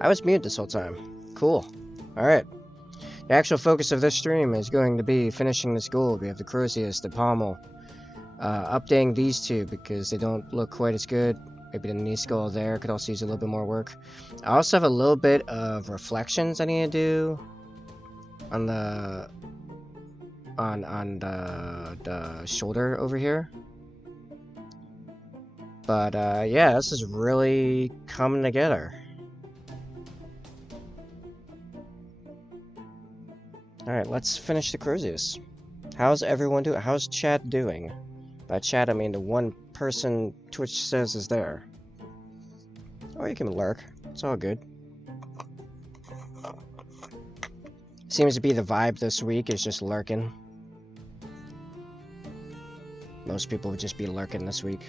I was muted this whole time. Cool. Alright. The actual focus of this stream is going to be finishing this gold. We have the Crozius, the Pommel. Updating these two because they don't look quite as good. Maybe the knee skull there could also use a little bit more work. I also have a little bit of reflections I need to do on the the shoulder over here. But yeah, this is really coming together. Alright, let's finish the Crozius. How's everyone doing? How's Chad doing? By Chad, I mean the one person Twitch says is there. Or you can lurk. It's all good. Seems to be the vibe this week is just lurking. Most people would just be lurking this week.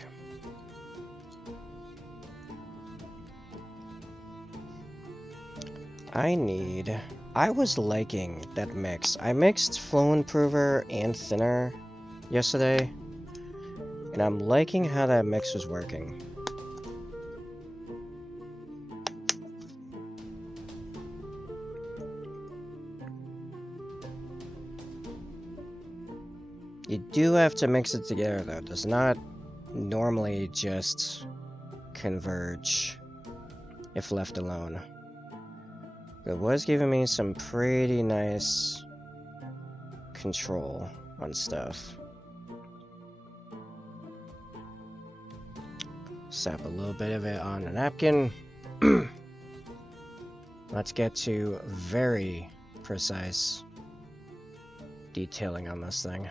I was liking that mix. I mixed Flow Improver and Thinner yesterday, and I'm liking how that mix was working. You do have to mix it together though. It does not normally just converge if left alone. It was giving me some pretty nice control on stuff. Sap a little bit of it on a napkin. Let's get to very precise detailing on this thing.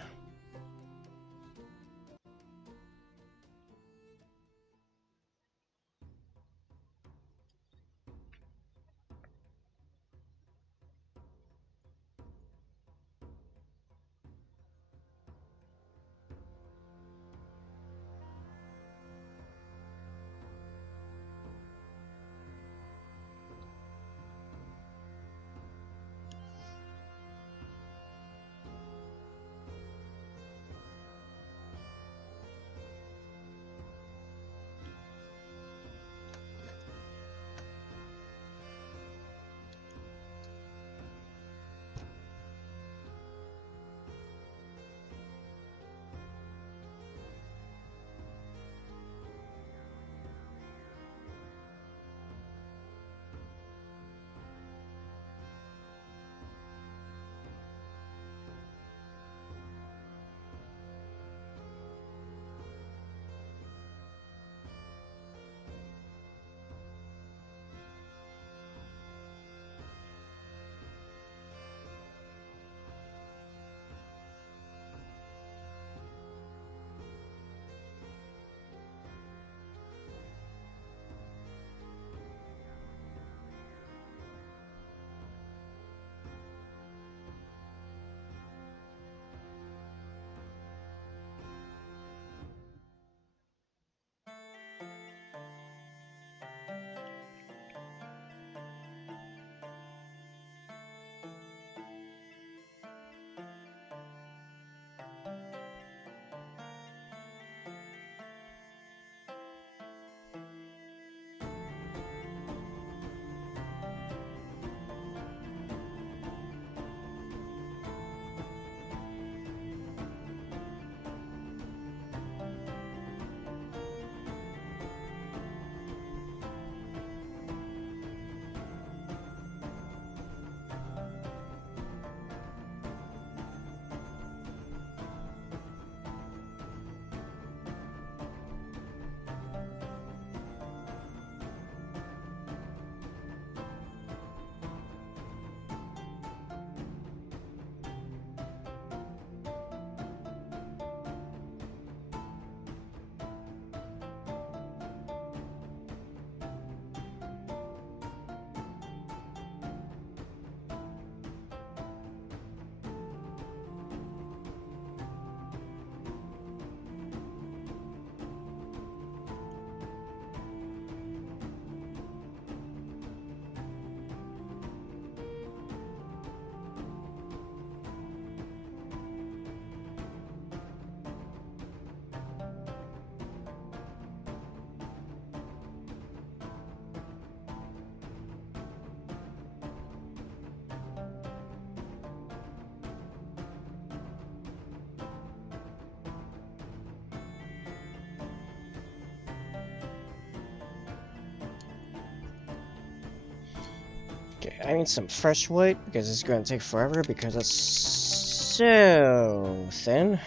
Okay, I need some fresh white because it's going to take forever because it's so thin.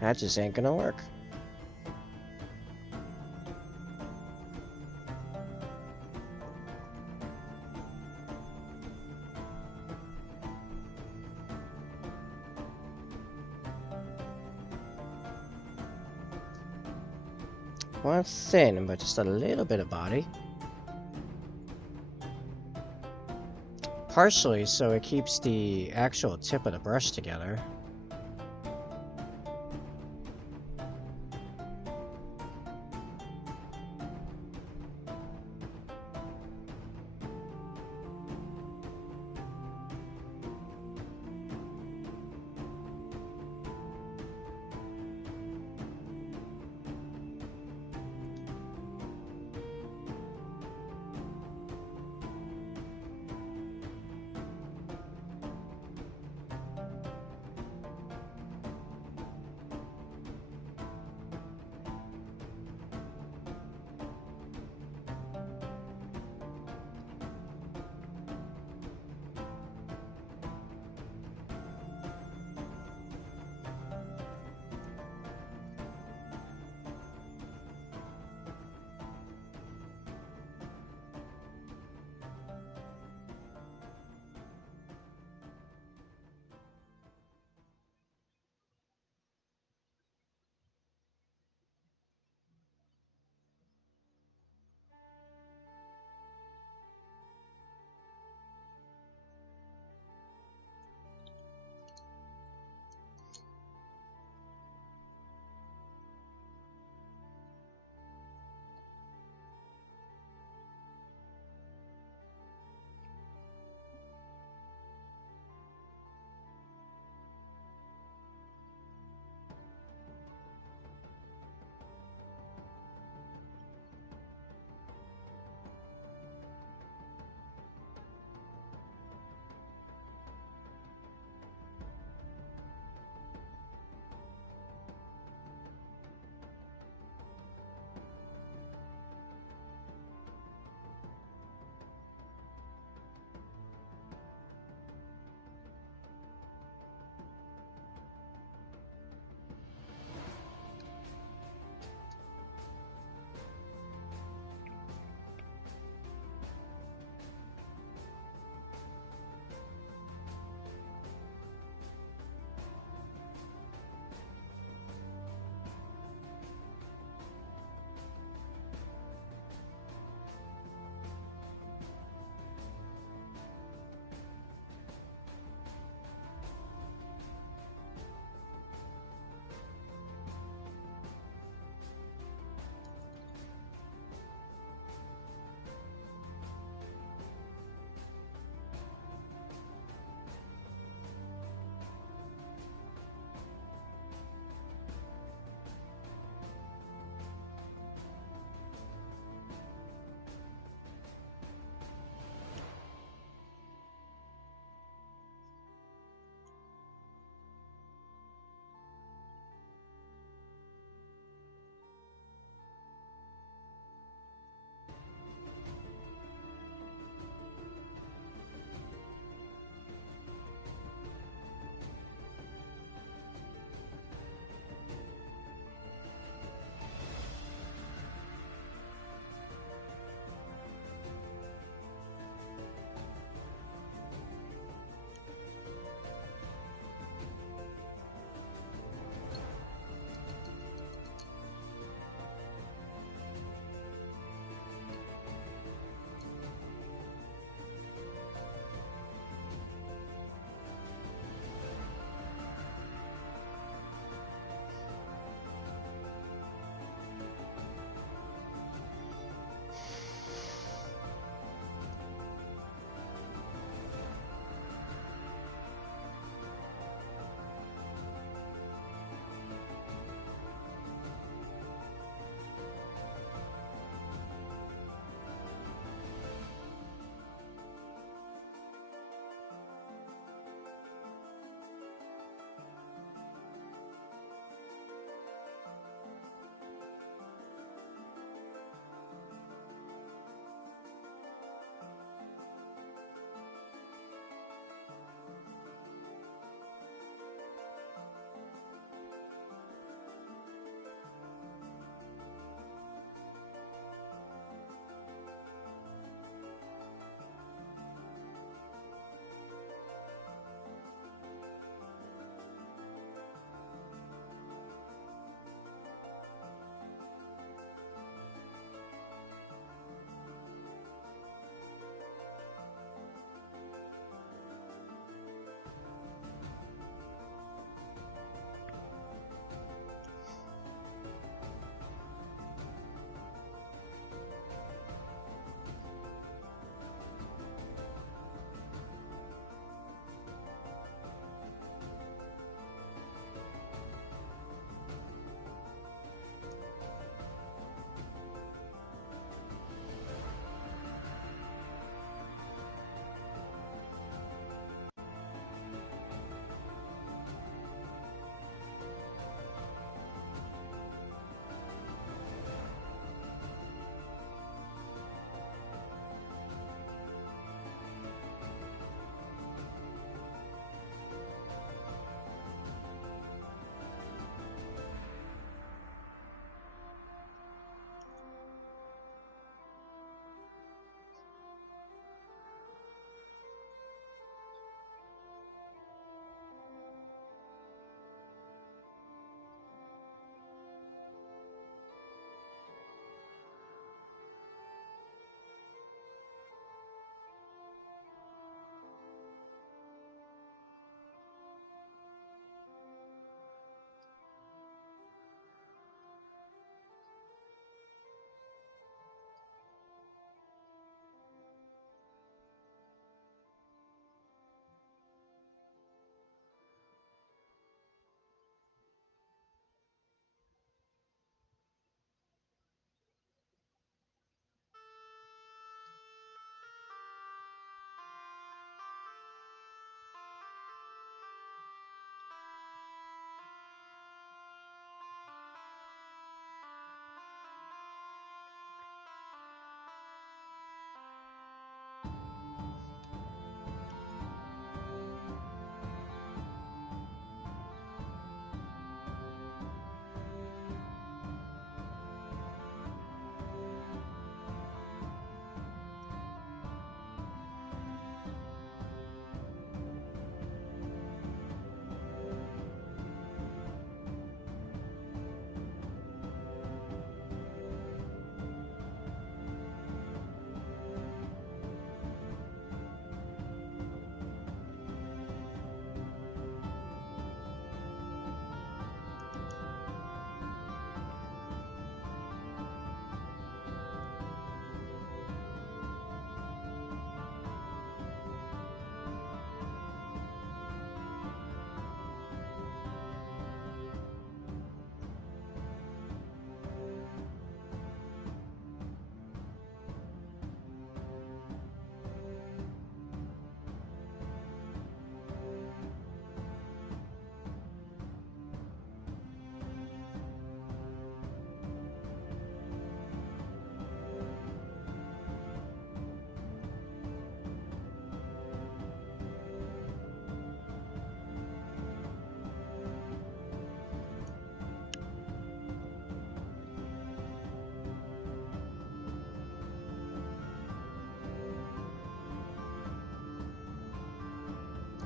That just ain't gonna work. One thin, but just a little bit of body. Partially so it keeps the actual tip of the brush together.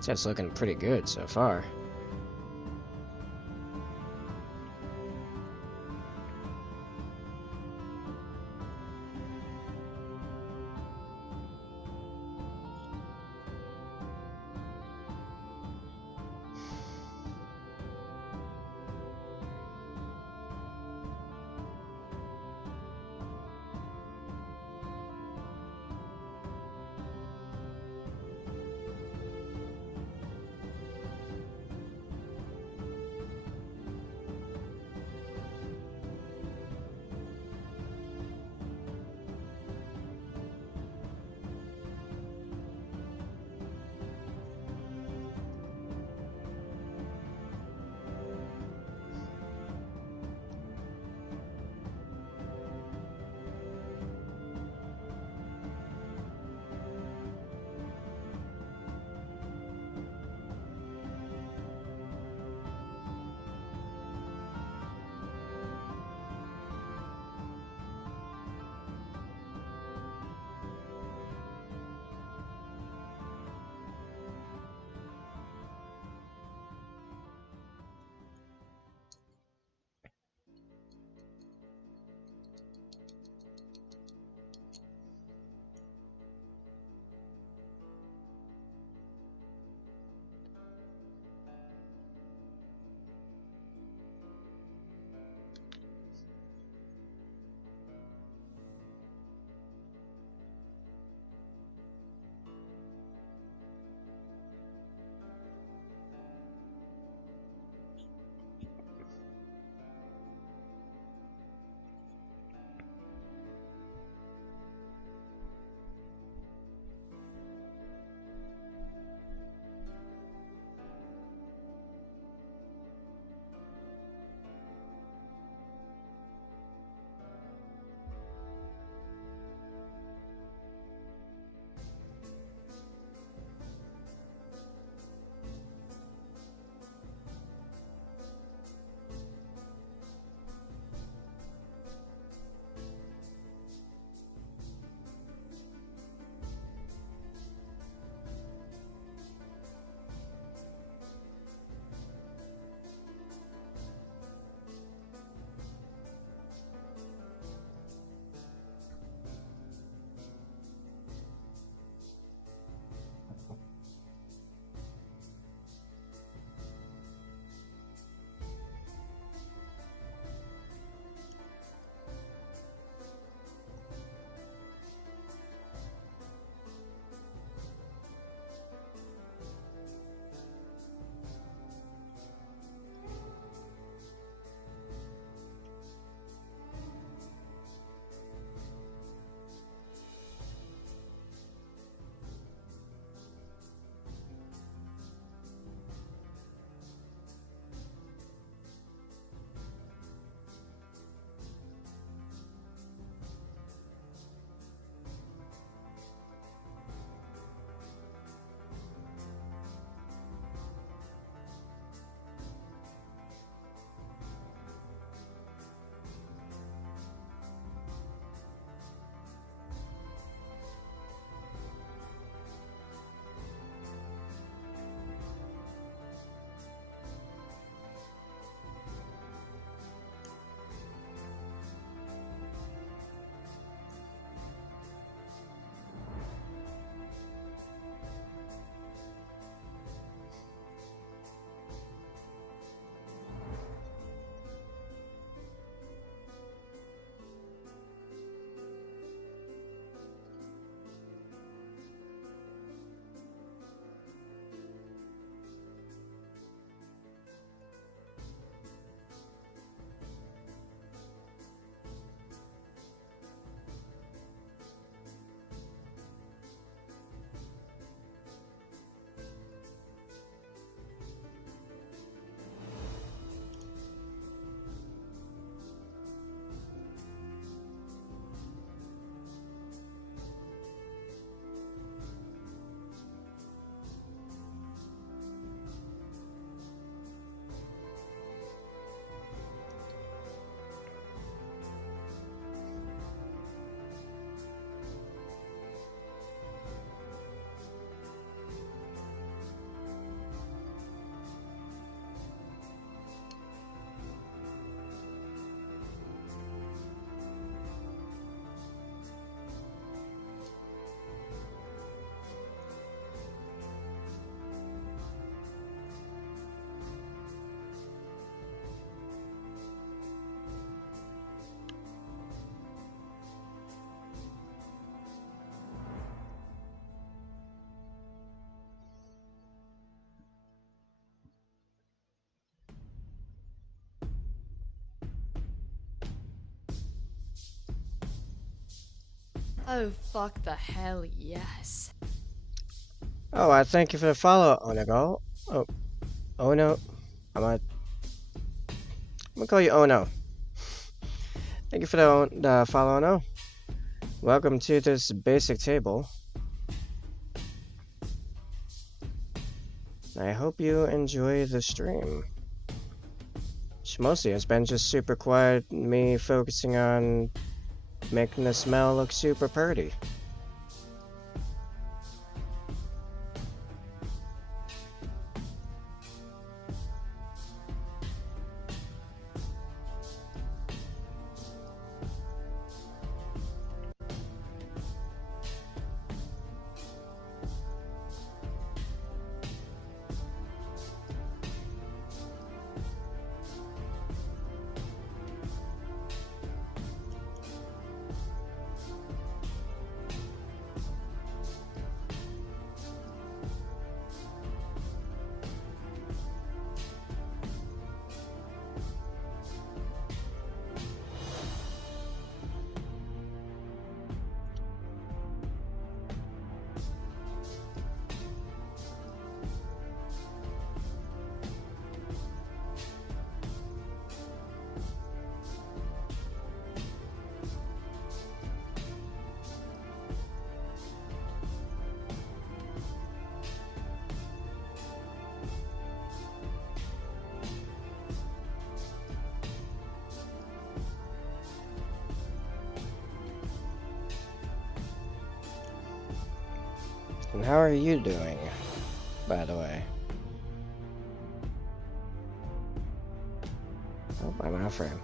That's looking pretty good so far. Oh, fuck the hell yes. Oh, I thank you for the follow, Onago. Oh, oh no. I'm gonna call you Ono. Thank you for the follow, Ono. Welcome to this basic table. I hope you enjoy the stream. Which mostly has been just super quiet, me focusing on making the smell look super pretty. And how are you doing, by the way? Oh, my friend.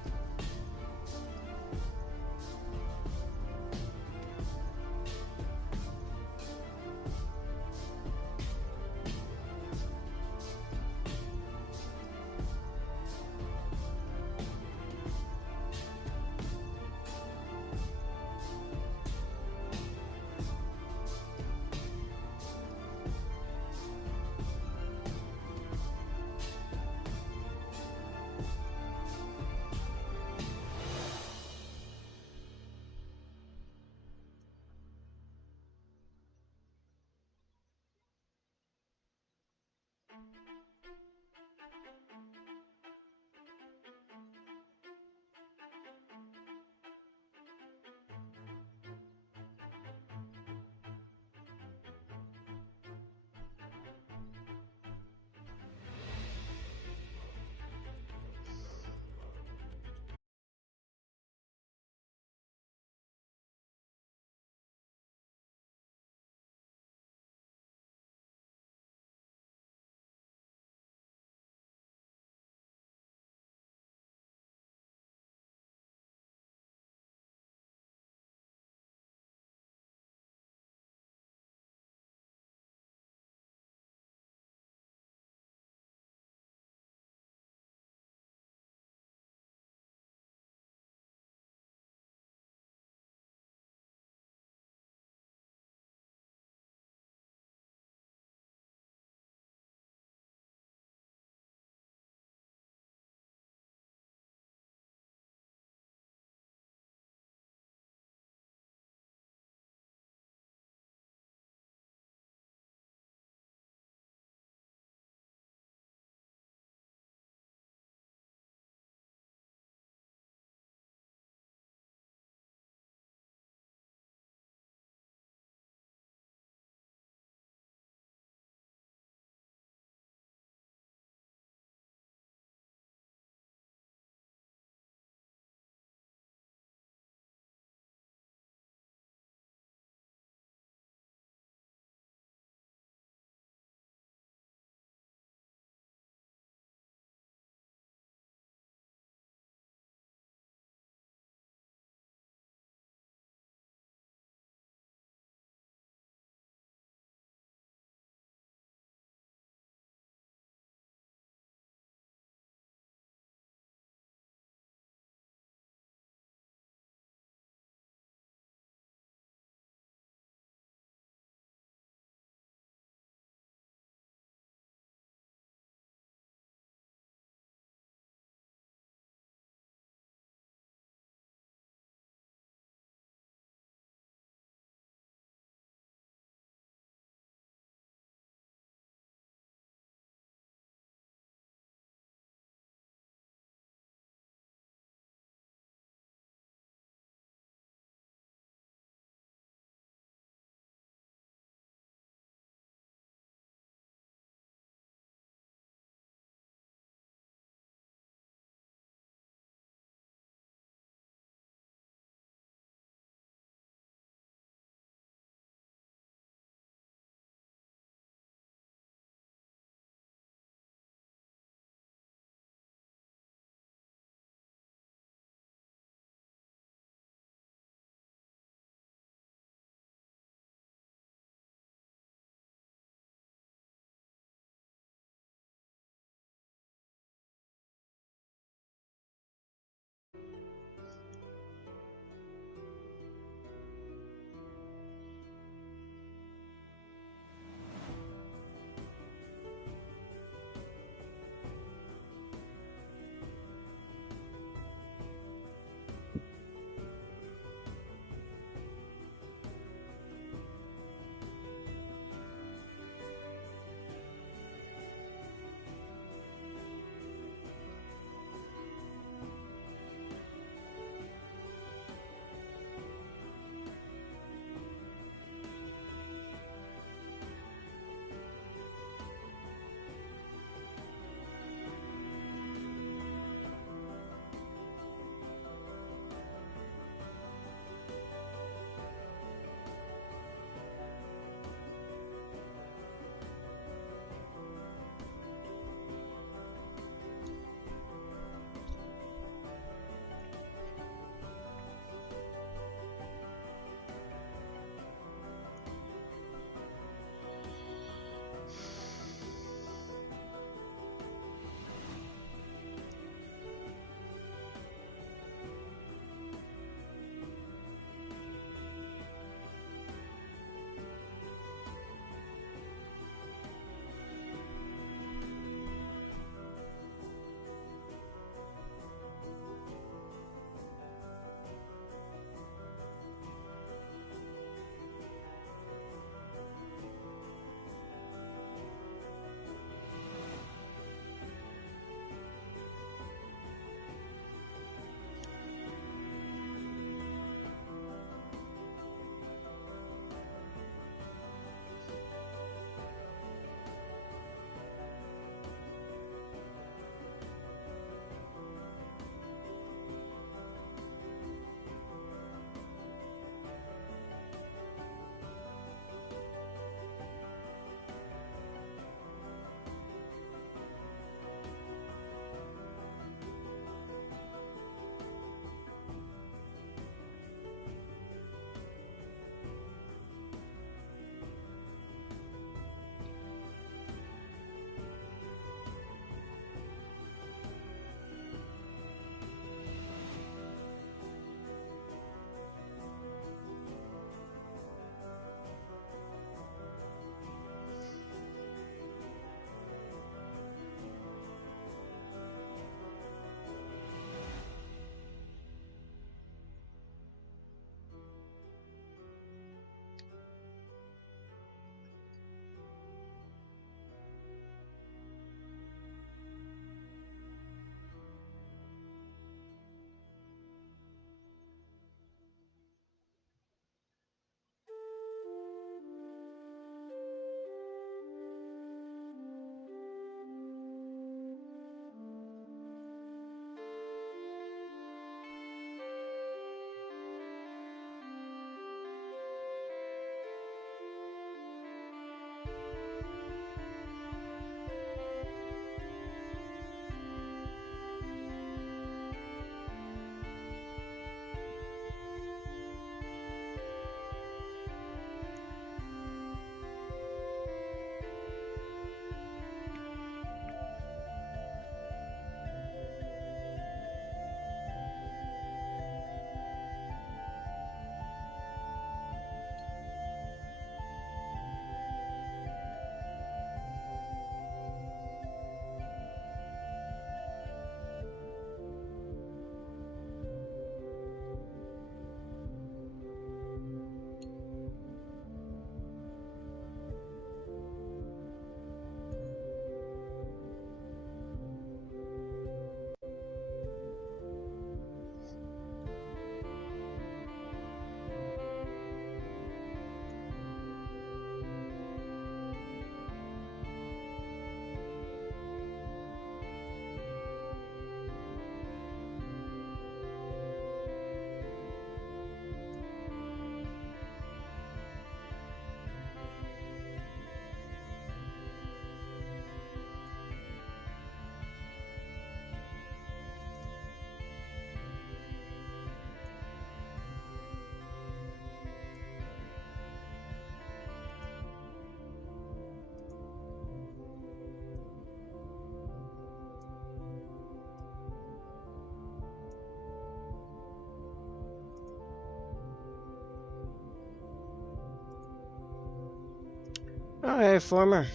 Oh, hey, former.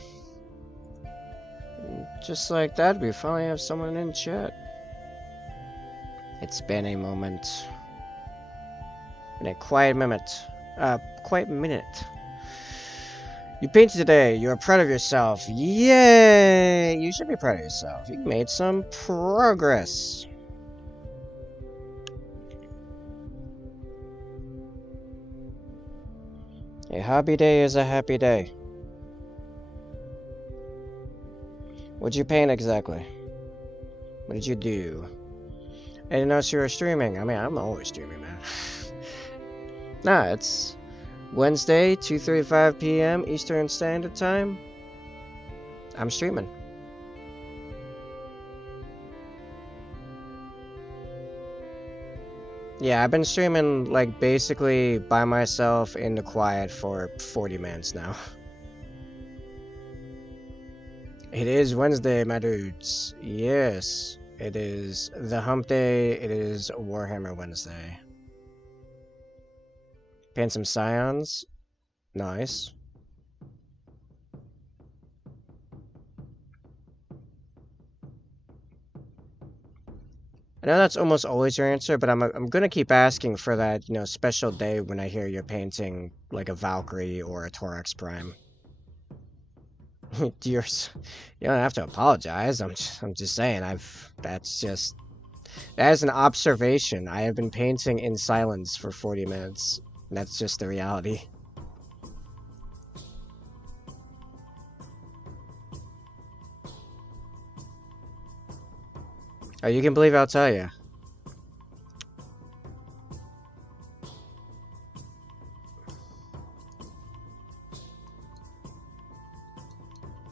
Just like that, we finally have someone in chat. It's been a moment. Been a quiet minute. Quiet minute. You painted today. You're proud of yourself. Yay! You should be proud of yourself. You made some progress. A hobby day is a happy day. What'd you paint exactly? What did you do? I didn't know you were streaming. I mean, I'm always streaming, man. Nah, it's Wednesday, 2:35 p.m. Eastern Standard Time. I'm streaming. Yeah, I've been streaming, like, basically by myself in the quiet for 40 minutes now. It is Wednesday, my dudes. Yes, it is the hump day. It is Warhammer Wednesday. Paint some scions. Nice. I know that's almost always your answer, but I'm gonna keep asking for that, you know, special day when I hear you're painting like a Valkyrie or a Torax Prime. You don't have to apologize. I'm just saying. That is an observation. I have been painting in silence for 40 minutes. That's just the reality. Oh, you can believe I'll tell you.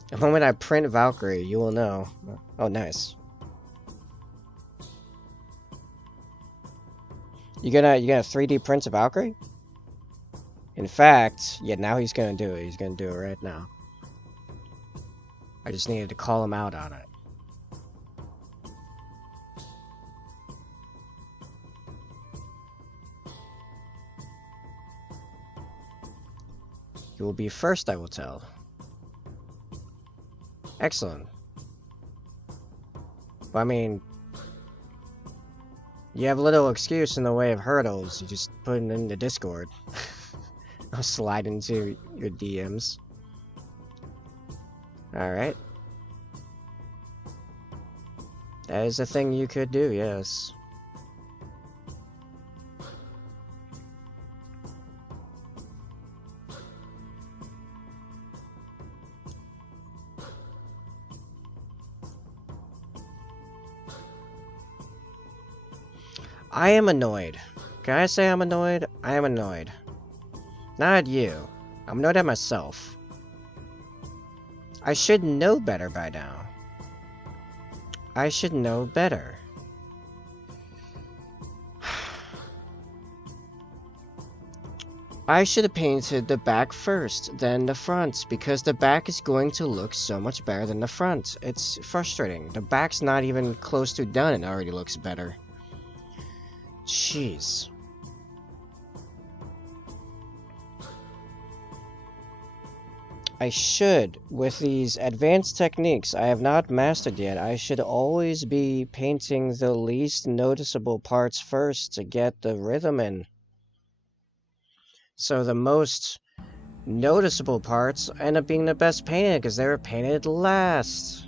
The moment I print Valkyrie, you will know. Oh, nice. You gonna 3D print a Valkyrie? In fact, yeah, now he's gonna do it. He's gonna do it right now. I just needed to call him out on it. You will be first, I will tell. Excellent. Well, I mean, you have little excuse in the way of hurdles. You just put it in the Discord. I'll slide into your DMs. Alright. That is a thing you could do, yes. I am annoyed. Can I say I'm annoyed? I am annoyed. Not at you. I'm annoyed at myself. I should know better by now. I should know better. I should have painted the back first, then the front, because the back is going to look so much better than the front. It's frustrating. The back's not even close to done and it already looks better. Jeez. I should, with these advanced techniques I have not mastered yet, I should always be painting the least noticeable parts first to get the rhythm in. So the most noticeable parts end up being the best painted because they were painted last.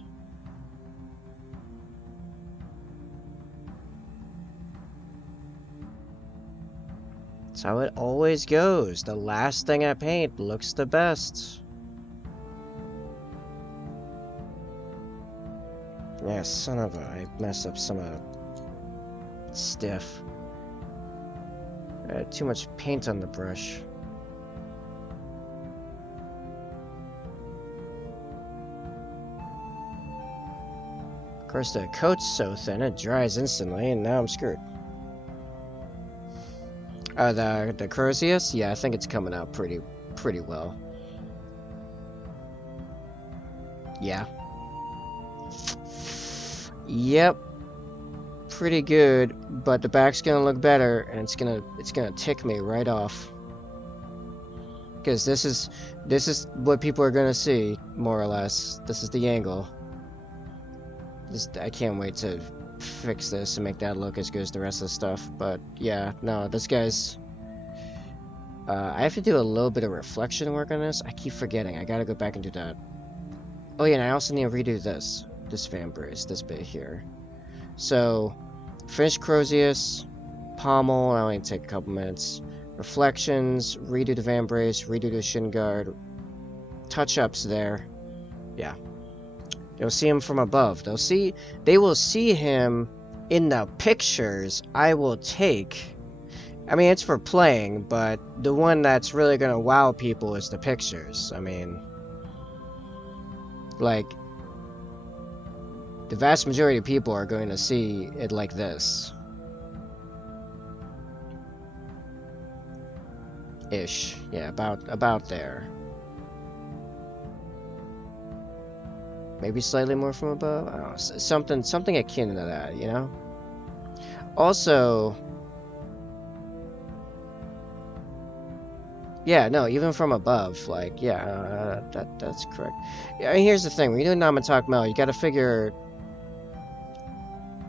That's how it always goes. The last thing I paint looks the best. Yeah, son of a... I messed up some of the stiff. I had too much paint on the brush. Of course, the coat's so thin it dries instantly, and now I'm screwed. The Crozius? Yeah, I think it's coming out pretty well. Yeah. Yep. Pretty good, but the back's gonna look better, and it's gonna tick me right off. Because this is what people are gonna see, more or less. This is the angle. I can't wait to fix this and make that look as good as the rest of the stuff. But yeah, no, this guy's. I have to do a little bit of reflection work on this. I keep forgetting. I gotta go back and do that. Oh yeah, and I also need to redo this vambrace, this bit here. So, finish Crozius, pommel. I only take a couple minutes. Reflections, redo the vambrace, redo the shin guard. Touch-ups there. Yeah. They'll see him from above. They will see him in the pictures I will take. I mean, it's for playing, but the one that's really gonna wow people is the pictures. I mean, like, the vast majority of people are going to see it like this. Ish. Yeah, about there. Maybe slightly more from above? I don't know, something akin to that, you know? Also, yeah, no, even from above, like, yeah, that's correct. Yeah, and here's the thing, when you're doing Namatak Mel, you gotta figure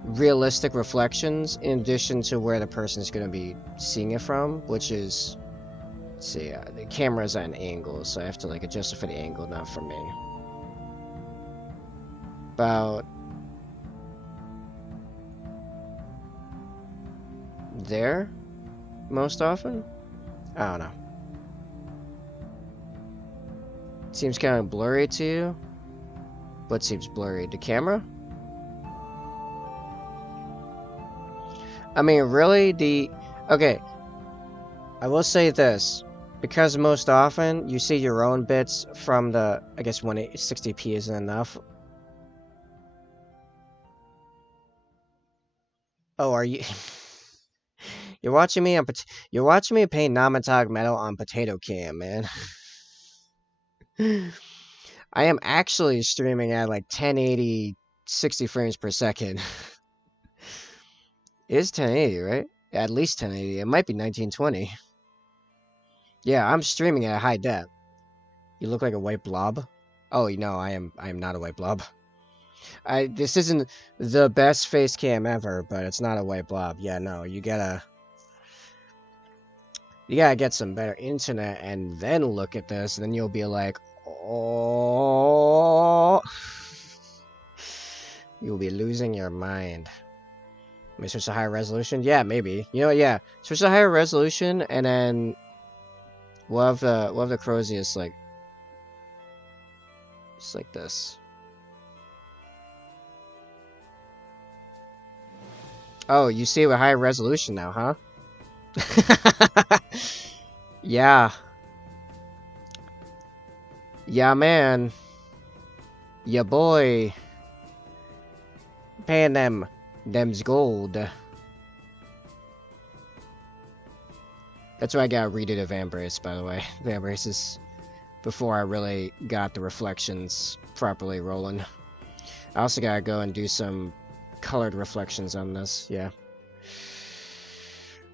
realistic reflections in addition to where the person's gonna be seeing it from, which is, let's see, the camera's at an angle, so I have to, like, adjust it for the angle, not for me. About there, most often? I don't know. Seems kind of blurry to you? What seems blurry? The camera? I mean, really, okay, I will say this. Because most often, you see your own bits from the, I guess 160p isn't enough. Oh, are you... You're watching me paint Namatog Metal on Potato Cam, man. I am actually streaming at like 1080, 60 frames per second. It is 1080, right? At least 1080. It might be 1920. Yeah, I'm streaming at a high def. You look like a white blob. Oh, no, I am not a white blob. This isn't the best face cam ever, but it's not a white blob. Yeah, no, you gotta get some better internet and then look at this, and then you'll be like, oh, you'll be losing your mind. Let me switch to higher resolution. Yeah, maybe. You know what? Yeah, switch to higher resolution, and then we'll have the Crozius like just like this. Oh, you see it with higher resolution now, huh? Yeah. Yeah, man. Ya boy. Paying them's gold. That's why I gotta redo the Vambrace, by the way. Vambrace is before I really got the reflections properly rolling. I also gotta go and do some colored reflections on this, yeah.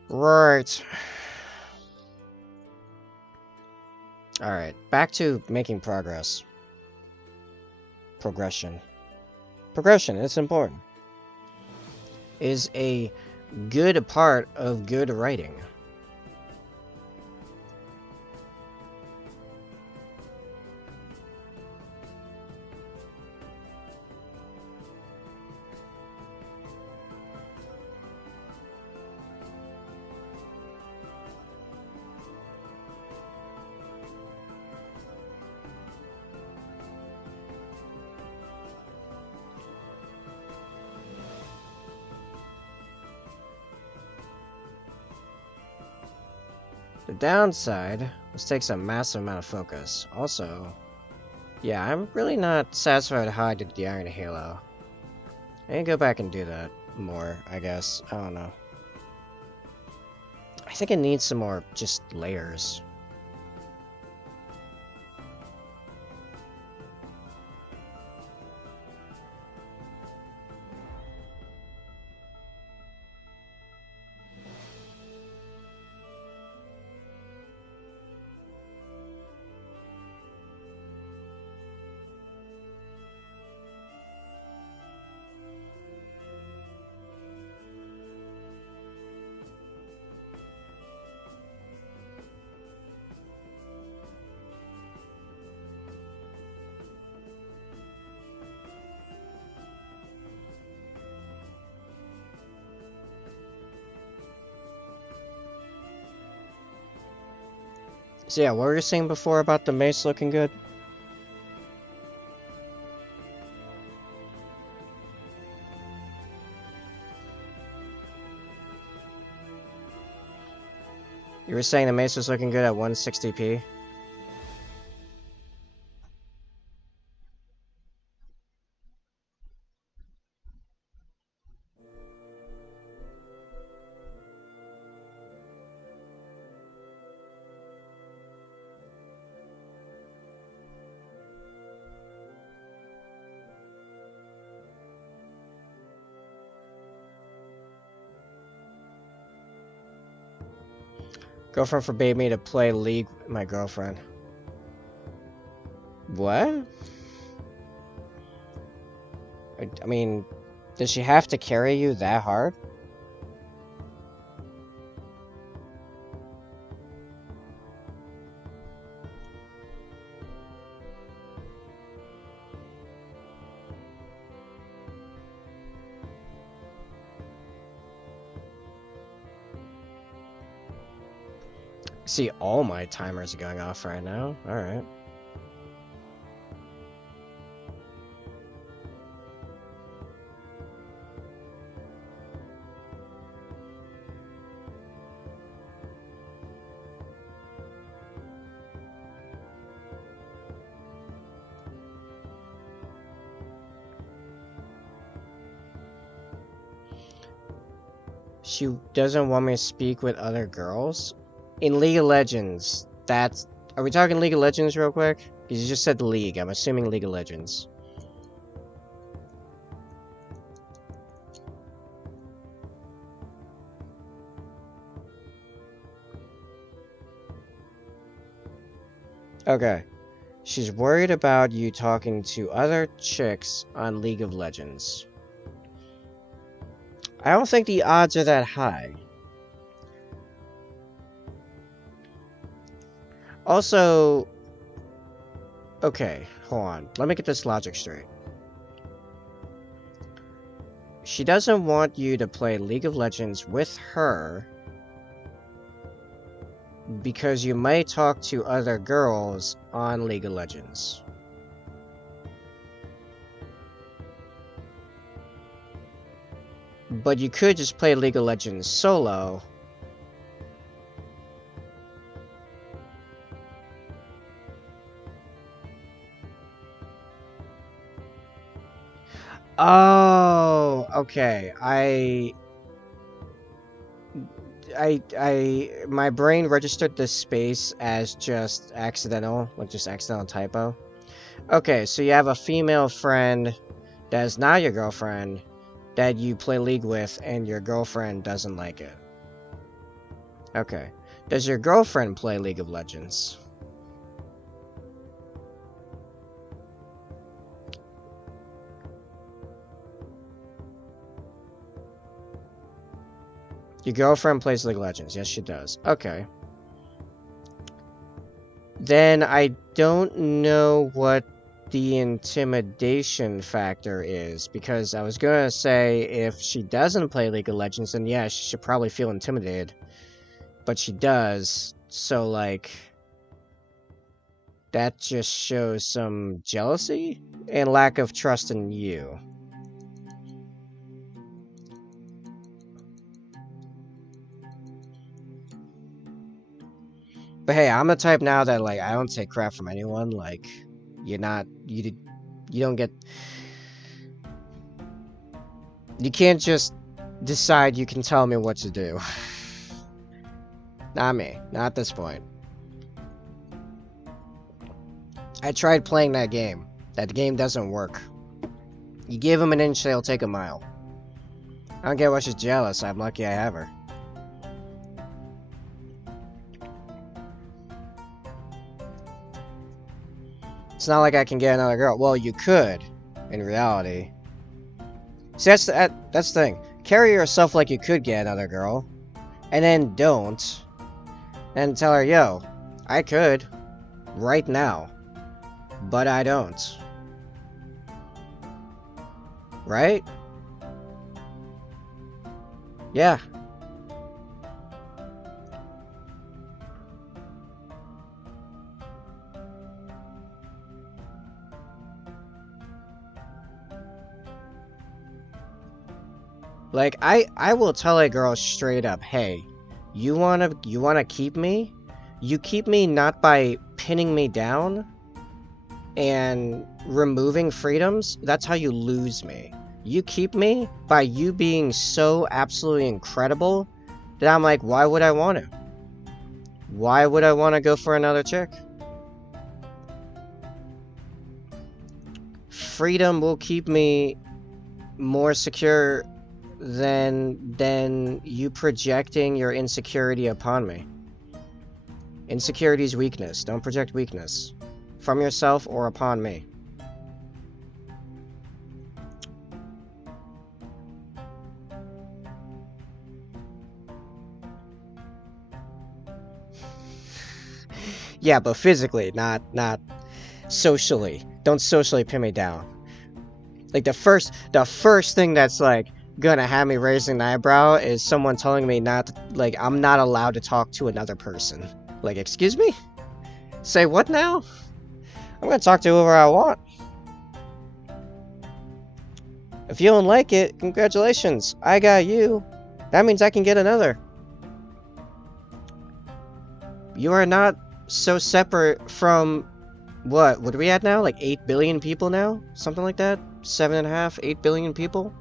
Right. Alright, back to making progress. Progression, it's important. Is a good part of good writing. The downside, this takes a massive amount of focus. Also, yeah, I'm really not satisfied with how I did the Iron Halo. I can go back and do that more, I guess. I don't know. I think it needs some more just layers. So yeah, what were you saying before about the mace looking good? You were saying the mace was looking good at 160p? Girlfriend forbade me to play League with my girlfriend. What? I mean, does she have to carry you that hard? See, all my timers are going off right now. Alright. She doesn't want me to speak with other girls? In League of Legends, that's... Are we talking League of Legends real quick? Because you just said League. I'm assuming League of Legends. Okay. She's worried about you talking to other chicks on League of Legends. I don't think the odds are that high. Also... Okay, hold on. Let me get this logic straight. She doesn't want you to play League of Legends with her because you might talk to other girls on League of Legends. But you could just play League of Legends solo. Oh, okay. My brain registered this space as just accidental, like just accidental typo. Okay, so you have a female friend that is not your girlfriend that you play League with, and your girlfriend doesn't like it. Okay. Does your girlfriend play League of Legends? Your girlfriend plays League of Legends. Yes, she does. Okay. Then I don't know what the intimidation factor is, because I was gonna say if she doesn't play League of Legends, then yeah, she should probably feel intimidated. But she does, so like... That just shows some jealousy and lack of trust in you. But hey, I'm the type now that, like, I don't take crap from anyone. Like, you don't get... You can't just decide you can tell me what to do. Not me. Not at this point. I tried playing that game. That game doesn't work. You give him an inch, they'll take a mile. I don't get why she's jealous. I'm lucky I have her. It's not like I can get another girl. Well, you could, in reality. See, that's the thing. Carry yourself like you could get another girl, and then don't, and tell her, yo, I could, right now, but I don't. Right? Yeah. Like, I will tell a girl straight up, hey, you wanna keep me? You keep me not by pinning me down and removing freedoms. That's how you lose me. You keep me by you being so absolutely incredible that I'm like, why would I want to? Why would I want to go for another chick? Freedom will keep me more secure than you projecting your insecurity upon me. Insecurity is weakness. Don't project weakness from yourself or upon me. Yeah, but physically, not socially. Don't socially pin me down. Like the first thing that's like gonna have me raising an eyebrow is someone telling me like I'm not allowed to talk to another person. Like, excuse me? Say what now? I'm gonna talk to whoever I want. If you don't like it, congratulations. I got you. That means I can get another. You are not so separate from what are we at now? Like 8 billion people now? Something like that? 7.5, 8 billion people?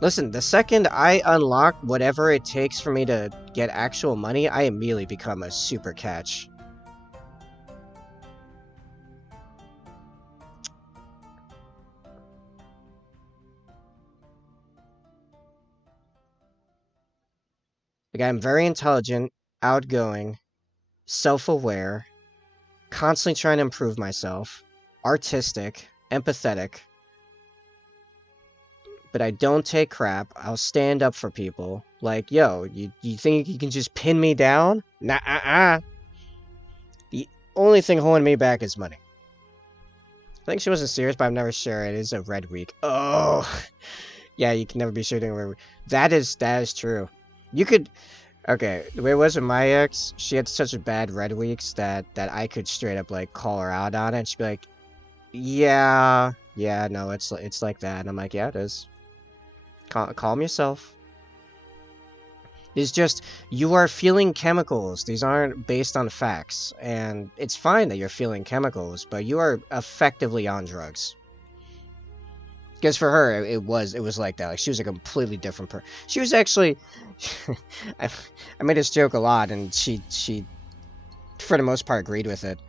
Listen, the second I unlock whatever it takes for me to get actual money, I immediately become a super catch. Like, I'm very intelligent, outgoing, self-aware, constantly trying to improve myself, artistic, empathetic, but I don't take crap. I'll stand up for people. Like, yo, you think you can just pin me down? Nah, The only thing holding me back is money. I think she wasn't serious, but I'm never sure. It is a red week. Oh, yeah, you can never be sure during a red week. That is true. You could... Okay, the way it was with my ex, she had such a bad red weeks that I could straight up, like, call her out on it, and she'd be like, yeah, no, it's like that. And I'm like, yeah, it is. Calm yourself. It's just, you are feeling chemicals. These aren't based on facts. And it's fine that you're feeling chemicals, but you are effectively on drugs. Because for her, it was like that. Like, she was a completely different person. She was actually... I made this joke a lot, and she, for the most part, agreed with it.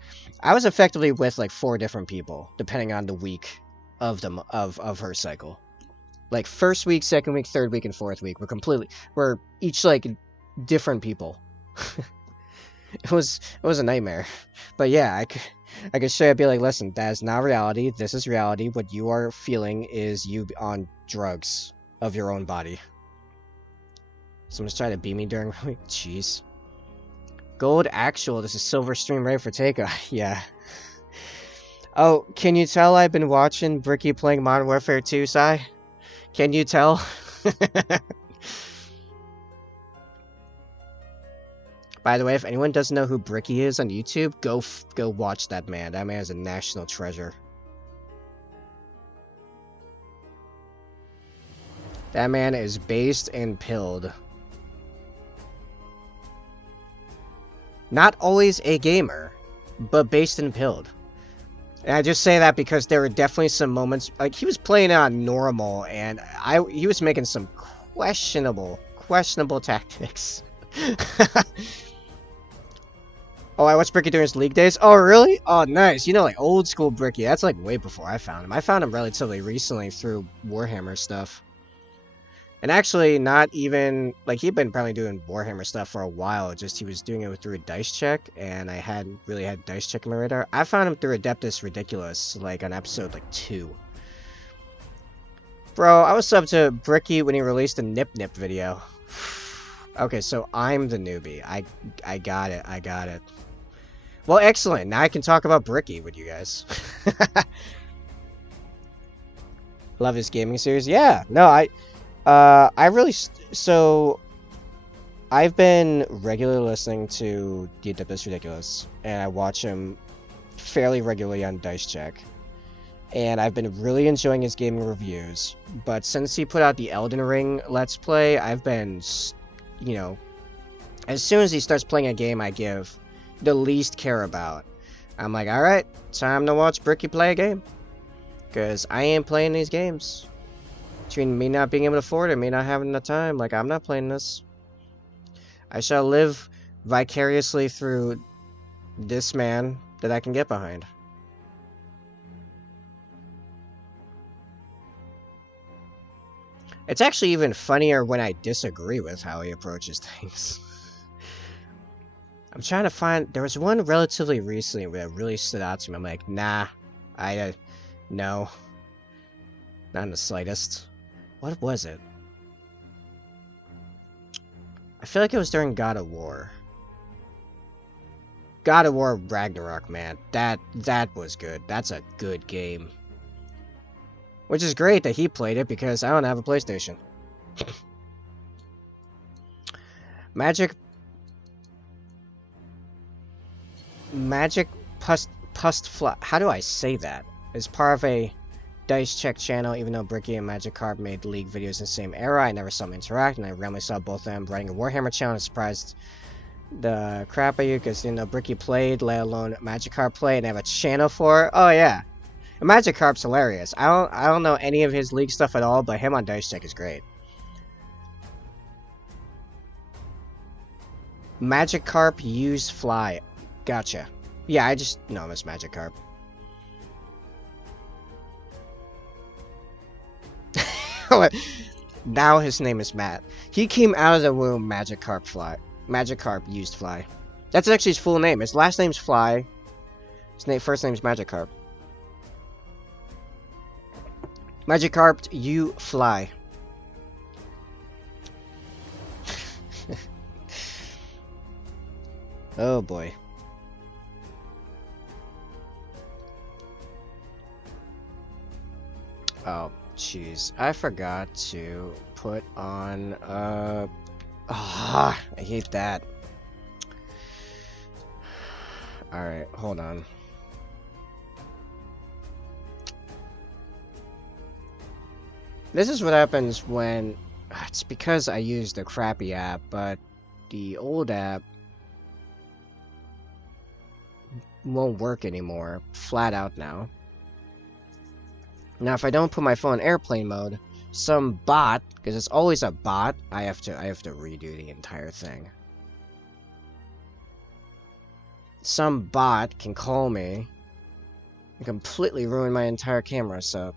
I was effectively with, like, 4 different people, depending on the week of her cycle. Like, first week, second week, third week, and fourth week we're each, like, different people. It was a nightmare. But yeah, I could straight up be like, listen, that is not reality. This is reality. What you are feeling is you on drugs of your own body. Someone's trying to beat me during my week. Jeez. Gold actual. This is Silver Stream ready for takeoff. Yeah. Oh, can you tell I've been watching Bricky playing Modern Warfare 2, Sai? Can you tell? By the way, if anyone doesn't know who Bricky is on YouTube, go watch that man. That man is a national treasure. That man is based and pilled. Not always a gamer, but based and pilled. And I just say that because there were definitely some moments, like, he was playing on normal, and he was making some questionable tactics. Oh, I watched Bricky during his League days? Oh, really? Oh, nice. You know, like, old school Bricky. That's, like, way before I found him. I found him relatively recently through Warhammer stuff. And actually, not even... Like, he'd been probably doing Warhammer stuff for a while. Just he was doing it through a dice check, and I hadn't really had dice check in my radar. I found him through Adeptus Ridiculous, like, on episode, like, 2. Bro, I was subbed to Bricky when he released a Nip Nip video. Okay, so I'm the newbie. I got it. Well, excellent. Now I can talk about Bricky with you guys. Love his gaming series. Yeah, no, I really... So, I've been regularly listening to The Adeptus Ridiculous, and I watch him fairly regularly on Dice Check. and I've been really enjoying his gaming reviews. But since he put out the Elden Ring Let's Play, I've been, you know, as soon as he starts playing a game I give the least care about, I'm like, alright, time to watch Bricky play a game. Because I ain't playing these games. Between me not being able to afford it, me not having the time, like, I'm not playing this. I shall live vicariously through this man that I can get behind. It's actually even funnier when I disagree with how he approaches things. I'm trying to find... There was one relatively recently that really stood out to me. I'm like, nah, no. Not in the slightest. What was it? I feel like it was during God of War. God of War Ragnarok, man. That was good. That's a good game. Which is great that he played it, because I don't have a PlayStation. Magic Pustfly. How do I say that? Is part of a Dice Check channel, even though Bricky and Magikarp made League videos in the same era. I never saw them interact, and I randomly saw both of them running a Warhammer channel and surprised the crap out of you, because, you know, Bricky played, let alone Magikarp played, and I have a channel for it. Oh, yeah. And Magikarp's hilarious. I don't know any of his League stuff at all, but him on Dice Check is great. Magikarp use fly. Gotcha. Yeah, I just know him as Magikarp. Now his name is Matt. He came out of the womb Magikarp fly. Magikarp used fly. That's actually his full name. His last name's Fly. His first name's Magikarp. Magikarp, you fly. Oh boy. Oh, jeez. I forgot to put on, I hate that. Alright, hold on. This is what happens when... It's because I use the crappy app, but the old app won't work anymore. Flat out now. Now, if I don't put my phone in airplane mode, some bot, because it's always a bot, I have to redo the entire thing. Some bot can call me and completely ruin my entire camera setup.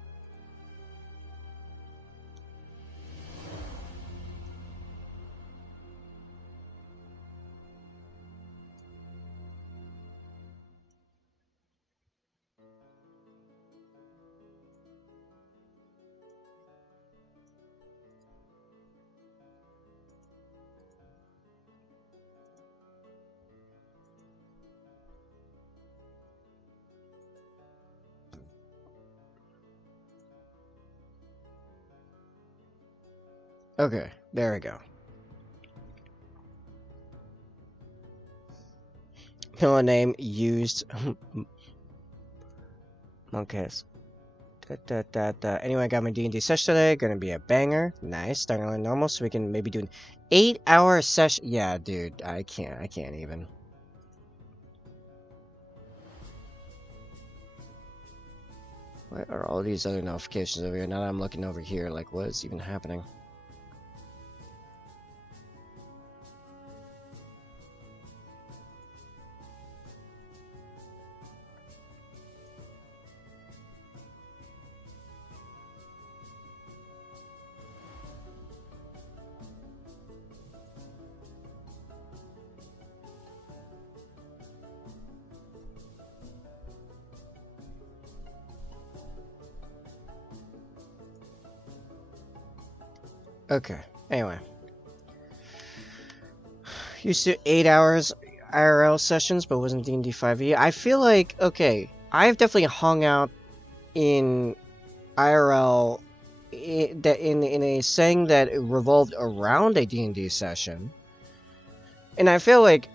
Okay, there we go. Pillow name used. Okay. Anyway, I got my D&D session today. Gonna be a banger. Nice. Starting on normal, so we can maybe do an 8-hour session. Yeah, dude, I can't even. What are all these other notifications over here? Now that I'm looking over here, like, what is even happening? Okay, anyway. Used to 8 hours IRL sessions, but wasn't D&D 5e. I feel like, okay, I've definitely hung out in IRL in a setting that revolved around a D&D session. And I feel like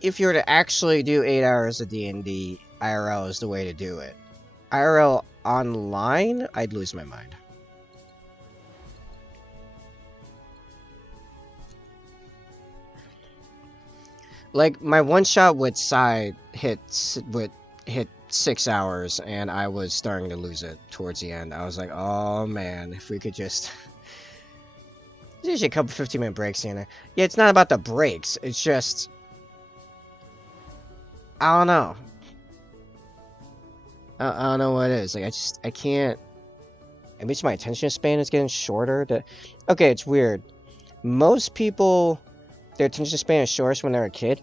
if you were to actually do 8 hours of D&D, IRL is the way to do it. IRL online, I'd lose my mind. Like, my one-shot with Psy hit 6 hours, and I was starting to lose it towards the end. I was like, oh man, if we could just... There's usually a couple 15-minute breaks in there. Yeah, it's not about the breaks, it's just... I don't know. I don't know what it is. Like, I can't... At least my attention span is getting shorter. Okay, it's weird. Most people, their attention span is shortest when they're a kid.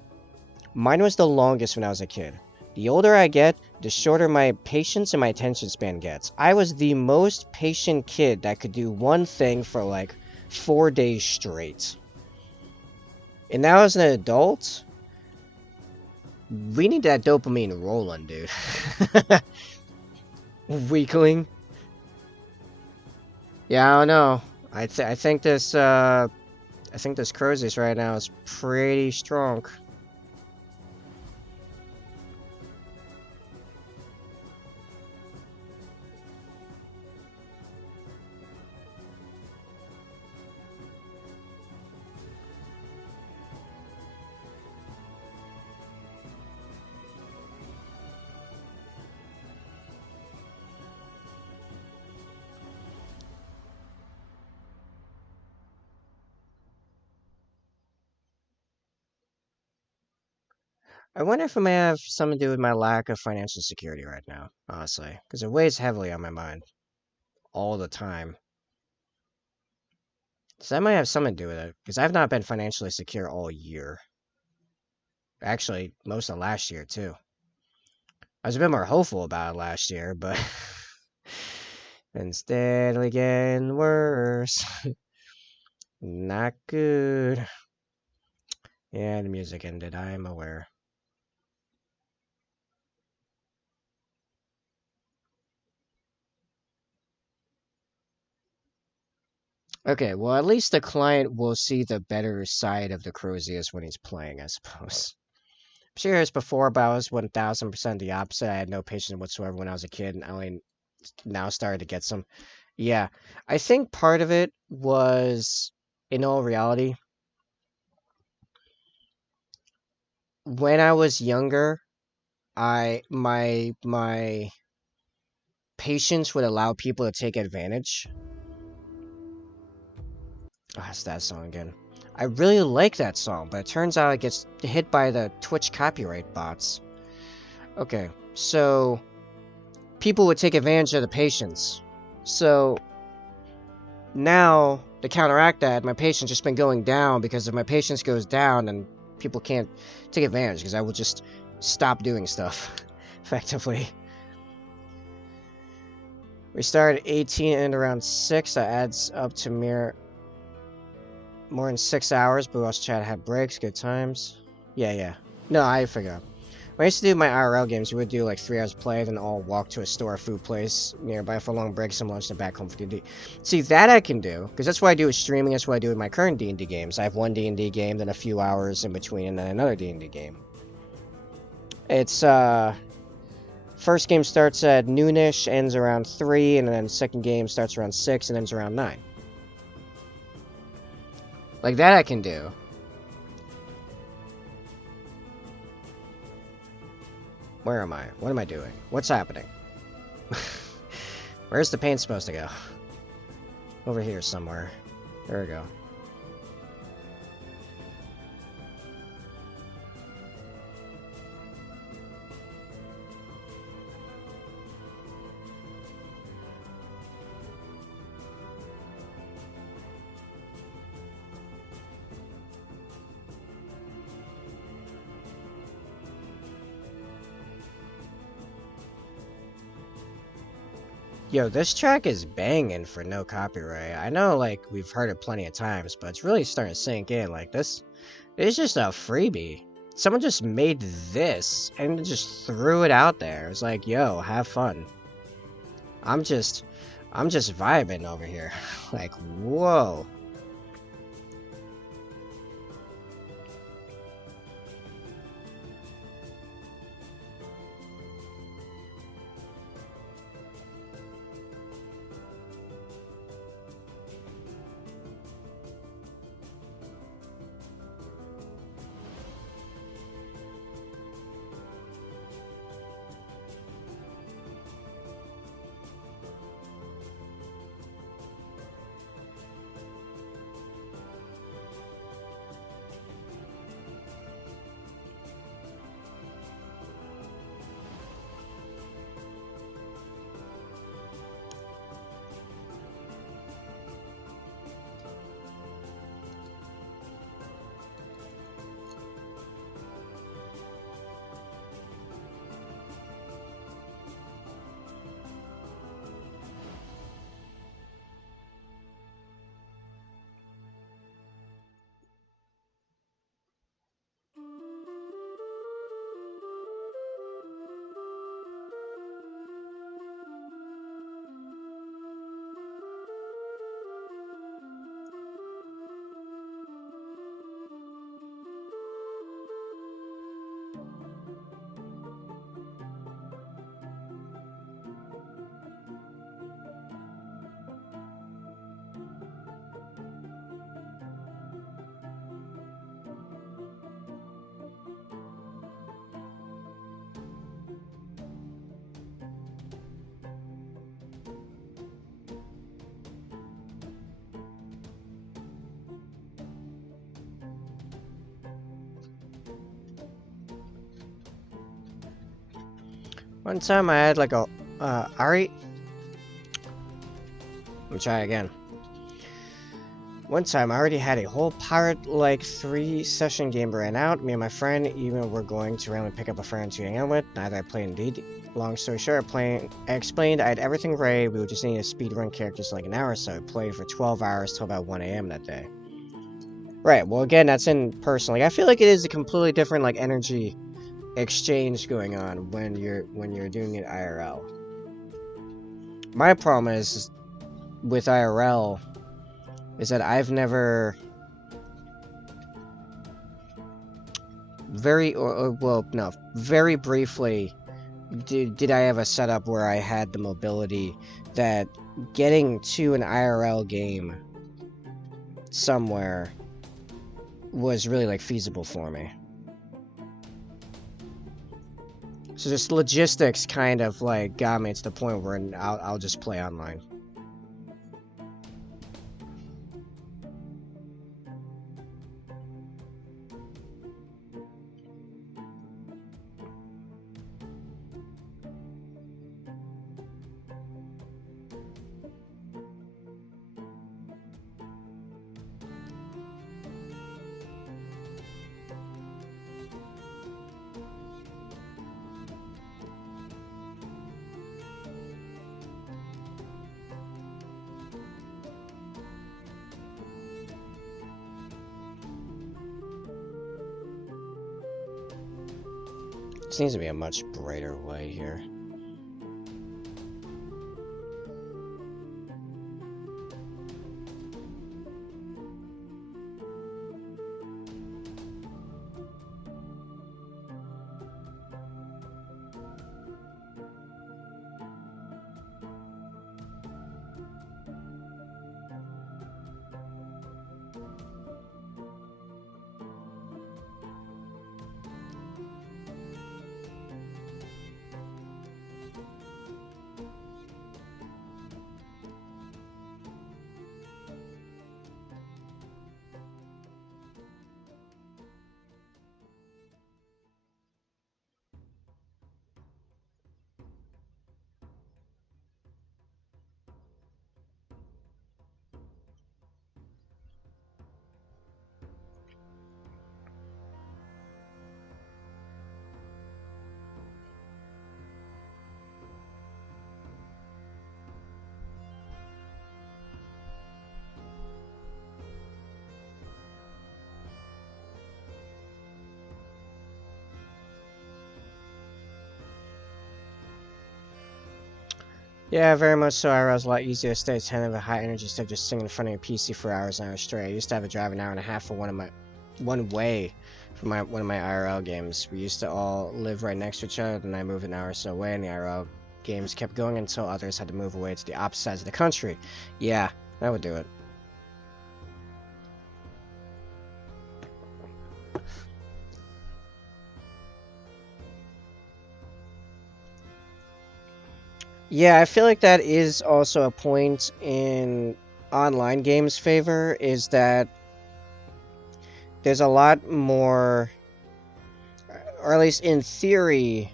Mine was the longest when I was a kid. The older I get, the shorter my patience and my attention span gets. I was the most patient kid that could do one thing for like 4 days straight. And now as an adult, we need that dopamine rolling, dude. Weakling. Yeah, I don't know. I think this Crozius right now is pretty strong. I wonder if it may have something to do with my lack of financial security right now, honestly. Because it weighs heavily on my mind. All the time. So that might have something to do with it. Because I've not been financially secure all year. Actually, most of last year, too. I was a bit more hopeful about it last year, but... been steadily getting worse. Not good. Yeah, the music ended, I am aware. Okay, well, at least the client will see the better side of the Crozius when he's playing, I suppose. I'm sure it's before, but I was 1000% the opposite. I had no patience whatsoever when I was a kid, and I only now started to get some. Yeah, I think part of it was, in all reality, when I was younger, my patience would allow people to take advantage. Oh, it's that song again. I really like that song, but it turns out it gets hit by the Twitch copyright bots. Okay, so people would take advantage of the patience. So now, to counteract that, my patience just been going down, because if my patience goes down, then people can't take advantage, because I will just stop doing stuff, effectively. We started at 18 and around 6, that adds up to more than 6 hours, but we also try to have breaks, good times. Yeah. No, I forgot. When I used to do my IRL games, we would do like 3 hours of play, then all walk to a store or food place nearby for a long break, some lunch, and back home for D&D. See, that I can do, because that's what I do with streaming, that's what I do with my current D&D games. I have one D&D game, then a few hours in between, and then another D&D game. It's, first game starts at noonish, ends around 3, and then second game starts around 6 and ends around 9. Like, that I can do. Where am I? What am I doing? What's happening? Where's the paint supposed to go? Over here somewhere. There we go. Yo, this track is banging for no copyright. I know, like, we've heard it plenty of times, but it's really starting to sink in. Like, this is just a freebie. Someone just made this and just threw it out there. It's like, yo, have fun. I'm just vibing over here. Like, whoa. One time I had like a, alright. Let me try again. One time I already had a whole Pirate like 3 session game ran out. Me and my friend even were going to randomly pick up a friend to hang out with. Neither I played indeed. Long story short, I explained I had everything ready. We would just need to speedrun characters in like an hour, so I played for 12 hours till about 1 a.m. that day. Right, well again, that's in person. Like, I feel like it is a completely different like energy exchange going on when you're doing it IRL. My problem is with IRL is that I've never very briefly did I have a setup where I had the mobility that getting to an IRL game somewhere was really like feasible for me. So just logistics kind of like got me to the point where I'll just play online. This needs to be a much brighter way here. Yeah, very much so. IRL is a lot easier to stay attentive at high energy instead of just sitting in front of your PC for hours and hours straight. I used to have to drive an hour and a half for one way for one of my IRL games. We used to all live right next to each other, then I moved an hour or so away, and the IRL games kept going until others had to move away to the opposite sides of the country. Yeah, that would do it. Yeah, I feel like that is also a point in online games' favor, is that there's a lot more, or at least in theory,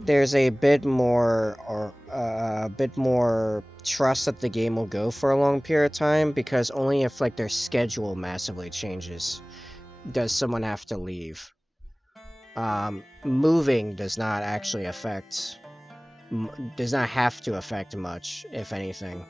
there's a bit more or a bit more trust that the game will go for a long period of time, because only if like their schedule massively changes does someone have to leave. Moving does not actually does not have to affect much, if anything.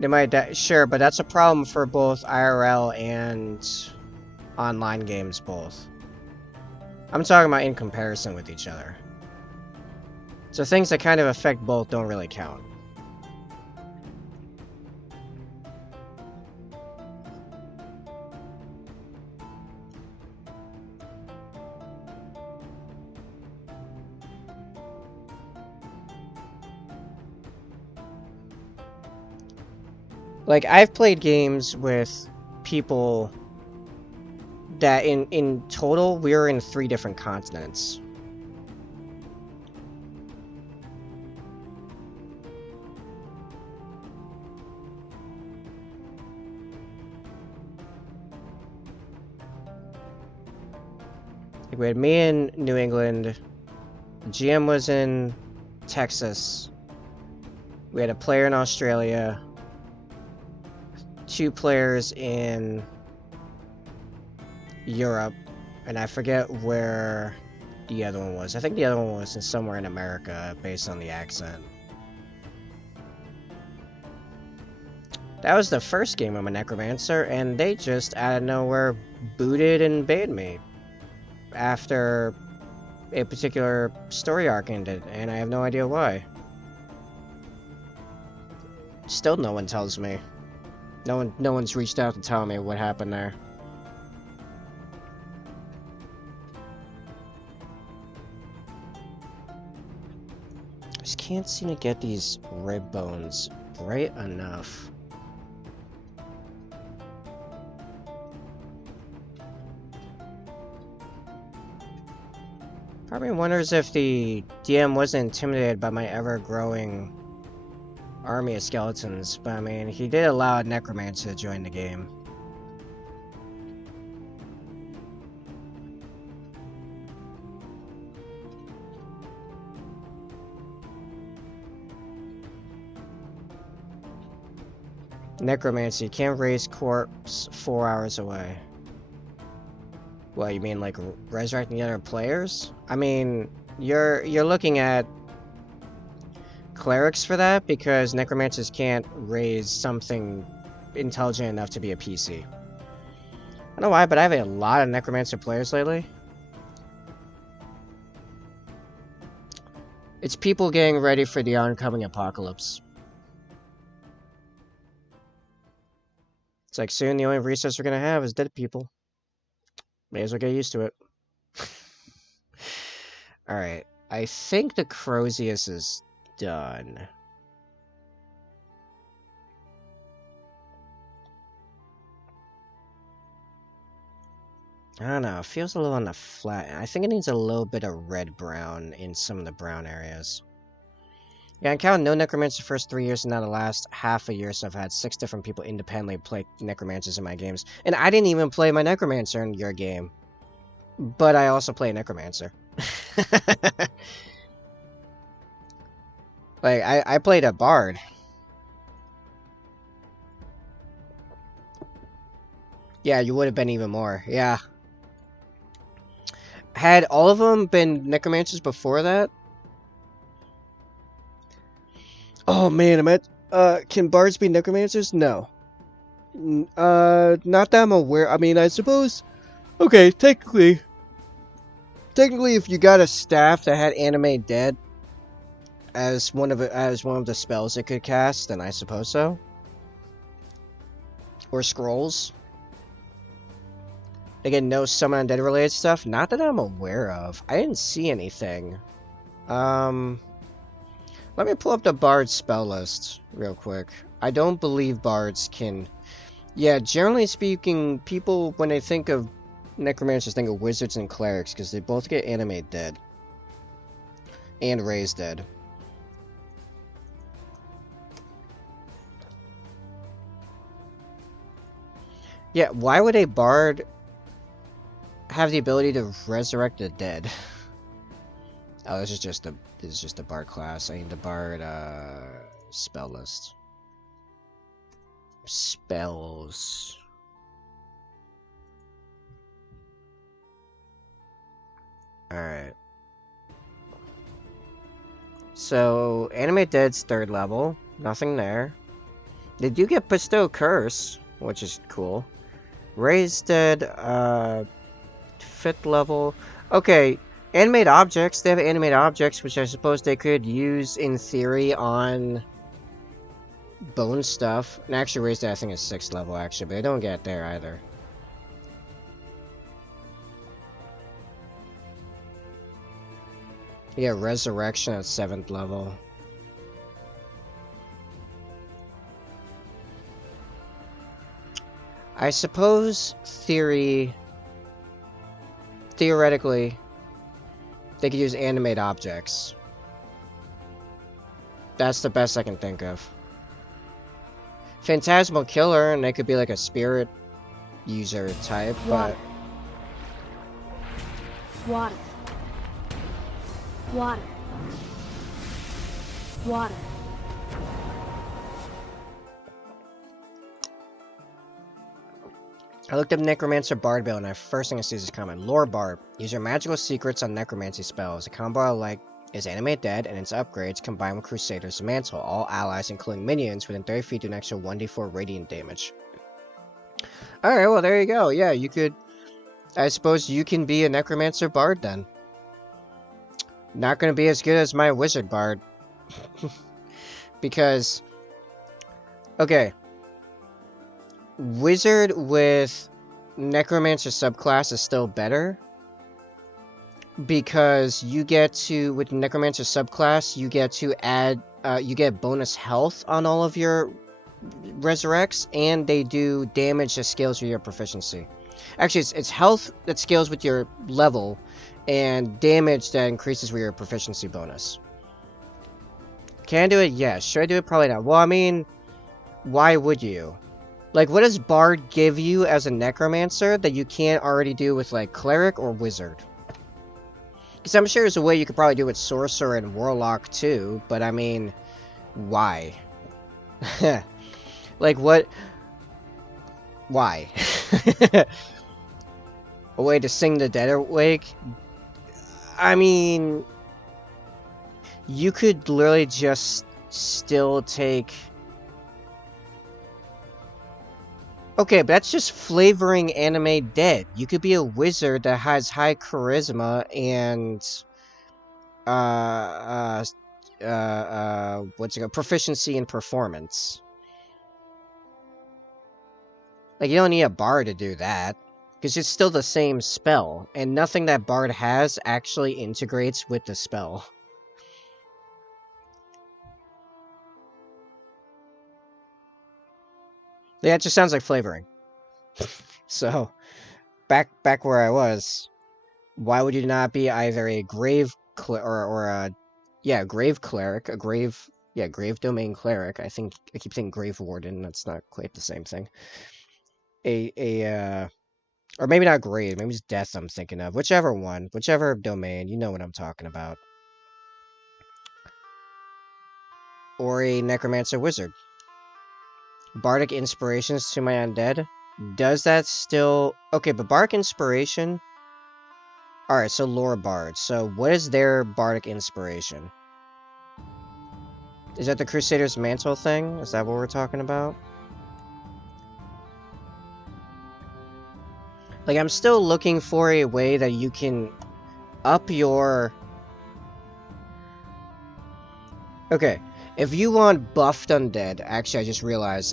They might sure, but that's a problem for both IRL and online games both. I'm talking about in comparison with each other. So things that kind of affect both don't really count. Like, I've played games with people that in total, we were in 3 different continents. Like, we had me in New England, GM was in Texas, we had a player in Australia, 2 players in Europe, and I forget where the other one was. I think the other one was somewhere in America, based on the accent. That was the first game of a Necromancer, and they just out of nowhere booted and banned me after a particular story arc ended, and I have no idea why. Still no one tells me. No one's reached out to tell me what happened there. I just can't seem to get these rib bones bright enough. Probably wonders if the DM wasn't intimidated by my ever-growing army of skeletons, but I mean, he did allow a necromancer to join the game. Necromancy, you can't raise corpse 4 hours away. Well, you mean like resurrecting the other players? I mean, you're looking at clerics for that because necromancers can't raise something intelligent enough to be a PC. I don't know why, but I've had a lot of necromancer players lately. It's people getting ready for the oncoming apocalypse. It's like soon the only resource we're gonna have is dead people. May as well get used to it. Alright, I think the Crozius is done. I don't know, it feels a little on the flat. I think it needs a little bit of red-brown in some of the brown areas. Yeah, I count no Necromancer first 3 years, and now the last half a year, so I've had 6 different people independently play Necromancers in my games. And I didn't even play my Necromancer in your game. But I also play Necromancer. Like, I played a Bard. Yeah, you would have been even more. Yeah. Had all of them been Necromancers before that? Oh man, can Bards be Necromancers? No. Not that I'm aware. I mean, I suppose. Okay, technically, if you got a staff that had Animate Dead as one of the spells it could cast, then I suppose so. Or scrolls. Again, no summon undead related stuff. Not that I'm aware of. I didn't see anything. Let me pull up the Bard spell list real quick. I don't believe Bards can. Yeah, generally speaking, people when they think of Necromancers think of Wizards and Clerics because they both get Animate Dead and Raise Dead. Yeah, why would a Bard have the ability to resurrect the dead? Oh, this is just a Bard class. I need the Bard spell list. Spells. Alright. So, Animate Dead's 3rd level. Nothing there. They do get Bestow Curse, which is cool. Raise Dead, 5th level. Okay, Animate Objects. They have Animate Objects, which I suppose they could use, in theory, on bone stuff. And actually, Raise Dead, I think, is 6th level, actually, but they don't get there either. Yeah, Resurrection at 7th level. I suppose theoretically, they could use animate objects. That's the best I can think of. Phantasmal Killer, and they could be like a spirit user type, but... Water. Water. Water. I looked up Necromancer Bard build, and the first thing I see is this comment. Lore Bard. Use your magical secrets on necromancy spells. A combo I like is Animate Dead, and its upgrades combined with Crusader's Mantle. All allies, including minions, within 30 feet do an extra 1d4 radiant damage. Alright, well there you go. Yeah, you could... I suppose you can be a Necromancer Bard then. Not gonna be as good as my Wizard Bard. Because... Okay. Wizard with Necromancer subclass is still better. Because you get to, with Necromancer subclass, you get to add, you get bonus health on all of your resurrects, and they do damage that scales with your proficiency. Actually, it's health that scales with your level, and damage that increases with your proficiency bonus. Can I do it? Yes. Should I do it? Probably not. Well, I mean, why would you? Like, what does Bard give you as a Necromancer that you can't already do with, like, Cleric or Wizard? Because I'm sure there's a way you could probably do it with Sorcerer and Warlock, too, but I mean, why? Like, what? Why? A way to sing the dead awake? I mean, you could literally just still take... Okay, but that's just flavoring Animate Dead. You could be a wizard that has high charisma and what's it called? Proficiency in performance. Like, you don't need a bard to do that, because it's still the same spell, and nothing that bard has actually integrates with the spell. Yeah, it just sounds like flavoring. So, back where I was, why would you not be either a grave grave cleric, grave domain cleric. I keep saying grave warden. That's not quite the same thing. Or maybe not grave. Maybe it's death. I'm thinking of whichever one, whichever domain. You know what I'm talking about. Or a necromancer wizard. Bardic Inspirations to my undead. Does that still... Okay, but Bardic Inspiration... Alright, so Lore Bard. So what is their Bardic Inspiration? Is that the Crusader's Mantle thing? Is that what we're talking about? Like, I'm still looking for a way that you can up your... Okay. If you want buffed undead, actually I just realized.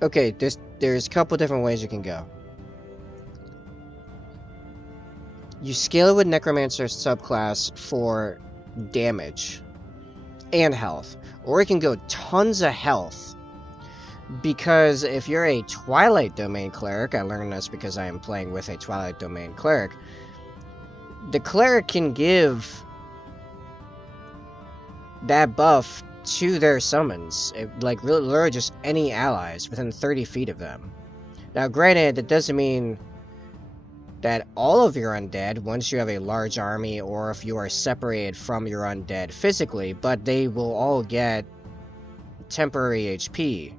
Okay, there's a couple different ways you can go. You scale it with Necromancer subclass for damage and health, or you can go tons of health. Because if you're a Twilight Domain cleric, I learned this because I am playing with a Twilight Domain cleric. The cleric can give that buff to their summons, like literally just any allies within 30 feet of them. Now granted, that doesn't mean that all of your undead, once you have a large army or if you are separated from your undead physically, but they will all get temporary HP.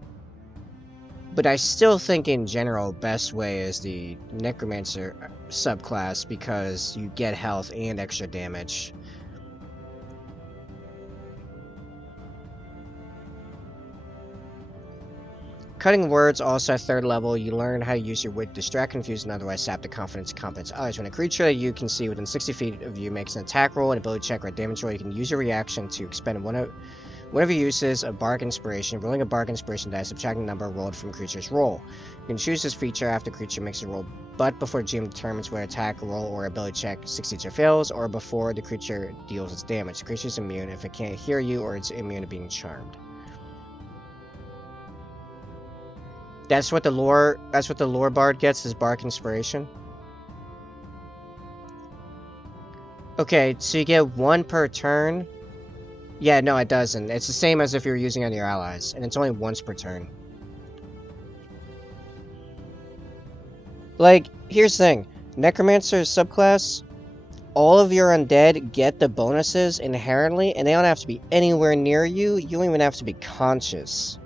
But I still think in general best way is the Necromancer subclass because you get health and extra damage. Cutting Words, also at 3rd level, you learn how to use your wit, distract, confuse, and otherwise sap the confidence of others. When a creature that you can see within 60 feet of you makes an attack roll, an ability check, or a damage roll, you can use your reaction to expend one of your uses of Bardic Inspiration, rolling a Bardic Inspiration die, subtracting the number rolled from a creature's roll. You can choose this feature after the creature makes a roll, but before GM determines whether attack, roll, or ability check succeeds or fails, or before the creature deals its damage. The creature is immune if it can't hear you, or it's immune to being charmed. That's what the lore bard gets, is bark inspiration. Okay, so you get 1 per turn. Yeah, no, it doesn't. It's the same as if you're using on your allies, and it's only once per turn. Like, here's the thing. Necromancer subclass, all of your undead get the bonuses inherently, and they don't have to be anywhere near you. You don't even have to be conscious.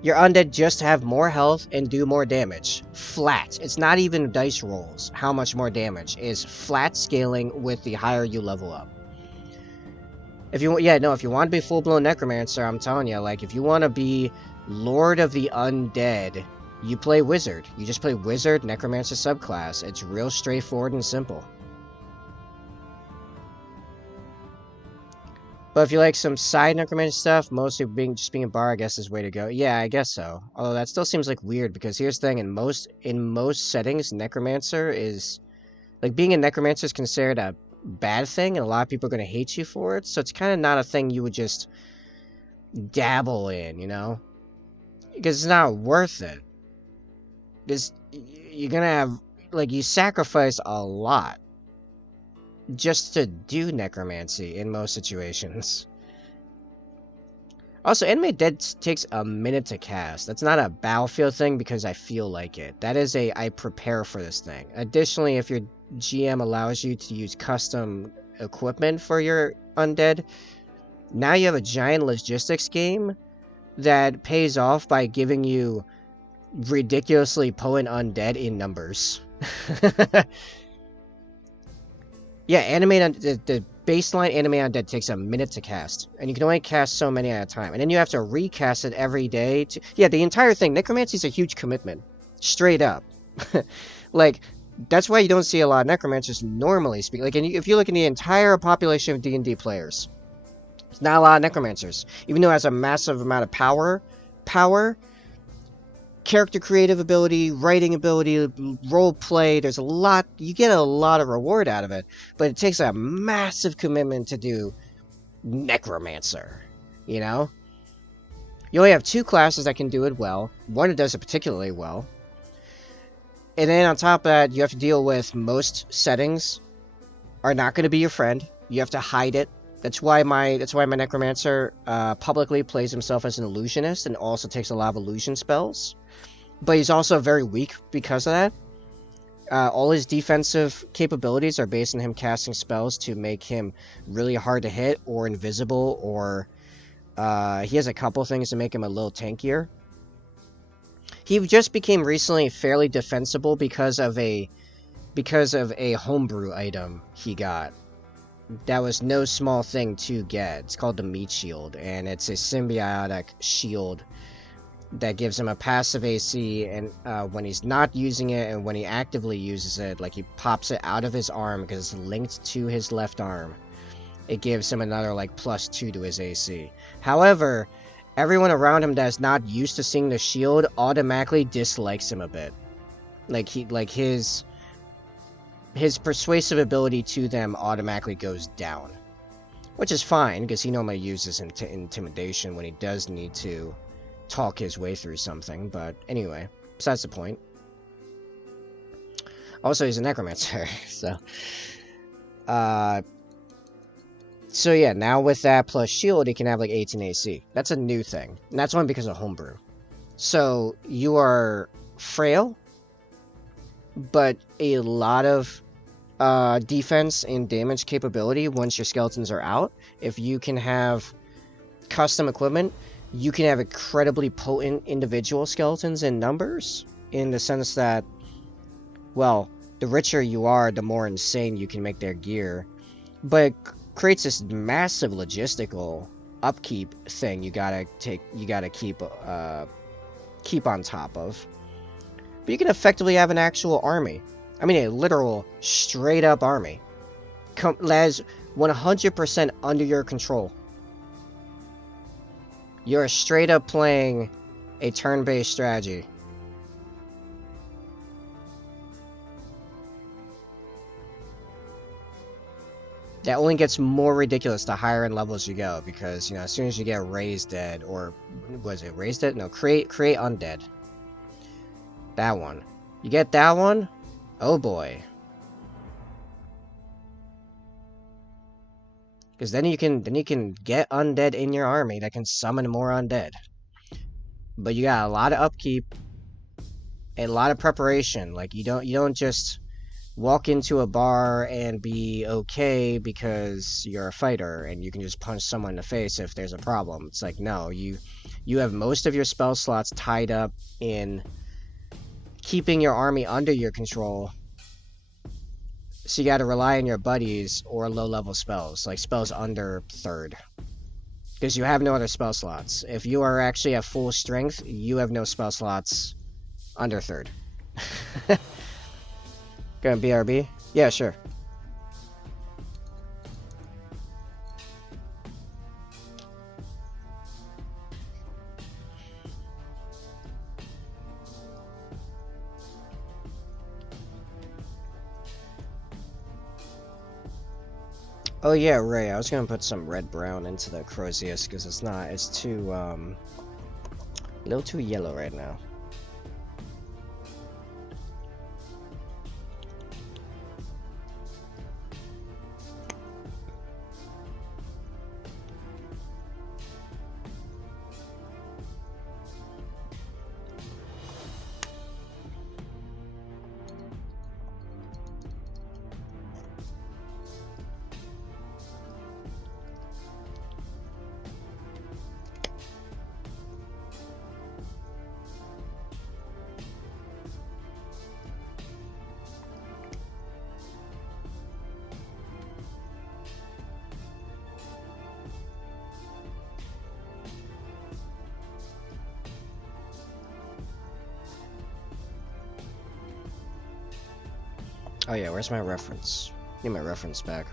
Your undead just have more health and do more damage. Flat. It's not even dice rolls. How much more damage is flat scaling with the higher you level up. If you want to be full-blown Necromancer, I'm telling you, like, if you want to be Lord of the Undead, you play Wizard. You just play Wizard, Necromancer subclass. It's real straightforward and simple. But if you like some side Necromancer stuff, mostly just being a bar, I guess, is the way to go. Yeah, I guess so. Although that still seems like weird, because here's the thing, in most settings, Necromancer is... Like, being a Necromancer is considered a bad thing, and a lot of people are going to hate you for it, so it's kind of not a thing you would just dabble in, you know? Because it's not worth it. Because you're going to have... Like, you sacrifice a lot just to do necromancy in most situations. Also, Animate Dead takes a minute to cast. That's not a battlefield thing because I feel like it. That is I prepare for this thing. Additionally, if your GM allows you to use custom equipment for your undead, now you have a giant logistics game that pays off by giving you ridiculously potent undead in numbers. Yeah, the baseline Animate Undead takes a minute to cast, and you can only cast so many at a time, and then you have to recast it every day. Yeah, the entire thing. Necromancy is a huge commitment, straight up. Like, that's why you don't see a lot of Necromancers normally speak. Like, if you look at the entire population of D&D players, there's not a lot of Necromancers, even though it has a massive amount of power, character creative ability, writing ability, role play. There's a lot. You get a lot of reward out of it, but it takes a massive commitment to do Necromancer. You know, you only have 2 classes that can do it well. One that does it particularly well, and then on top of that, you have to deal with most settings are not going to be your friend. You have to hide it. That's why my Necromancer publicly plays himself as an illusionist and also takes a lot of illusion spells. But he's also very weak because of that. All his defensive capabilities are based on him casting spells to make him really hard to hit or invisible, or he has a couple things to make him a little tankier. He just became recently fairly defensible because of a homebrew item he got. That was no small thing to get. It's called the Meat Shield, and it's a symbiotic shield that gives him a passive AC, and when he's not using it and when he actively uses it, like he pops it out of his arm because it's linked to his left arm, it gives him another like +2 to his AC. However, everyone around him that's not used to seeing the shield automatically dislikes him a bit. Like his persuasive ability to them automatically goes down, which is fine because he normally uses intimidation when he does need to talk his way through something. But anyway, besides the point. Also, he's a Necromancer, so yeah, now with that plus shield, he can have like 18 AC. That's a new thing, and that's only because of homebrew. So you are frail, but a lot of defense and damage capability once your skeletons are out. If you can have custom equipment, you can have incredibly potent individual skeletons in numbers, in the sense that, well, the richer you are, the more insane you can make their gear. But it creates this massive logistical upkeep thing you gotta keep on top of. But you can effectively have an actual army. I mean, a literal, straight-up army. That is 100% under your control. You're straight-up playing a turn-based strategy. that only gets more ridiculous the higher in levels you go, because, you know, as soon as you get raised dead, or was it raised dead? No, create undead. That one. You get that one? Oh boy. Because then you can get undead in your army that can summon more undead. But you got a lot of upkeep and a lot of preparation. Like you don't just walk into a bar and be okay because you're a fighter and you can just punch someone in the face if there's a problem. It's like, no, you have most of your spell slots tied up in keeping your army under your control. So you got to rely on your buddies or low-level spells, like spells under 3rd. Because you have no other spell slots. If you are actually at full strength, you have no spell slots under 3rd. Gonna BRB? Yeah, sure. Oh yeah, Ray, I was gonna put some red-brown into the Crozius, because it's too, a little too yellow right now. Oh yeah, where's my reference? Need my reference back.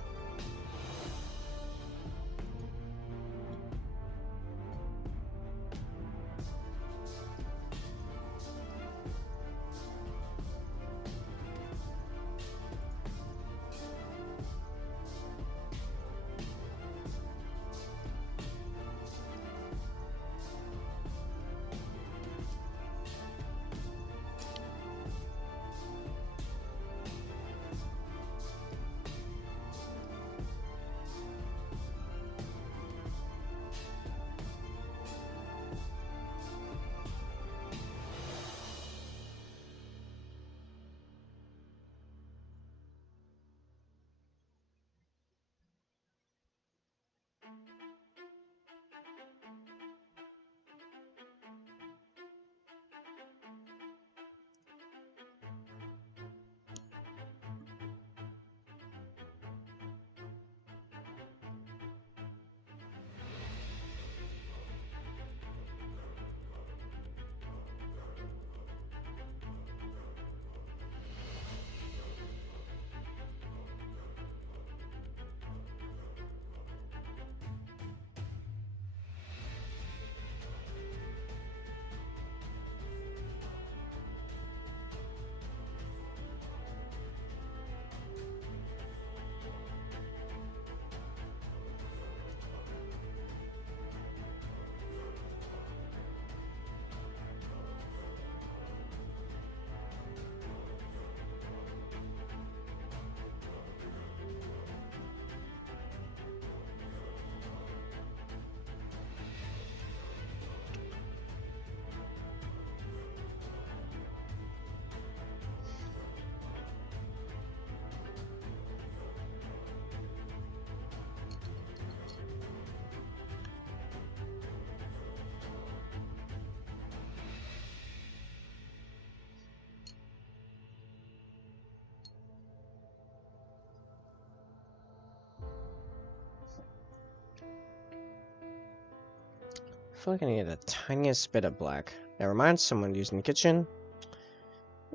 I feel like I need the tiniest bit of black. Never mind, someone using the kitchen.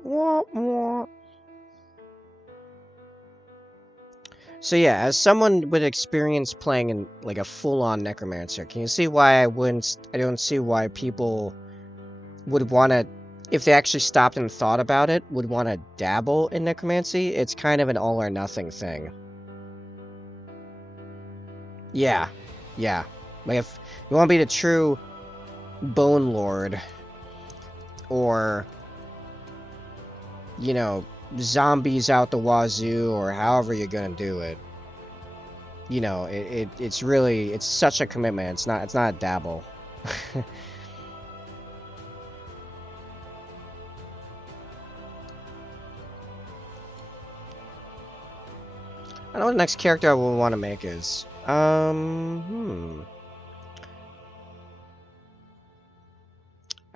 Wah, wah. So yeah, as someone with experience playing in like a full-on necromancer, can you see why I don't see why people would want to, if they actually stopped and thought about it, would want to dabble in necromancy? It's kind of an all or nothing thing. Yeah, yeah. Like if you want to be the true Bone Lord, or you know, zombies out the wazoo, or however you're gonna do it. You know, it's really it's such a commitment. It's not a dabble. I know what the next character I will want to make is. I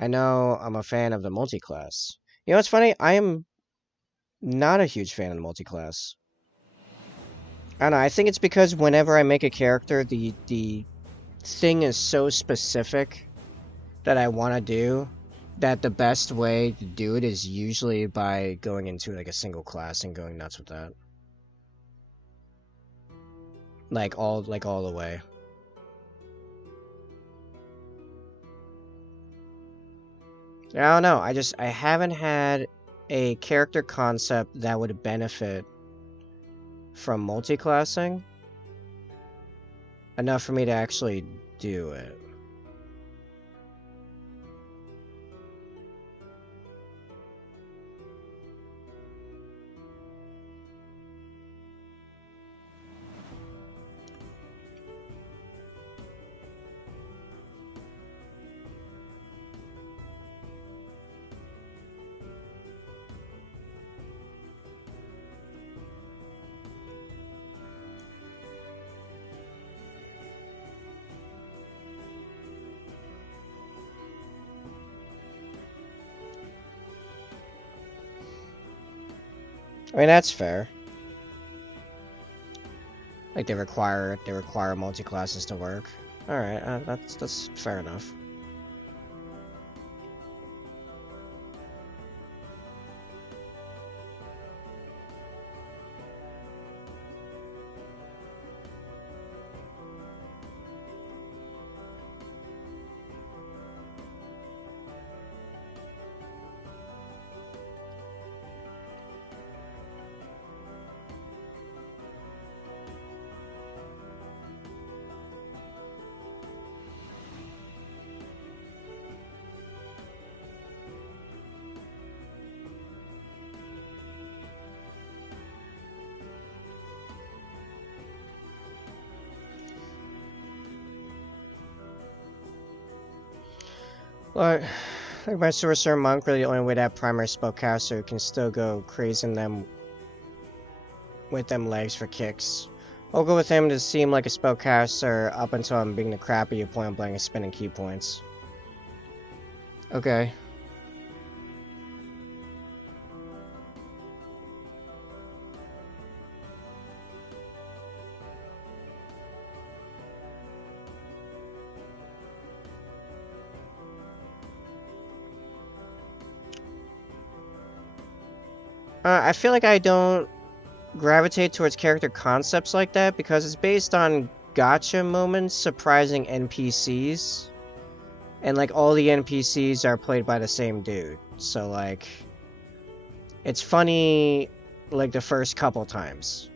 know I'm a fan of the multi-class. You know what's funny? I am not a huge fan of the multi-class. I don't know, I think it's because whenever I make a character, the thing is so specific that I want to do, that the best way to do it is usually by going into like a single class and going nuts with that. Like all the way. I don't know. I haven't had a character concept that would benefit from multi-classing enough for me to actually do it. I mean, that's fair. Like they require multi-classes to work. All right, that's fair enough. Well, like my sorcerer monk, really the only way that primary spellcaster can still go crazing them with them legs for kicks. I'll go with him to seem like a spellcaster up until I'm being the crappy point blank and spending key points. Okay. I feel like I don't gravitate towards character concepts like that because it's based on gotcha moments surprising NPCs. And like all the NPCs are played by the same dude. So like it's funny like the first couple times.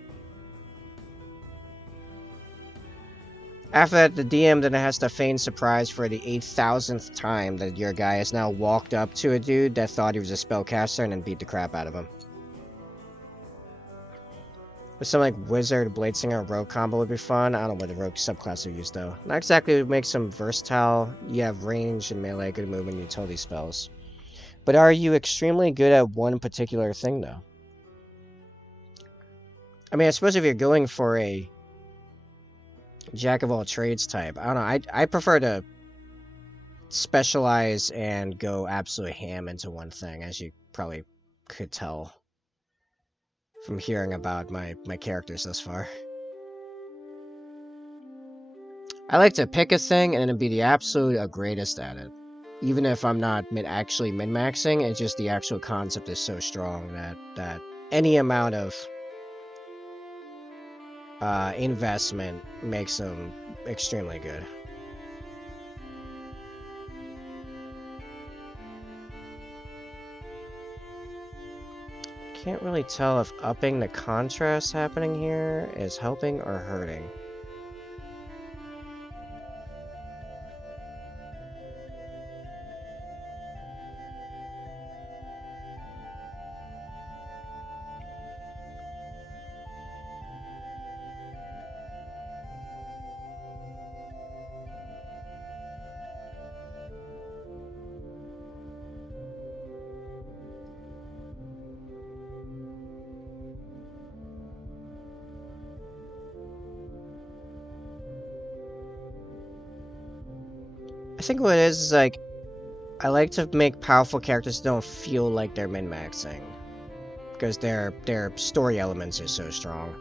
After that, the DM then has to feign surprise for the 8,000th time that your guy has now walked up to a dude that thought he was a spellcaster and then beat the crap out of him. With some like wizard, bladesinger, rogue combo would be fun. I don't know what the rogue subclass are used though. Not exactly would make some versatile. You have range and melee, good movement, and utility spells. But are you extremely good at one particular thing though? I mean, I suppose if you're going for a jack of all trades type, I don't know. I prefer to specialize and go absolutely ham into one thing, as you probably could tell from hearing about my characters thus far. I like to pick a thing and then be the absolute greatest at it. Even if I'm not actually min-maxing, it's just the actual concept is so strong that any amount of investment makes them extremely good. Can't really tell if upping the contrast happening here is helping or hurting. I think what it is like, I like to make powerful characters that don't feel like they're min-maxing. Because their story elements are so strong.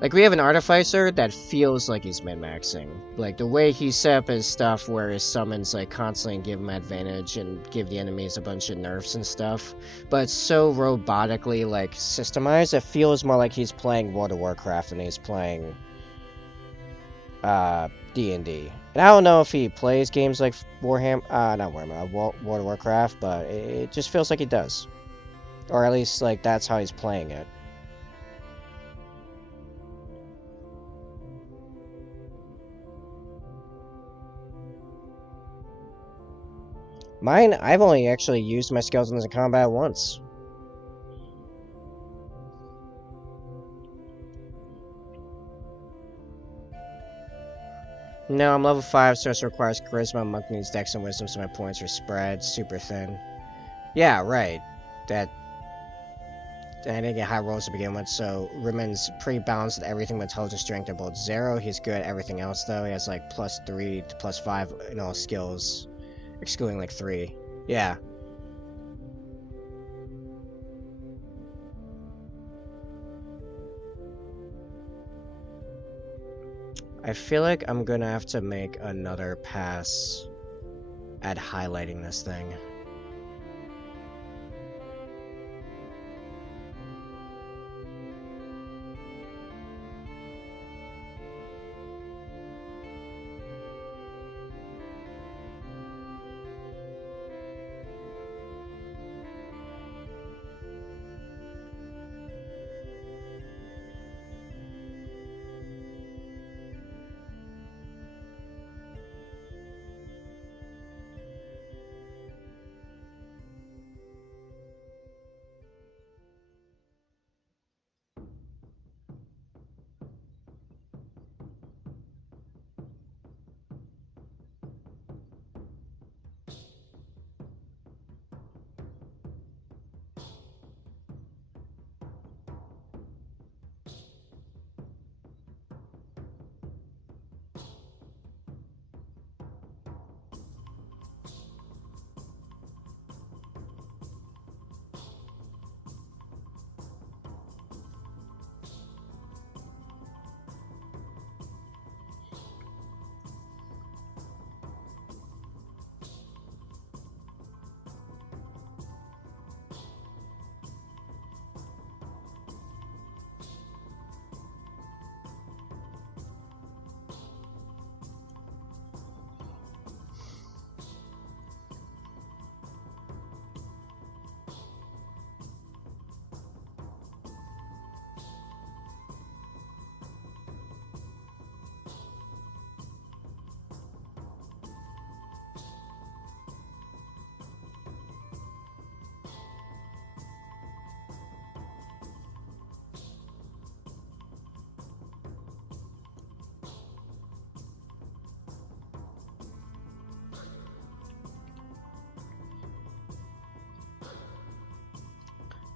Like, we have an Artificer that feels like he's min-maxing. Like, the way he set up his stuff where his summons, like, constantly give him advantage and give the enemies a bunch of nerfs and stuff. But it's so robotically, like, systemized, it feels more like he's playing World of Warcraft than he's playing, D&D. And I don't know if he plays games like Warhammer, not Warhammer, World of Warcraft, but it just feels like he does. Or at least, like, that's how he's playing it. Mine, I've only actually used my skeletons in combat once. No, I'm level 5, so it requires Charisma, Monk needs Dex and Wisdom, so my points are spread super thin. Yeah, right. I didn't get high rolls to begin with, so Rimmons pretty balanced at everything but Intelligence Strength are both 0. He's good at everything else, though. He has like +3 to +5 in all skills, excluding like 3. Yeah. I feel like I'm gonna have to make another pass at highlighting this thing.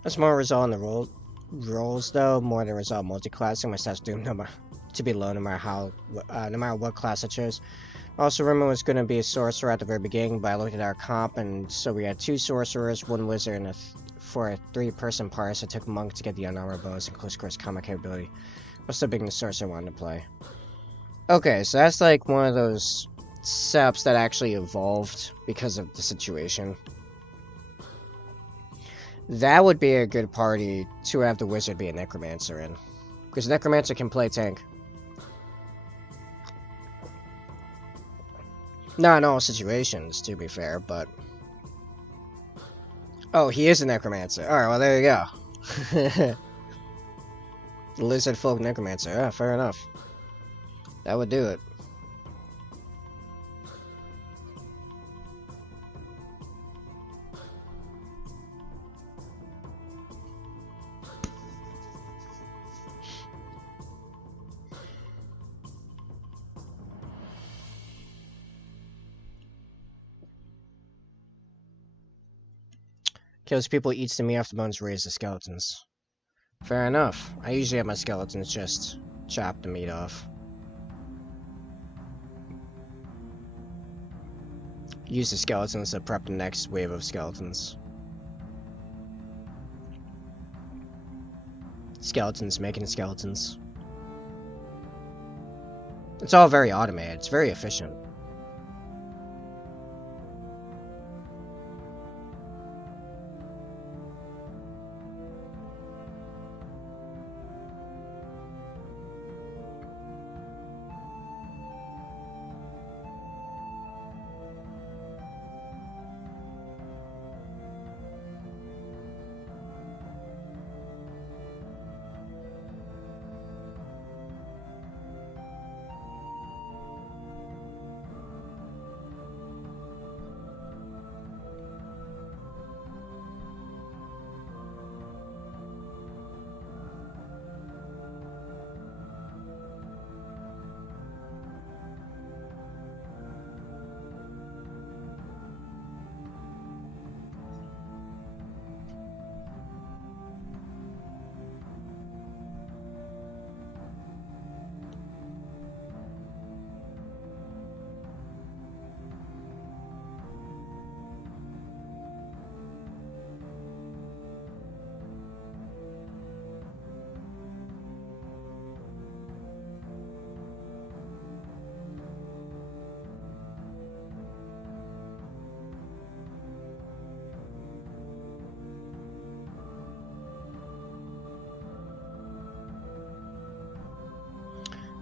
That's more result in the rolls though, more than result multi-classing. My stats doomed to be low no matter what class I chose. Also, Rimmer was going to be a sorcerer at the very beginning, but I looked at our comp, and so we had 2 sorcerers, 1 wizard, and for a 3-person party, so I took Monk to get the unarmored bonus and close quarters combat capability. What's the big sorcerer I wanted to play? Okay, so that's like one of those setups that actually evolved because of the situation. That would be a good party to have the wizard be a necromancer in, because necromancer can play tank. Not in all situations, to be fair, but... Oh, he is a necromancer. Alright, well, there you go. The lizard folk necromancer. Yeah, fair enough. That would do it. Kills people, eats the meat off the bones, raises the skeletons. Fair enough. I usually have my skeletons just chop the meat off. use the skeletons to prep the next wave of skeletons. Skeletons making skeletons. It's all very automated. It's very efficient.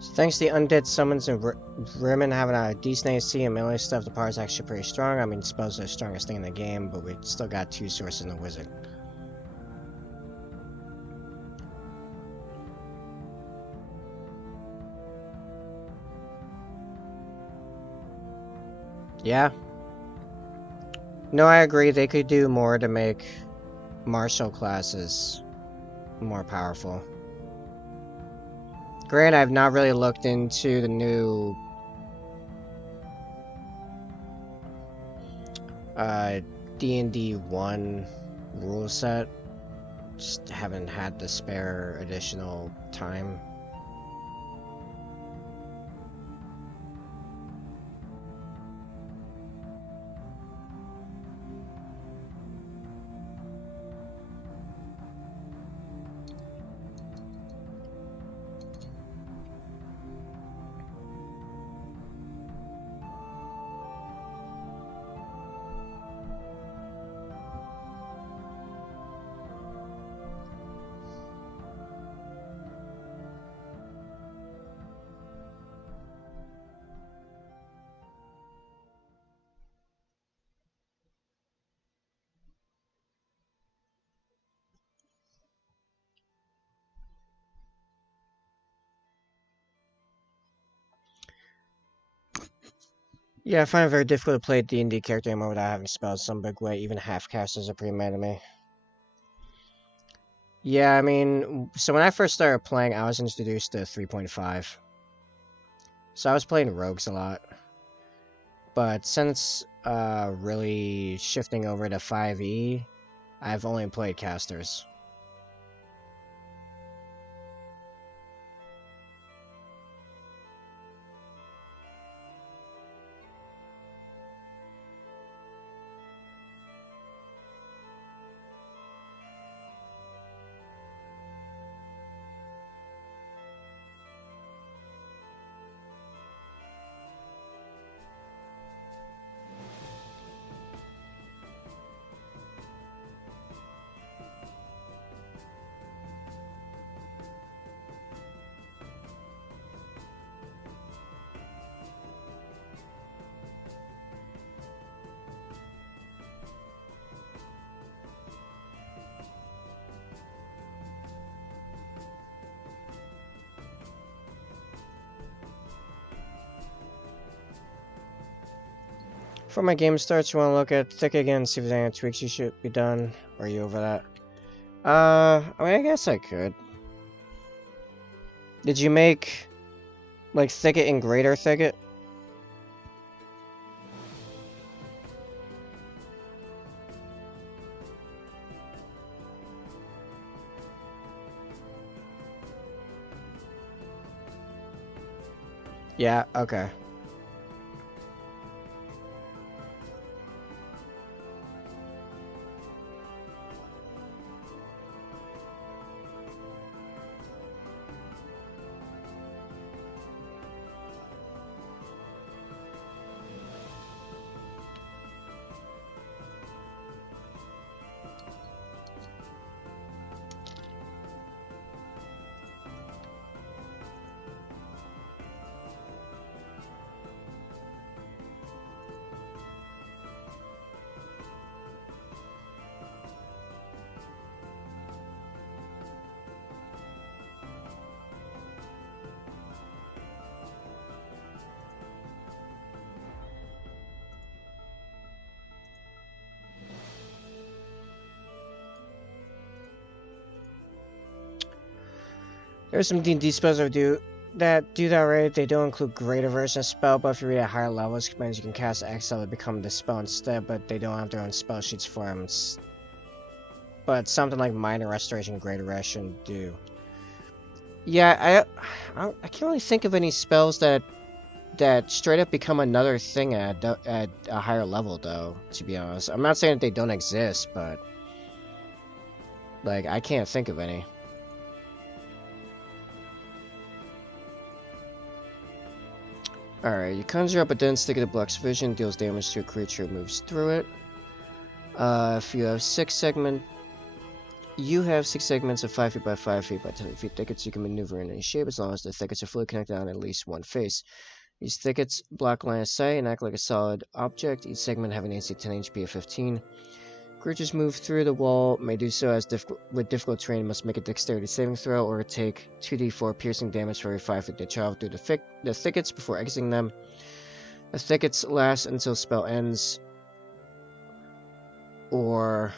So thanks to the undead summons and Rimmon having a decent AC and melee stuff, the power's actually pretty strong. I mean, spells are the strongest thing in the game, but we still got 2 sources in the wizard. Yeah. No, I agree. They could do more to make martial classes more powerful. Granted, I've not really looked into the new D&D 1 rule set. Just haven't had the spare additional time. Yeah, I find it very difficult to play a D&D character anymore without having spells some big way. Even half-casters are pretty mad at me. Yeah, I mean, so when I first started playing, I was introduced to 3.5. So I was playing rogues a lot. But since really shifting over to 5e, I've only played casters. Before my game starts, you want to look at Thick again, see if there's any tweaks you should be done. Or are you over that? I mean, I guess I could. Did you make, like, Thicket and Greater Thicket? Yeah, okay. There's some D&D spells that do that right. They don't include greater version of spell, but if you read at higher levels, it means you can cast Exile to become the spell instead, but they don't have their own spell sheets for them. But something like Minor Restoration, Greater Restoration do. Yeah, I can't really think of any spells that straight up become another thing at a higher level, though, to be honest. I'm not saying that they don't exist, but like, I can't think of any. Alright, you conjure up a dense thicket that blocks vision, deals damage to a creature, moves through it. If you have 6 segments of 5 feet by 5 feet by 10 feet thickets, you can maneuver in any shape as long as the thickets are fully connected on at least one face. These thickets block line of sight and act like a solid object, each segment having AC 10 HP of 15. Creatures move through the wall may do so with difficult terrain, must make a dexterity saving throw or take 2d4 piercing damage for every 5 feet they travel through the thickets before exiting them. The thickets last until spell ends, or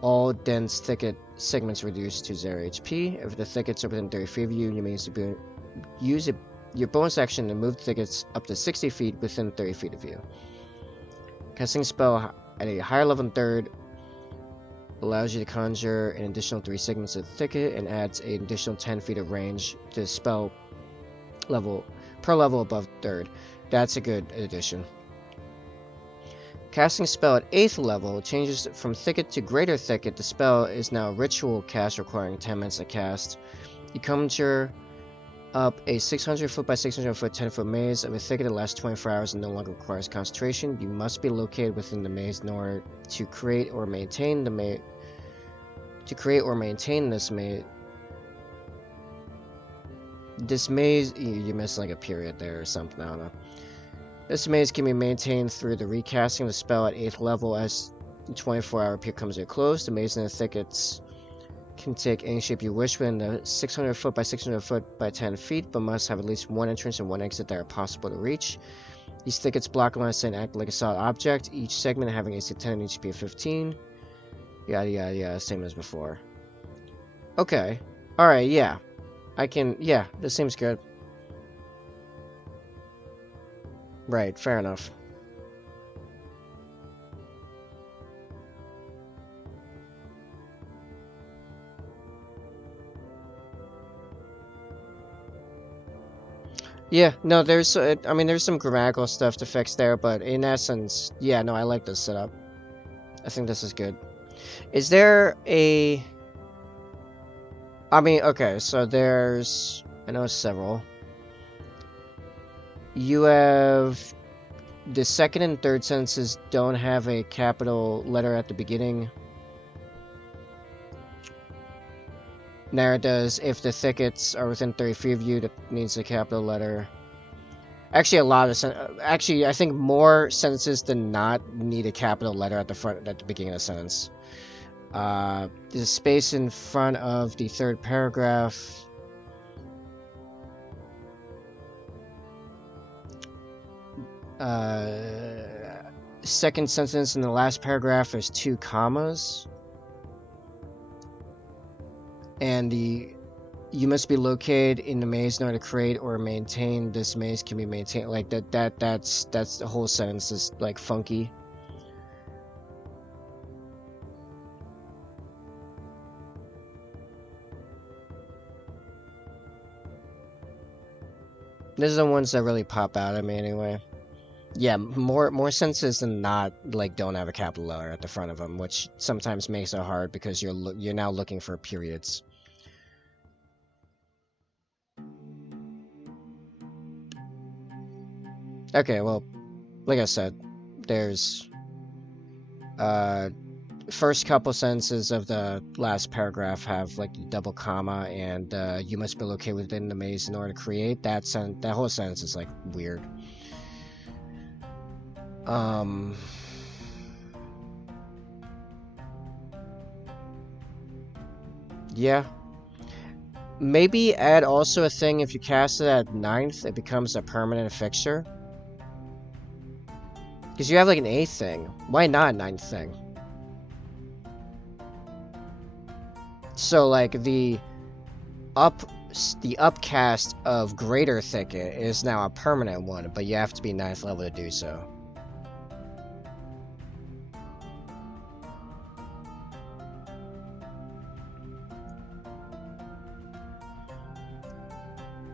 all dense thicket segments reduced to 0 HP. If the thickets are within 30 feet of you, you may use your bonus action to move the thickets up to 60 feet within 30 feet of you. Casting spell at a higher level than 3rd allows you to conjure an additional 3 segments of the thicket and adds an additional 10 feet of range to spell level per level above 3rd. That's a good addition. Casting spell at 8th level changes from thicket to greater thicket. The spell is now a ritual cast requiring 10 minutes to cast. You conjure up a 600 foot by 600 foot 10 foot maze of a thicket that lasts 24 hours and no longer requires concentration. You must be located within the maze in order to create or maintain this maze. This maze, you missed like a period there or something, I don't know. This maze can be maintained through the recasting of the spell at 8th level as the 24-hour period comes to a close. The maze in the thickets can take any shape you wish within the 600 foot by 600 foot by 10 feet, but must have at least one entrance and one exit that are possible to reach. These thickets block line of sight and act like a solid object, each segment having AC 10 and HP of 15. Yada yada yada, same as before. Okay. Alright, yeah. Yeah, this seems good. Right, fair enough. Yeah, no, there's some grammatical stuff to fix there, but in essence, yeah, no, I like this setup. I think this is good. Is there a... okay, so there's... I know several. You have... The 2nd and 3rd sentences don't have a capital letter at the beginning. Nara does. If the thickets are within 30 feet of you, that needs a capital letter. Actually, I think more sentences than not need a capital letter at the beginning of the sentence. The space in front of the 3rd paragraph. Second sentence in the last paragraph is 2 commas. And you must be located in the maze in order to create or maintain this maze can be maintained. Like that's the whole sentence is like funky. These are the ones that really pop out at me anyway. Yeah, more sentences than not like don't have a capital letter at the front of them, which sometimes makes it hard because you're now looking for periods. Okay, well, like I said, there's first couple sentences of the last paragraph have like the double comma and you must be located within the maze in order to create. That whole sentence is like weird. Yeah. Maybe add also a thing if you cast it at 9th, it becomes a permanent fixture. Because you have like an 8th thing. Why not a 9th thing? So like the the upcast of Greater Thicket is now a permanent one, but you have to be 9th level to do so.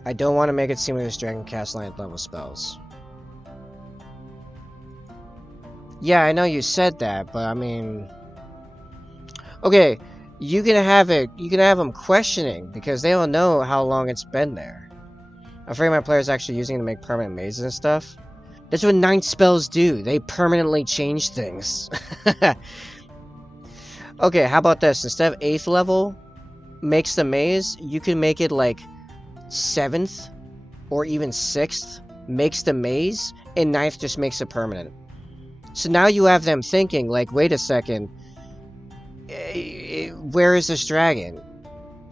I don't want to make it seem like this dragon casts 9th level spells. Yeah, I know you said that, but I mean... Okay, you can have them questioning, because they don't know how long it's been there. I'm afraid my player's actually using it to make permanent mazes and stuff. That's what 9th spells do. They permanently change things. Okay, how about this? Instead of 8th level makes the maze, you can make it like 7th or even 6th makes the maze, and 9th just makes it permanent. So now you have them thinking, like, wait a second, where is this dragon?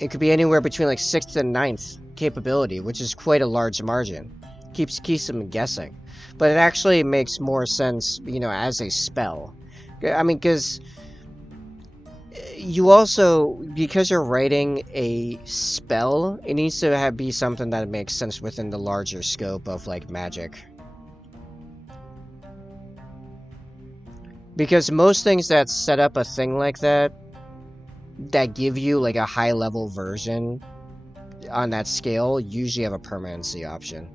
It could be anywhere between like 6th and 9th capability, which is quite a large margin. Keeps them guessing. But it actually makes more sense, you know, as a spell. I mean, because you also, because you're writing a spell, it needs to be something that makes sense within the larger scope of, like, magic. Because most things that set up a thing like that give you, like, a high-level version on that scale, usually have a permanency option.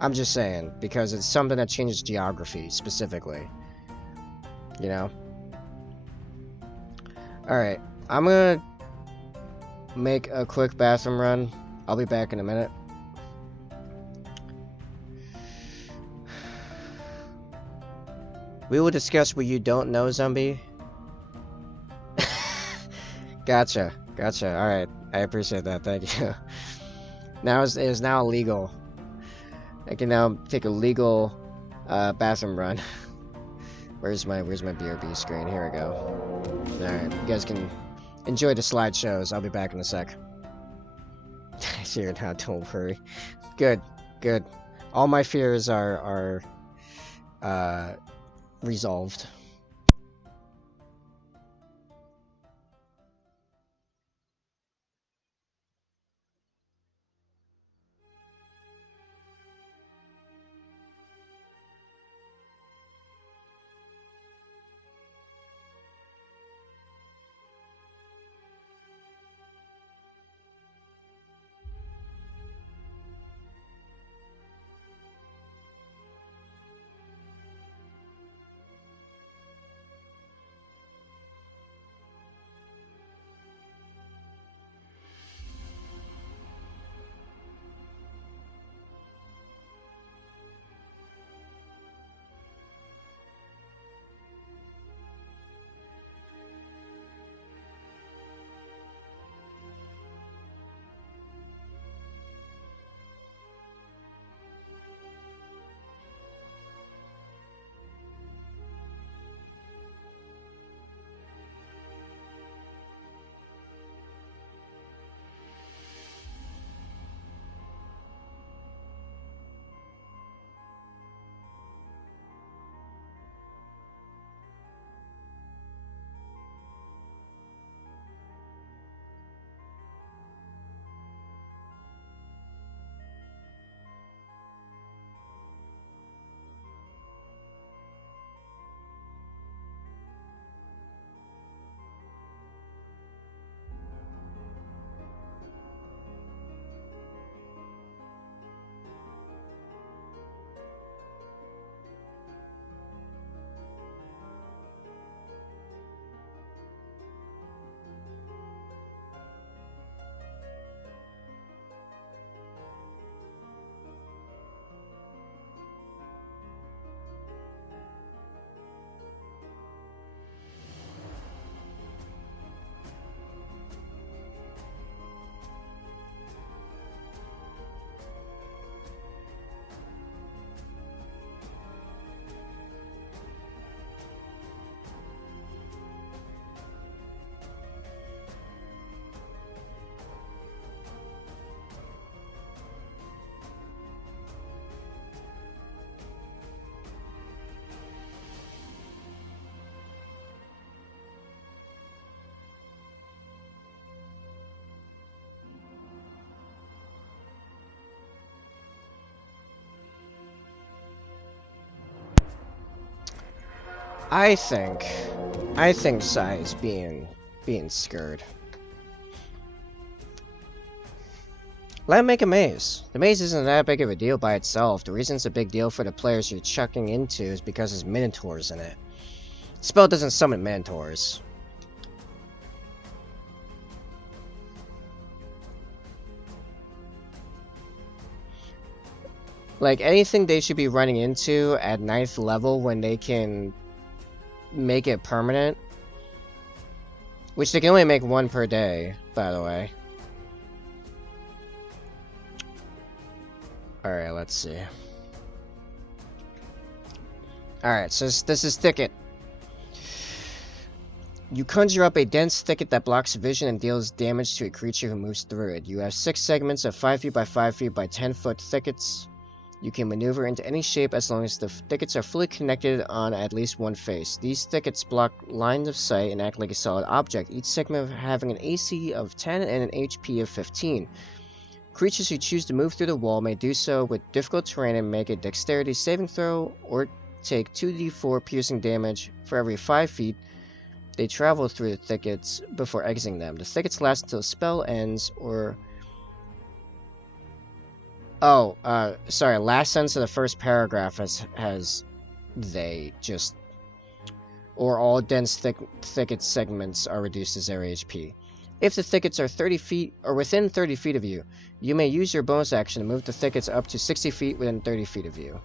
I'm just saying, because it's something that changes geography, specifically. You know? Alright, I'm gonna make a quick bathroom run. I'll be back in a minute. We will discuss what you don't know, zombie. Gotcha. Alright, I appreciate that, thank you. Now it is now illegal. I can now take a legal bathroom run. Where's my BRB screen? Here we go. Alright, you guys can enjoy the slideshows. I'll be back in a sec. Here now, don't worry. Good. All my fears are resolved. I think Sai is being scared. Let him make a maze. The maze isn't that big of a deal by itself. The reason it's a big deal for the players you're chucking into is because there's minotaurs in it. The spell doesn't summon minotaurs. Like, anything they should be running into at 9th level when they can make it permanent. Which they can only make one per day, by the way. Alright, let's see. Alright, so this is Thicket. You conjure up a dense thicket that blocks vision and deals damage to a creature who moves through it. You have 6 segments of 5 feet by 5 feet by 10 foot thickets. You can maneuver into any shape as long as the thickets are fully connected on at least one face. These thickets block lines of sight and act like a solid object, each segment having an AC of 10 and an HP of 15. Creatures who choose to move through the wall may do so with difficult terrain and make a dexterity saving throw or take 2d4 piercing damage for every 5 feet they travel through the thickets before exiting them. The thickets last until the spell ends or... Oh, sorry, last sentence of the first paragraph has they just... Or all dense thicket segments are reduced to 0 HP. If the thickets are 30 feet or within 30 feet of you, you may use your bonus action to move the thickets up to 60 feet within 30 feet of you.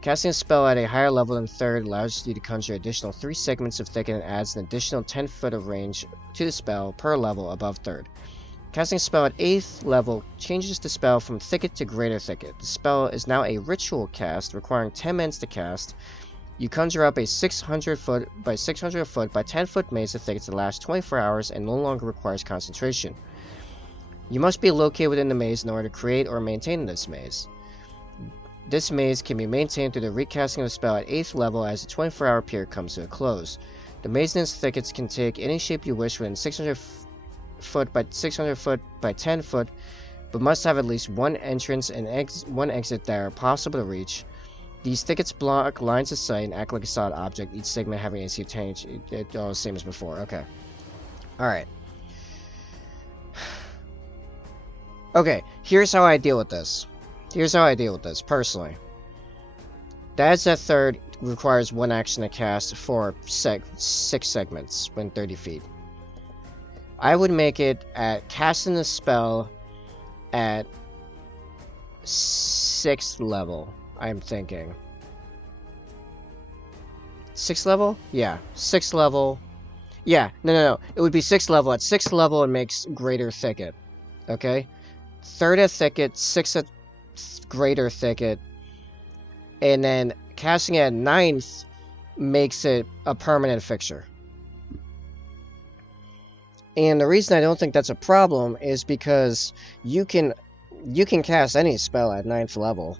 Casting a spell at a higher level than 3rd allows you to conjure additional 3 segments of thicket and adds an additional 10 foot of range to the spell per level above 3rd. Casting a spell at 8th level changes the spell from thicket to greater thicket. The spell is now a ritual cast requiring 10 minutes to cast. You conjure up a 600 foot by 600 foot by 10 foot maze of thickets that lasts 24 hours and no longer requires concentration. You must be located within the maze in order to create or maintain this maze. This maze can be maintained through the recasting of the spell at 8th level as the 24-hour period comes to a close. The maze and its thickets can take any shape you wish within 600 foot by 600 foot by 10 foot, but must have at least one entrance and one exit that are possible to reach. These thickets block lines of sight and act like a solid object, each segment having AC of 10 HP. All the same as before. Okay. Alright. Okay, here's how I deal with this. Personally. That's at 3rd requires one action to cast for 6 segments when 30 feet. I would make it at casting the spell at 6th level, I'm thinking. 6th level? Yeah, 6th level. Yeah, no. It would be 6th level. At 6th level, it makes greater thicket. Okay? 3rd at thicket, 6th at greater thicket, and then casting at 9th makes it a permanent fixture. And the reason I don't think that's a problem is because you can cast any spell at 9th level.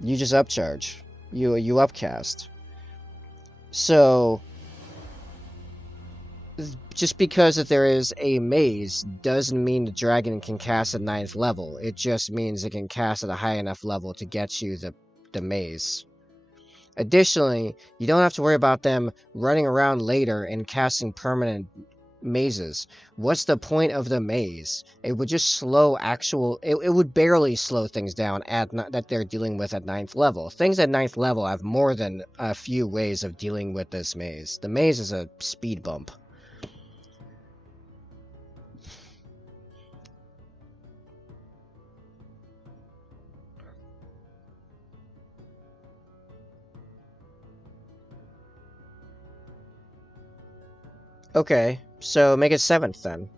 You just upcharge. You upcast. So just because that there is a maze doesn't mean the dragon can cast at 9th level. It just means it can cast at a high enough level to get you the maze. Additionally, you don't have to worry about them running around later and casting permanent mazes. What's the point of the maze? It would just slow it would barely slow things down that they're dealing with at 9th level. Things at 9th level have more than a few ways of dealing with this maze. The maze is a speed bump. Okay, so make it 7th then.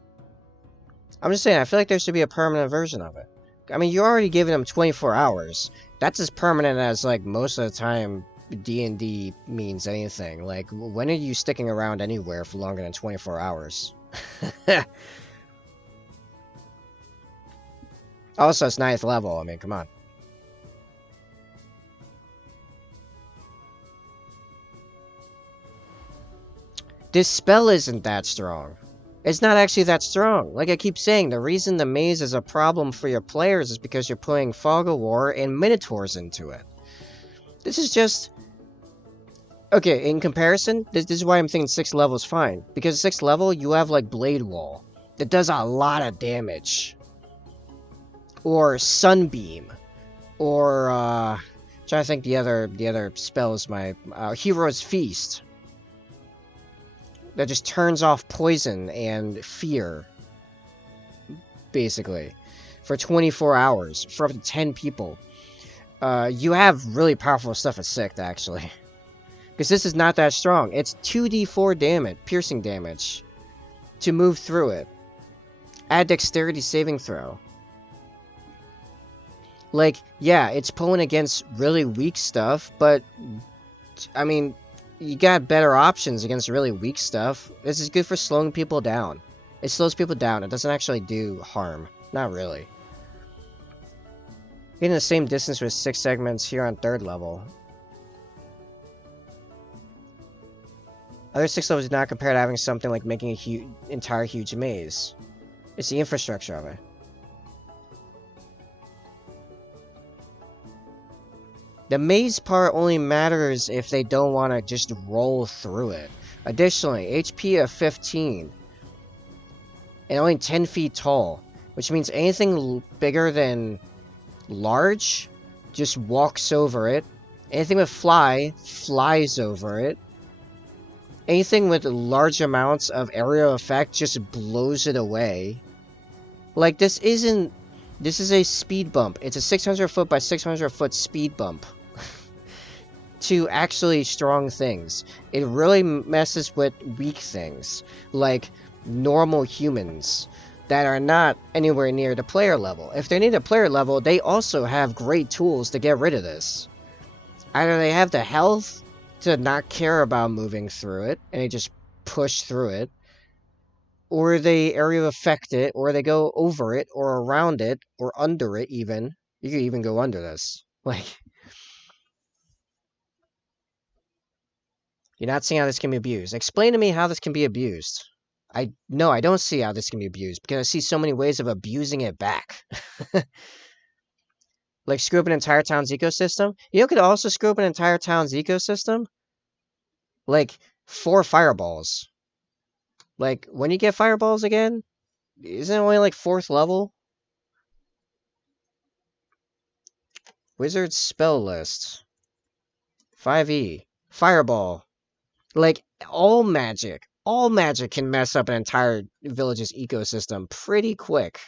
I'm just saying, I feel like there should be a permanent version of it. I mean, you're already giving them 24 hours. That's as permanent as, like, most of the time D&D means anything. Like, when are you sticking around anywhere for longer than 24 hours? Also, it's 9th level. I mean, come on. This spell isn't that strong. It's not actually that strong. Like I keep saying, the reason the maze is a problem for your players is because you're putting Fog of War and Minotaurs into it. This is just... Okay, in comparison, this is why I'm thinking 6th level is fine. Because 6th level, you have like Blade Wall. That does a lot of damage. Or Sunbeam. Or, trying to think the other spells, my, Hero's Feast. That just turns off poison and fear. Basically. For 24 hours. For up to 10 people. You have really powerful stuff at 6th, actually. Because this is not that strong. It's 2d4 damage, piercing damage, to move through it. Add dexterity saving throw. Like, yeah, it's pulling against really weak stuff, but, I mean, you got better options against really weak stuff. This is good for slowing people down. It slows people down. It doesn't actually do harm. Not really. Getting the same distance with 6 segments here on 3rd level. Other 6 levels do not compare to having something like making a entire huge maze. It's the infrastructure of it. The maze part only matters if they don't want to just roll through it. Additionally, HP of 15. And only 10 feet tall. Which means anything bigger than large just walks over it. Anything with fly, flies over it. Anything with large amounts of aerial effect just blows it away. Like, this is a speed bump. It's a 600 foot by 600 foot speed bump. To actually strong things. It really messes with weak things. Like, normal humans. That are not anywhere near the player level. If they need a player level, they also have great tools to get rid of this. Either they have the health to not care about moving through it, and they just push through it, or they area affect it, or they go over it, or around it, or under it even. You could even go under this. Like, you're not seeing how this can be abused. Explain to me how this can be abused. I don't see how this can be abused, because I see so many ways of abusing it back. Like, screw up an entire town's ecosystem. You could also screw up an entire town's ecosystem. Like, 4 fireballs. Like, when you get fireballs again, isn't it only like 4th level? Wizard spell list. 5e. Fireball. Like, all magic can mess up an entire village's ecosystem pretty quick.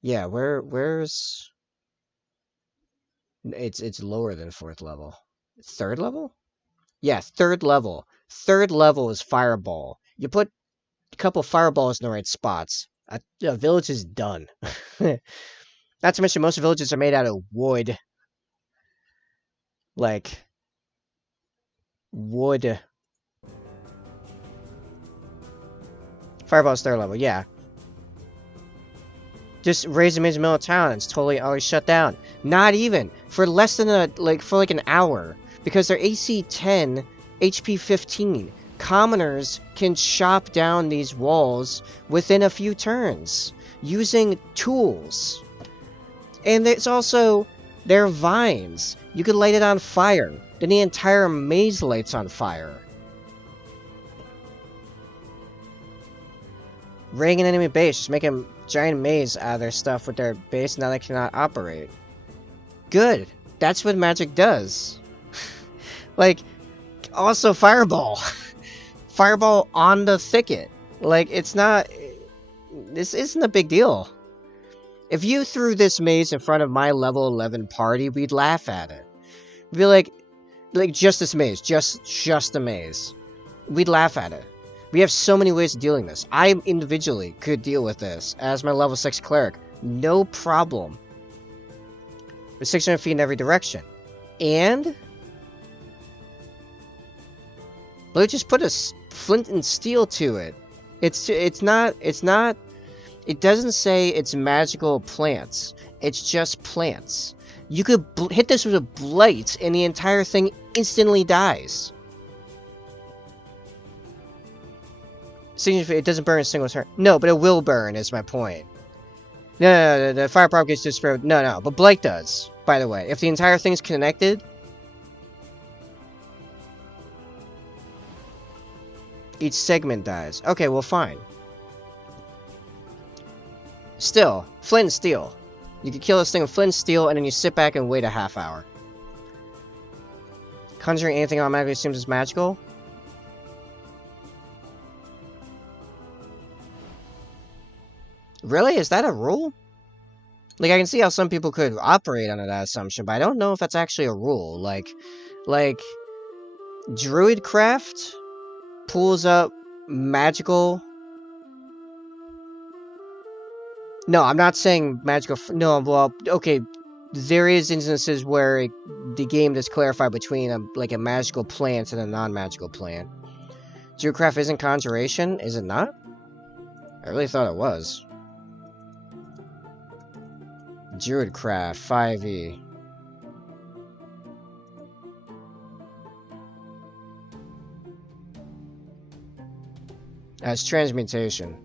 Yeah, where's... It's lower than 4th level. 3rd level? Yeah, 3rd level. 3rd level is fireball. You put a couple fireballs in the right spots. A village is done. Not to mention, most villages are made out of wood. Like, wood. Fireball's 3rd level, yeah. Just raise them into middle of town, it's totally always shut down. Not even. For less than an hour. Because they're AC 10, HP 15. Commoners can chop down these walls within a few turns. Using tools. And it's also... They're vines. You could light it on fire. Then the entire maze lights on fire. Raiding an enemy base, just make a giant maze out of their stuff with their base, now they cannot operate. Good. That's what magic does. Like, also fireball. Fireball on the thicket. Like, it's not... This isn't a big deal. If you threw this maze in front of my level 11 party, we'd laugh at it. We'd be like just this maze, just a maze. We'd laugh at it. We have so many ways of dealing with this. I individually could deal with this as my level 6 cleric. No problem. With 600 feet in every direction. And... let's just put a flint and steel to it. It's not... It doesn't say it's magical plants. It's just plants. You could hit this with a blight and the entire thing instantly dies. It doesn't burn a single turn. No, but it will burn, is my point. No, the fire propagates just for... No, but blight does, by the way. If the entire thing's connected... Each segment dies. Okay, well, fine. Still, flint and steel. You can kill this thing with flint and steel, and then you sit back and wait a half hour. Conjuring anything automatically assumes it's magical. Really? Is that a rule? Like, I can see how some people could operate under that assumption, but I don't know if that's actually a rule. Like, Druidcraft pulls up magical... No, I'm not saying magical... No, well, okay, there is instances where the game does clarify between, a magical plant and a non-magical plant. Druidcraft isn't conjuration, is it not? I really thought it was. Druidcraft, 5e. As transmutation.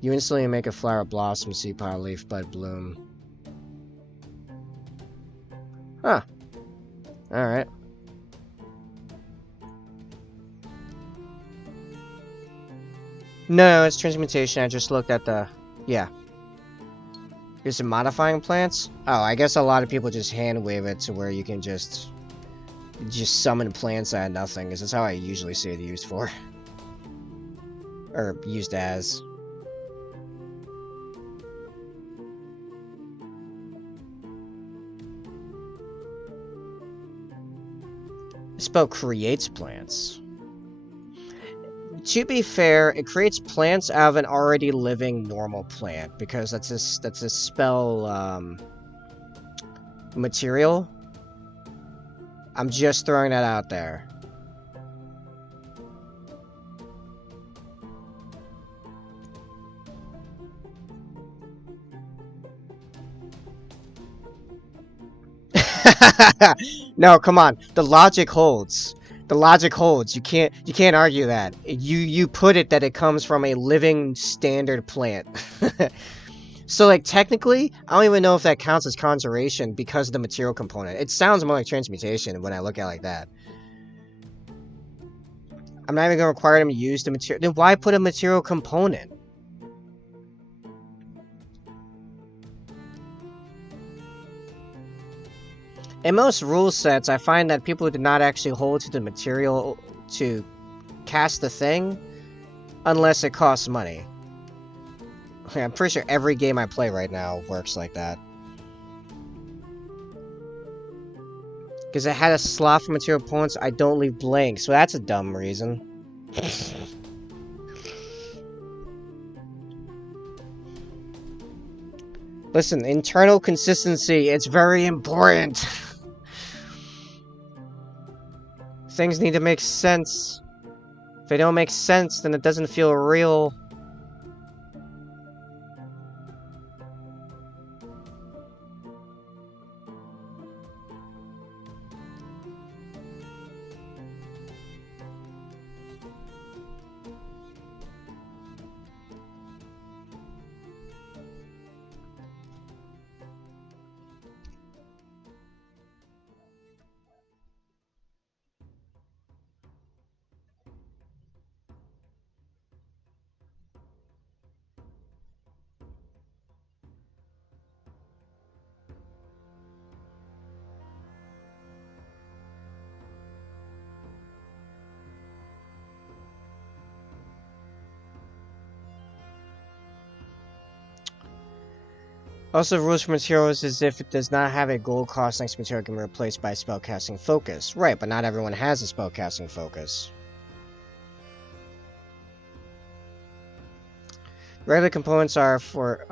You instantly make a flower blossom, seed pod, leaf, bud, bloom. Huh. Alright. No, it's transmutation. I just looked at the... Yeah. Is it modifying plants? Oh, I guess a lot of people just hand wave it to where you can just summon plants out of nothing, because that's how I usually see it used for. Or used as. The spell creates plants. To be fair, it creates plants out of an already living normal plant, because that's a spell material. I'm just throwing that out there. No, come on. The logic holds. The logic holds. You can't argue that. You put it that it comes from a living standard plant. So, like, technically, I don't even know if that counts as conjuration because of the material component. It sounds more like transmutation when I look at it like that. I'm not even going to require them to use the material. Then why put a material component? In most rule sets, I find that people do not actually hold to the material to cast the thing unless it costs money. I'm pretty sure every game I play right now works like that. Because it had a slot for material opponents I don't leave blank, so that's a dumb reason. Listen, internal consistency, it's very important. Things need to make sense. If they don't make sense, then it doesn't feel real. Also, rules for materials is if it does not have a gold cost next material can be replaced by spellcasting focus. Right, but not everyone has a spellcasting focus. Regular components are for,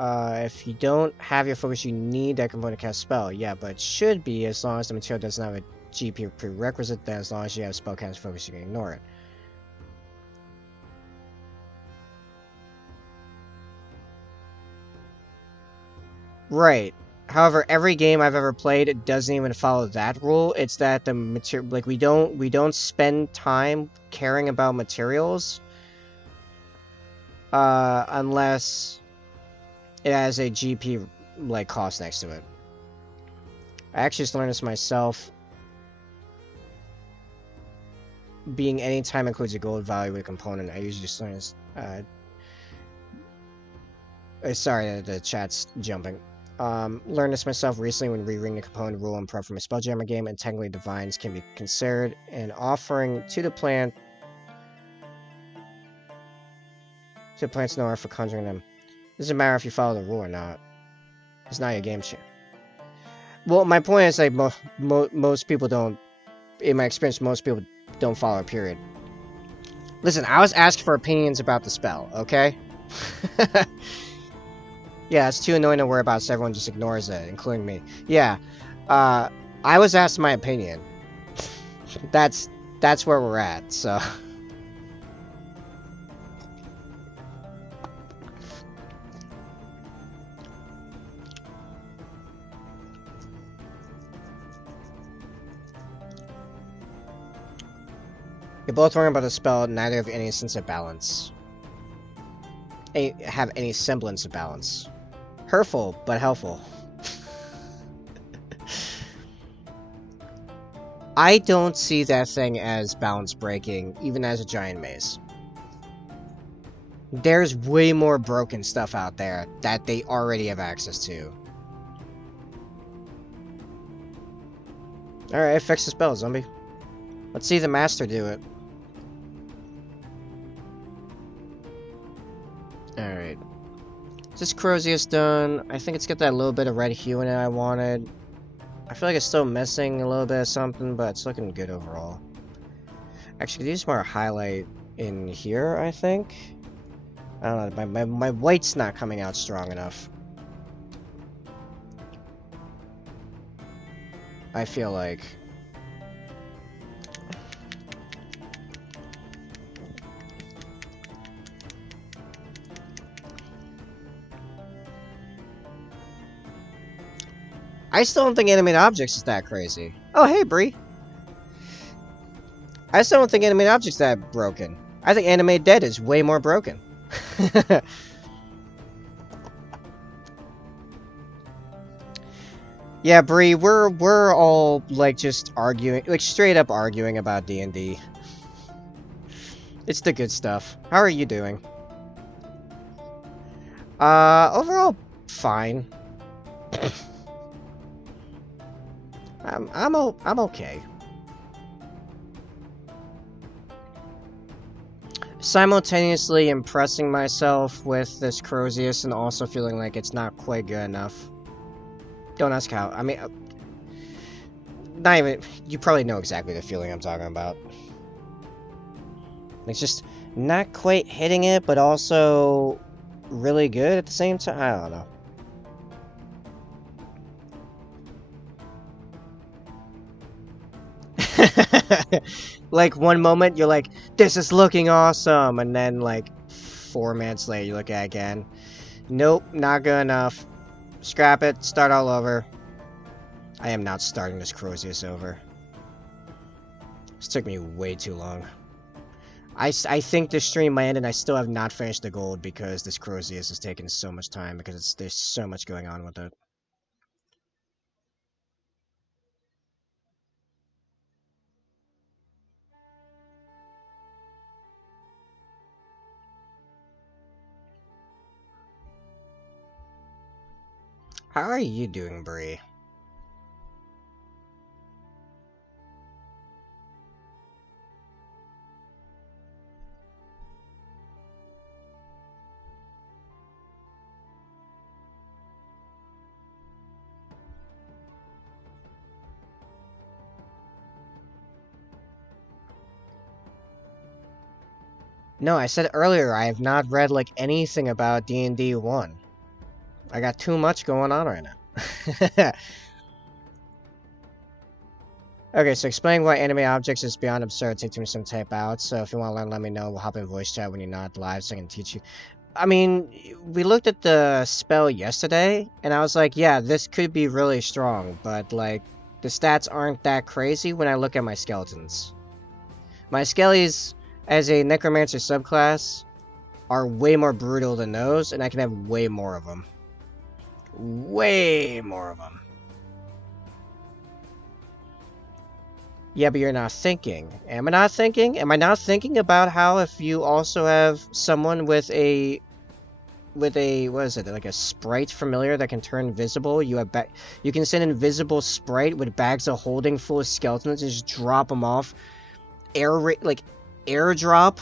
if you don't have your focus, you need that component to cast spell. Yeah, but it should be as long as the material doesn't have a GP prerequisite, then as long as you have spellcasting focus, you can ignore it. Right. However, every game I've ever played doesn't even follow that rule. It's that the material, like, we don't spend time caring about materials unless it has a GP like cost next to it. I actually just learned this myself. being any time includes a gold value with a component. I usually just learn as, sorry, the chat's jumping. Learned this myself recently when rereading the component rule and pro from a Spelljammer game, and Tangly Divines can be considered an offering to the plant. To the plants in order for conjuring them. It doesn't matter if you follow the rule or not. It's not your game share. Well, my point is, like, most people don't, in my experience, most people don't follow, period. Listen, I was asked for opinions about the spell, okay? Yeah, it's too annoying to worry about, so everyone just ignores it, including me. Yeah, I was asked my opinion. That's where we're at, so... You're both worrying about the spell, neither have any sense of balance. Have any semblance of balance. Hurtful, but helpful. I don't see that thing as balance breaking, even as a giant maze. There's way more broken stuff out there that they already have access to. Alright, fix the spell, zombie. Let's see the master do it. Alright. This Crozius done. I think it's got that little bit of red hue in it I wanted. I feel like it's still missing a little bit of something, but it's looking good overall. Actually, could use more highlight in here, I think. I don't know, my white's not coming out strong enough. I feel like. I still don't think animated objects is that crazy. Oh, hey, Bree. I still don't think animated objects is that broken. I think animated dead is way more broken. Yeah, Bree, we're all like just arguing, like straight up arguing about D&D. It's the good stuff. How are you doing? Overall, fine. I'm okay. Simultaneously impressing myself with this Crozius and also feeling like it's not quite good enough. Don't ask how. I mean, not even. You probably know exactly the feeling I'm talking about. It's just not quite hitting it, but also really good at the same time. I don't know. Like one moment you're like, this is looking awesome, and then like 4 minutes later you look at it again. Nope, not good enough. Scrap it, start all over. I am not starting this Crozius over. This took me way too long. I think this stream might end and I still have not finished the gold because this Crozius has taken so much time because there's so much going on with it. How are you doing, Bree? No, I said earlier I have not read like anything about D&D 1. I got too much going on right now. Okay, so explain why anime objects is beyond absurd. Take me some type out. So if you want to learn, let me know. We'll hop in voice chat when you're not live so I can teach you. I mean, we looked at the spell yesterday, and I was like, yeah, this could be really strong, but like, the stats aren't that crazy when I look at my skeletons. My skellies, as a necromancer subclass, are way more brutal than those, and I can have way more of them. Way more of them. Yeah, but you're not thinking. Am I not thinking? Am I not thinking about how if you also have someone with a what is it, like a sprite familiar that can turn invisible? You have you can send invisible sprite with bags of holding full of skeletons and just drop them off. Like airdrop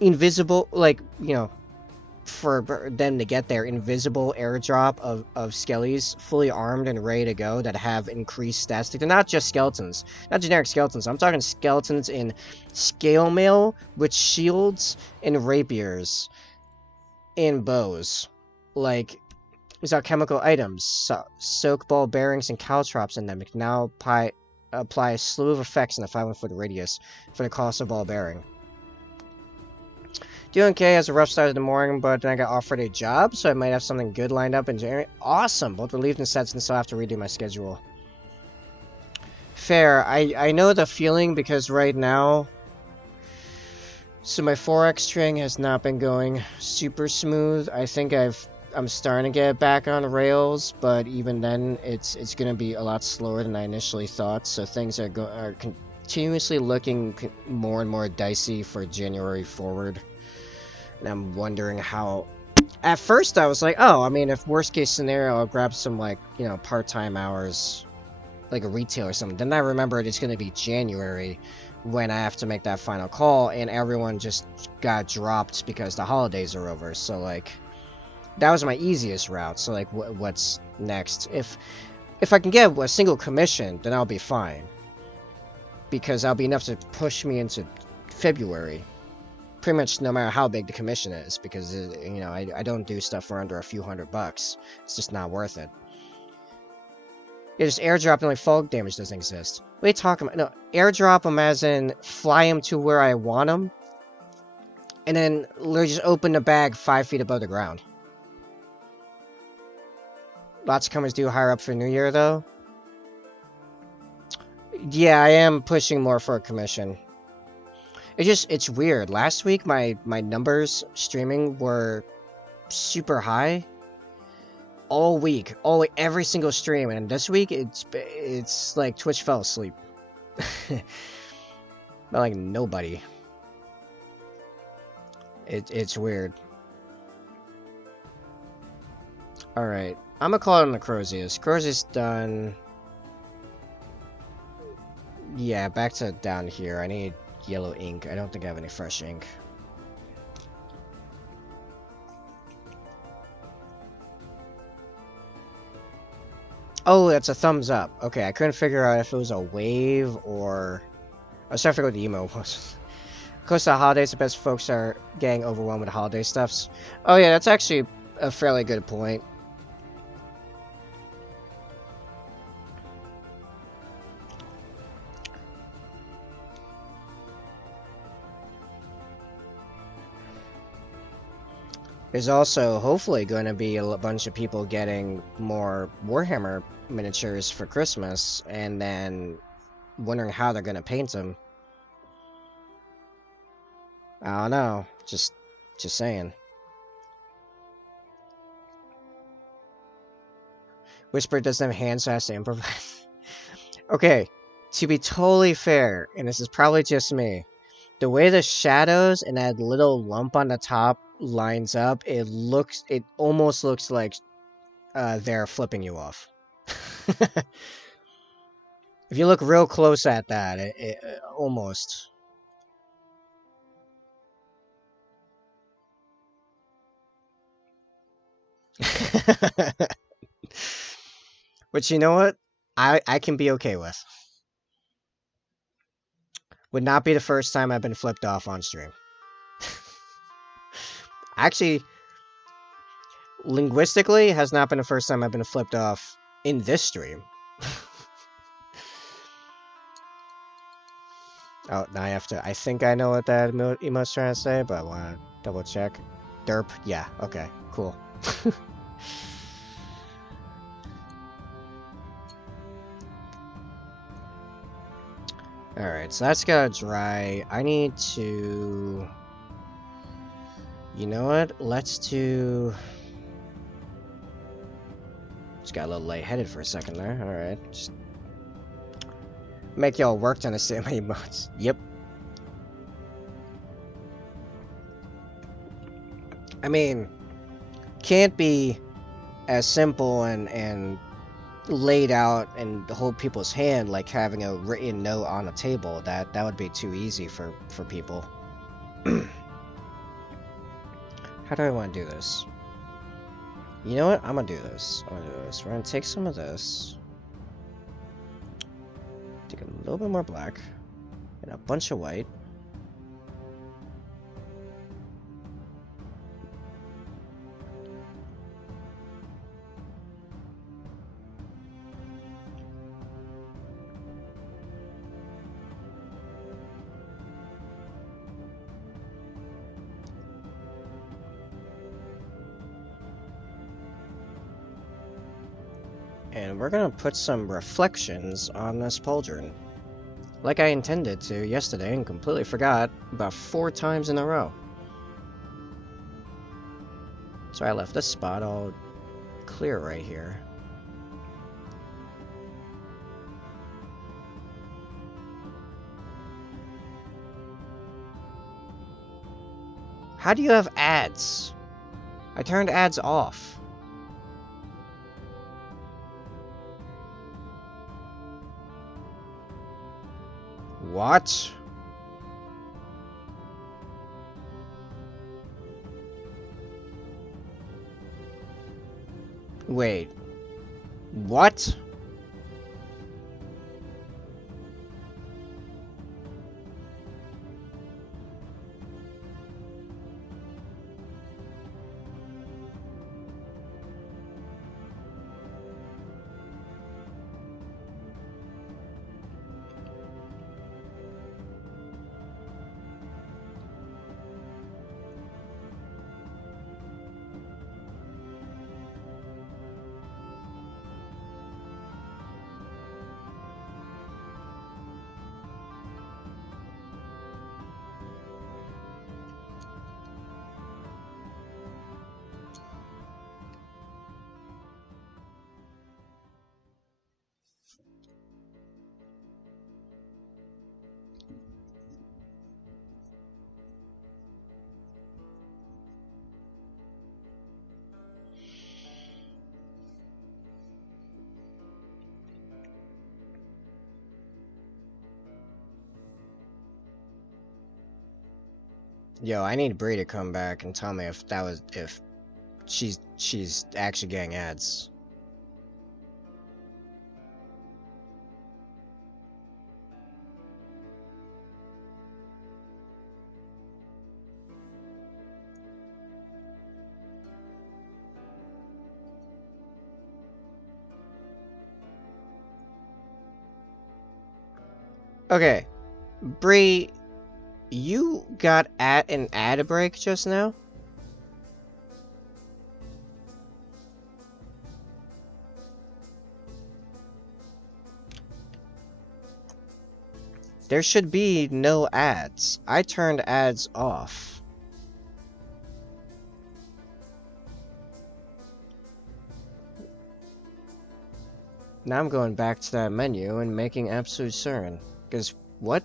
invisible, like, you know, for them to get their invisible airdrop of skellies fully armed and ready to go that have increased stats. They're not just skeletons, not generic skeletons. I'm talking skeletons in scale mail with shields and rapiers and bows. Like, these alchemical items, soak ball bearings and caltrops in them. You can now apply a slew of effects in a 500-foot radius for the cost of ball bearing. Doing okay, has a rough start of the morning, but then I got offered a job, so I might have something good lined up in January. Awesome! Both relieved and sad since I'll have to redo my schedule. Fair. I know the feeling because right now, so my Forex trading has not been going super smooth. I think I'm starting to get back on rails, but even then, it's going to be a lot slower than I initially thought. So things are continuously looking more and more dicey for January forward. And I'm wondering how... At first, I was like, oh, I mean, if worst case scenario, I'll grab some, like, you know, part-time hours, like a retail or something. Then I remembered it's going to be January when I have to make that final call, and everyone just got dropped because the holidays are over. So, like, that was my easiest route. So, like, what's next? If I can get a single commission, then I'll be fine. Because that'll be enough to push me into February. Pretty much no matter how big the commission is, because, you know, I don't do stuff for under a few $100. It's just not worth it. Yeah, just airdrop and like fog damage doesn't exist. What are you talking about? No, airdrop them as in fly them to where I want them, and then literally just open the bag 5 feet above the ground. Lots of companies do higher up for New Year, though. Yeah, I am pushing more for a commission. It's weird. Last week, my numbers streaming were super high. All week, every single stream, and this week, it's like Twitch fell asleep. Not like nobody. It's weird. Alright, I'm gonna call it on the Crozius. Crozius done. Yeah, back to down here. I need yellow ink. I don't think I have any fresh ink. Oh, that's a thumbs up. Okay, I couldn't figure out if it was a wave or... I was trying to figure out what the emo was. Close to the holidays, the best folks are getting overwhelmed with holiday stuffs. Oh yeah, that's actually a fairly good point. There's also hopefully going to be a bunch of people getting more Warhammer miniatures for Christmas, and then wondering how they're going to paint them. I don't know. Just saying. Whisper doesn't have hands, so has to improvise. Okay, to be totally fair, and this is probably just me, the way the shadows and that little lump on the top lines up, it almost looks like they're flipping you off. If you look real close at that, it almost. Which, you know what? I can be okay with. Would not be the first time I've been flipped off on stream. Actually, linguistically, has not been the first time I've been flipped off in this stream. Oh, now I have to... I think I know what that emote's trying to say, but I want to double check. Derp? Yeah, okay, cool. Alright, so that's gotta dry. I need to... You know what? Let's do... Just got a little lightheaded for a second there. Alright. Make y'all worked on the same emotes. Yep. I mean, can't be as simple and laid out and hold people's hand like having a written note on a table. That would be too easy for people. How do I want to do this? You know what? I'm gonna do this. We're gonna take some of this. Take a little bit more black. And a bunch of white. And we're gonna put some reflections on this pauldron. Like I intended to yesterday and completely forgot about 4 times in a row. So I left this spot all clear right here. How do you have ads? I turned ads off. What? Wait. What? Yo, I need Bree to come back and tell me if she's actually getting ads. Okay, Bree, you got at an ad break just now? There should be no ads. I turned ads off. Now I'm going back to that menu and making absolute certain. Because what?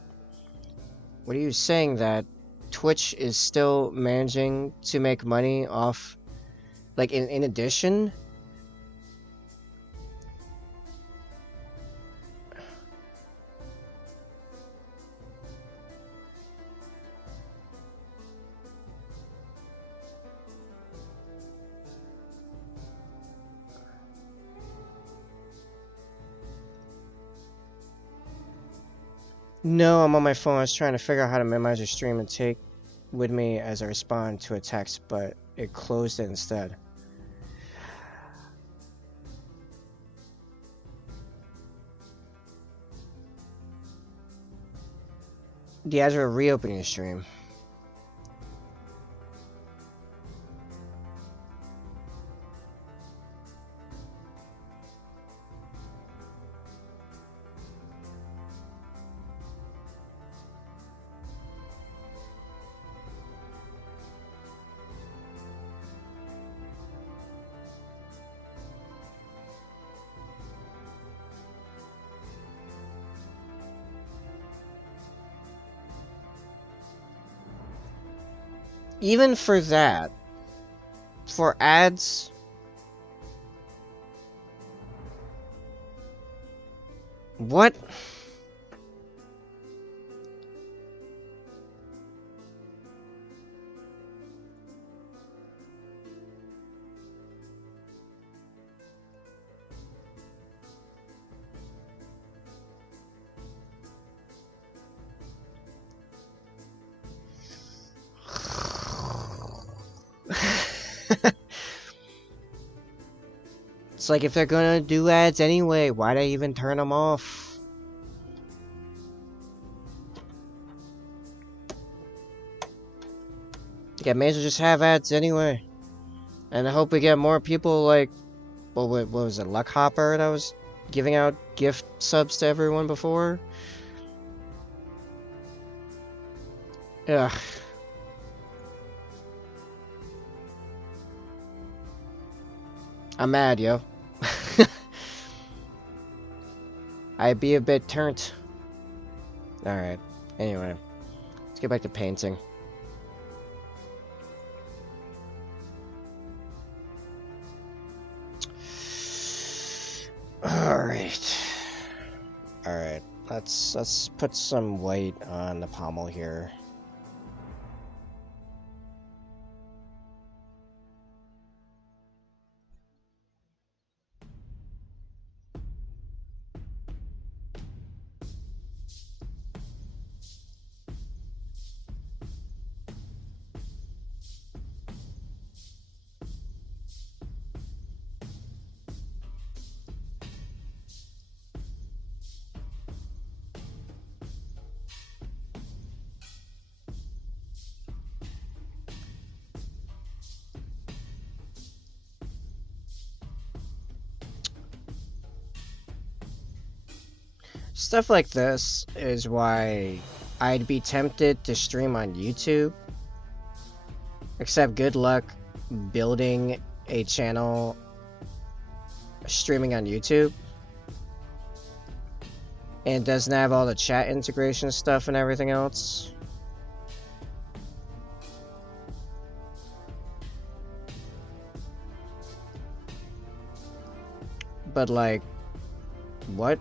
What are you saying, that Twitch is still managing to make money off, like, in addition? No, I'm on my phone. I was trying to figure out how to minimize your stream and take with me as I respond to a text, but it closed it instead. The ads are reopening the stream. even for that, for ads, what? It's like, if they're gonna do ads anyway, why'd I even turn them off? Yeah, may as well just have ads anyway. And I hope we get more people like, what was it, Luck Hopper that was giving out gift subs to everyone before? Ugh. I'm mad, yo. I'd be a bit turned. Alright, anyway. Let's get back to painting. Alright. Alright, let's put some white on the pommel here. Stuff like this is why I'd be tempted to stream on YouTube. Except good luck building a channel streaming on YouTube. And doesn't have all the chat integration stuff and everything else. But like, what?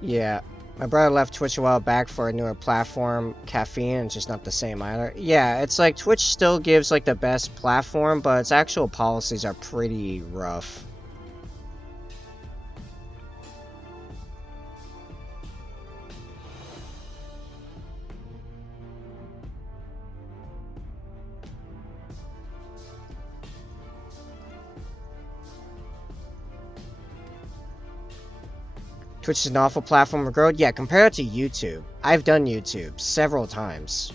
Yeah, my brother left Twitch a while back for a newer platform, Caffeine. It's just not the same either. Yeah, it's like Twitch still gives like the best platform, but its actual policies are pretty rough. Twitch is an awful platform to grow. Yeah, compare it to YouTube. I've done YouTube several times.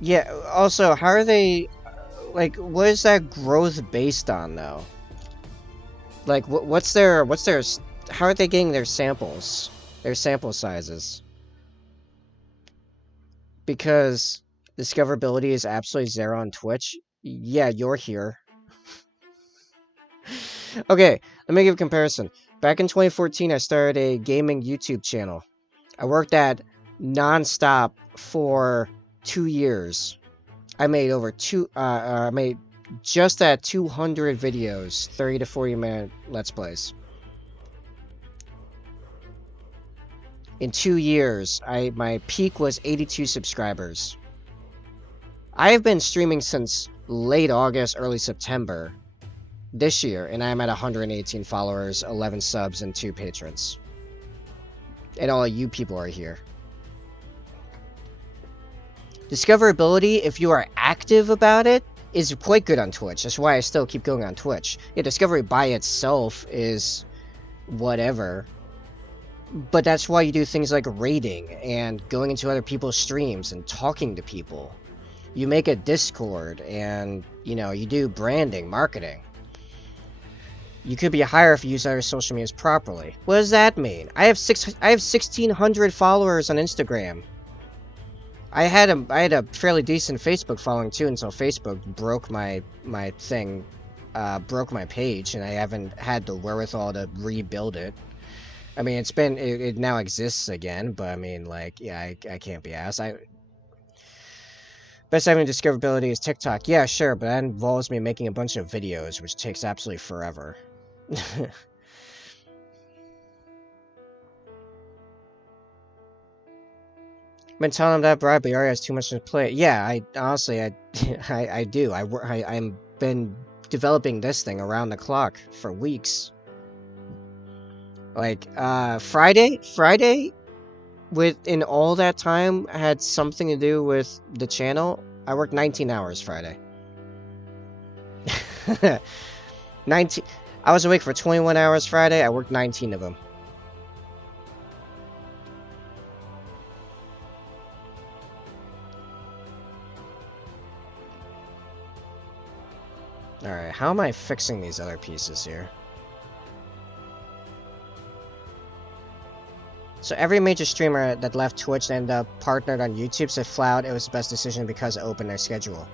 Yeah, also, how are they, like, what is that growth based on, though? Like, what's their, how are they getting their samples? Their sample sizes? Because discoverability is absolutely zero on Twitch. Yeah, you're here. Okay, let me give a comparison. Back in 2014, I started a gaming YouTube channel. I worked at non-stop for 2 years. I made over I made just at 200 videos, 30 to 40 minute Let's Plays. In 2 years, my peak was 82 subscribers. I have been streaming since late August, early September this year, and I'm at 118 followers, 11 subs, and 2 patrons. And all of you people are here. Discoverability, if you are active about it, is quite good on Twitch. That's why I still keep going on Twitch. Yeah, discovery by itself is whatever. But that's why you do things like raiding and going into other people's streams and talking to people. You make a Discord and, you know, you do branding, marketing. You could be higher if you use other social medias properly. What does that mean? I have 1,600 followers on Instagram. I had a fairly decent Facebook following too until Facebook broke my thing, broke my page, and I haven't had the wherewithal to rebuild it. I mean, it now exists again, but I mean, like, yeah, I can't be asked. Best avenue discoverability is TikTok. Yeah, sure, but that involves me making a bunch of videos, which takes absolutely forever. Been telling him that Brad Biari has too much to play. Yeah, I honestly, I do. I'm been developing this thing around the clock for weeks. Like, Friday, within all that time, had something to do with the channel. I worked 19 hours Friday. 19. I was awake for 21 hours Friday. I worked 19 of them. Alright, how am I fixing these other pieces here? So every major streamer that left Twitch and ended up partnered on YouTube said flat out it was the best decision because it opened their schedule.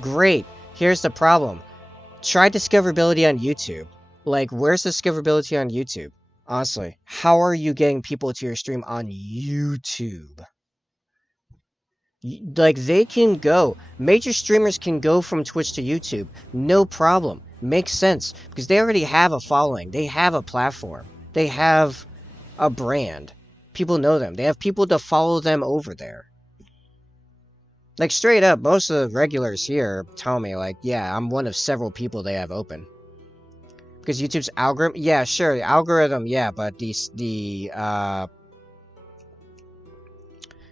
Great. Here's the problem. Try discoverability on YouTube. Like, where's discoverability on YouTube? Honestly, how are you getting people to your stream on YouTube? Like, they can go. Major streamers can go from Twitch to YouTube. No problem. Makes sense. Because they already have a following. They have a platform. They have a brand. People know them. They have people to follow them over there. Like, straight up, most of the regulars here tell me, like, yeah, I'm one of several people they have open. Because YouTube's algorithm, yeah, sure, the algorithm, yeah, but the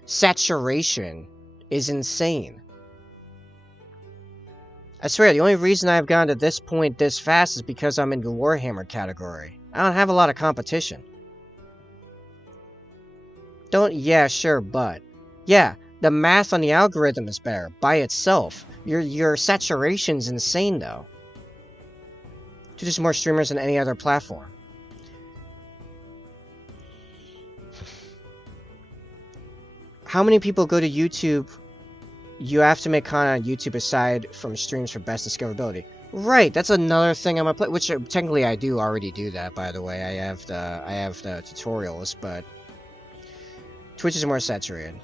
saturation is insane. I swear, the only reason I've gotten to this point this fast is because I'm in the Warhammer category. I don't have a lot of competition. Yeah, sure, but yeah, the math on the algorithm is better by itself. Your saturation's insane though. There's more streamers than any other platform. How many people go to YouTube? You have to make content on YouTube aside from streams for best discoverability. Right, that's another thing I'm gonna play. Which technically I do already do that, by the way. I have the tutorials, but Twitch is more saturated.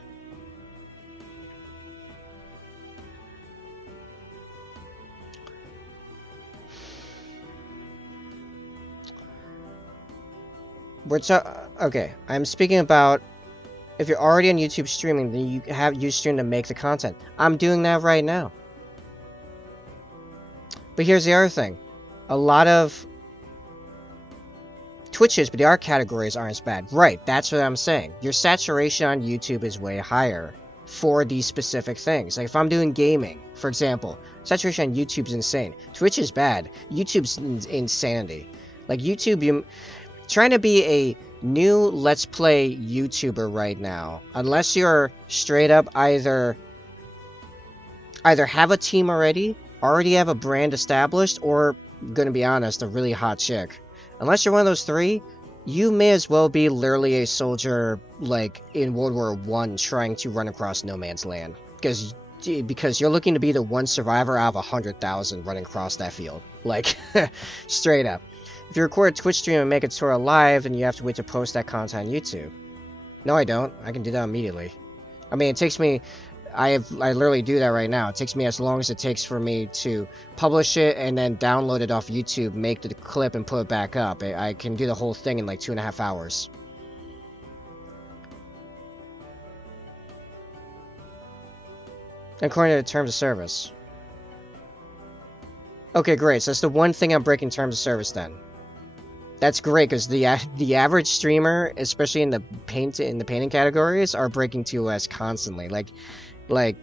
Okay, I'm speaking about if you're already on YouTube streaming, then you have Ustream to make the content. I'm doing that right now. But here's the other thing. A lot of Twitches, but the art categories aren't as bad. Right, that's what I'm saying. Your saturation on YouTube is way higher for these specific things. Like if I'm doing gaming, for example, saturation on YouTube's insane. Twitch is bad. YouTube's insanity. Like YouTube, trying to be a new Let's Play YouTuber right now, unless you're straight up either have a team already have a brand established, or, gonna be honest, a really hot chick. Unless you're one of those three, you may as well be literally a soldier, like, in World War I trying to run across no man's land. Because you're looking to be the one survivor out of 100,000 running across that field. Like, straight up. If you record a Twitch stream and make a tutorial live, then you have to wait to post that content on YouTube. No, I don't. I can do that immediately. I mean, it takes me... I literally do that right now. It takes me as long as it takes for me to publish it and then download it off YouTube, make the clip, and put it back up. I can do the whole thing in like 2.5 hours. According to the terms of service. Okay, great. So that's the one thing I'm breaking terms of service then. That's great, because the average streamer, especially in the painting categories, are breaking TOS constantly. Like, Like,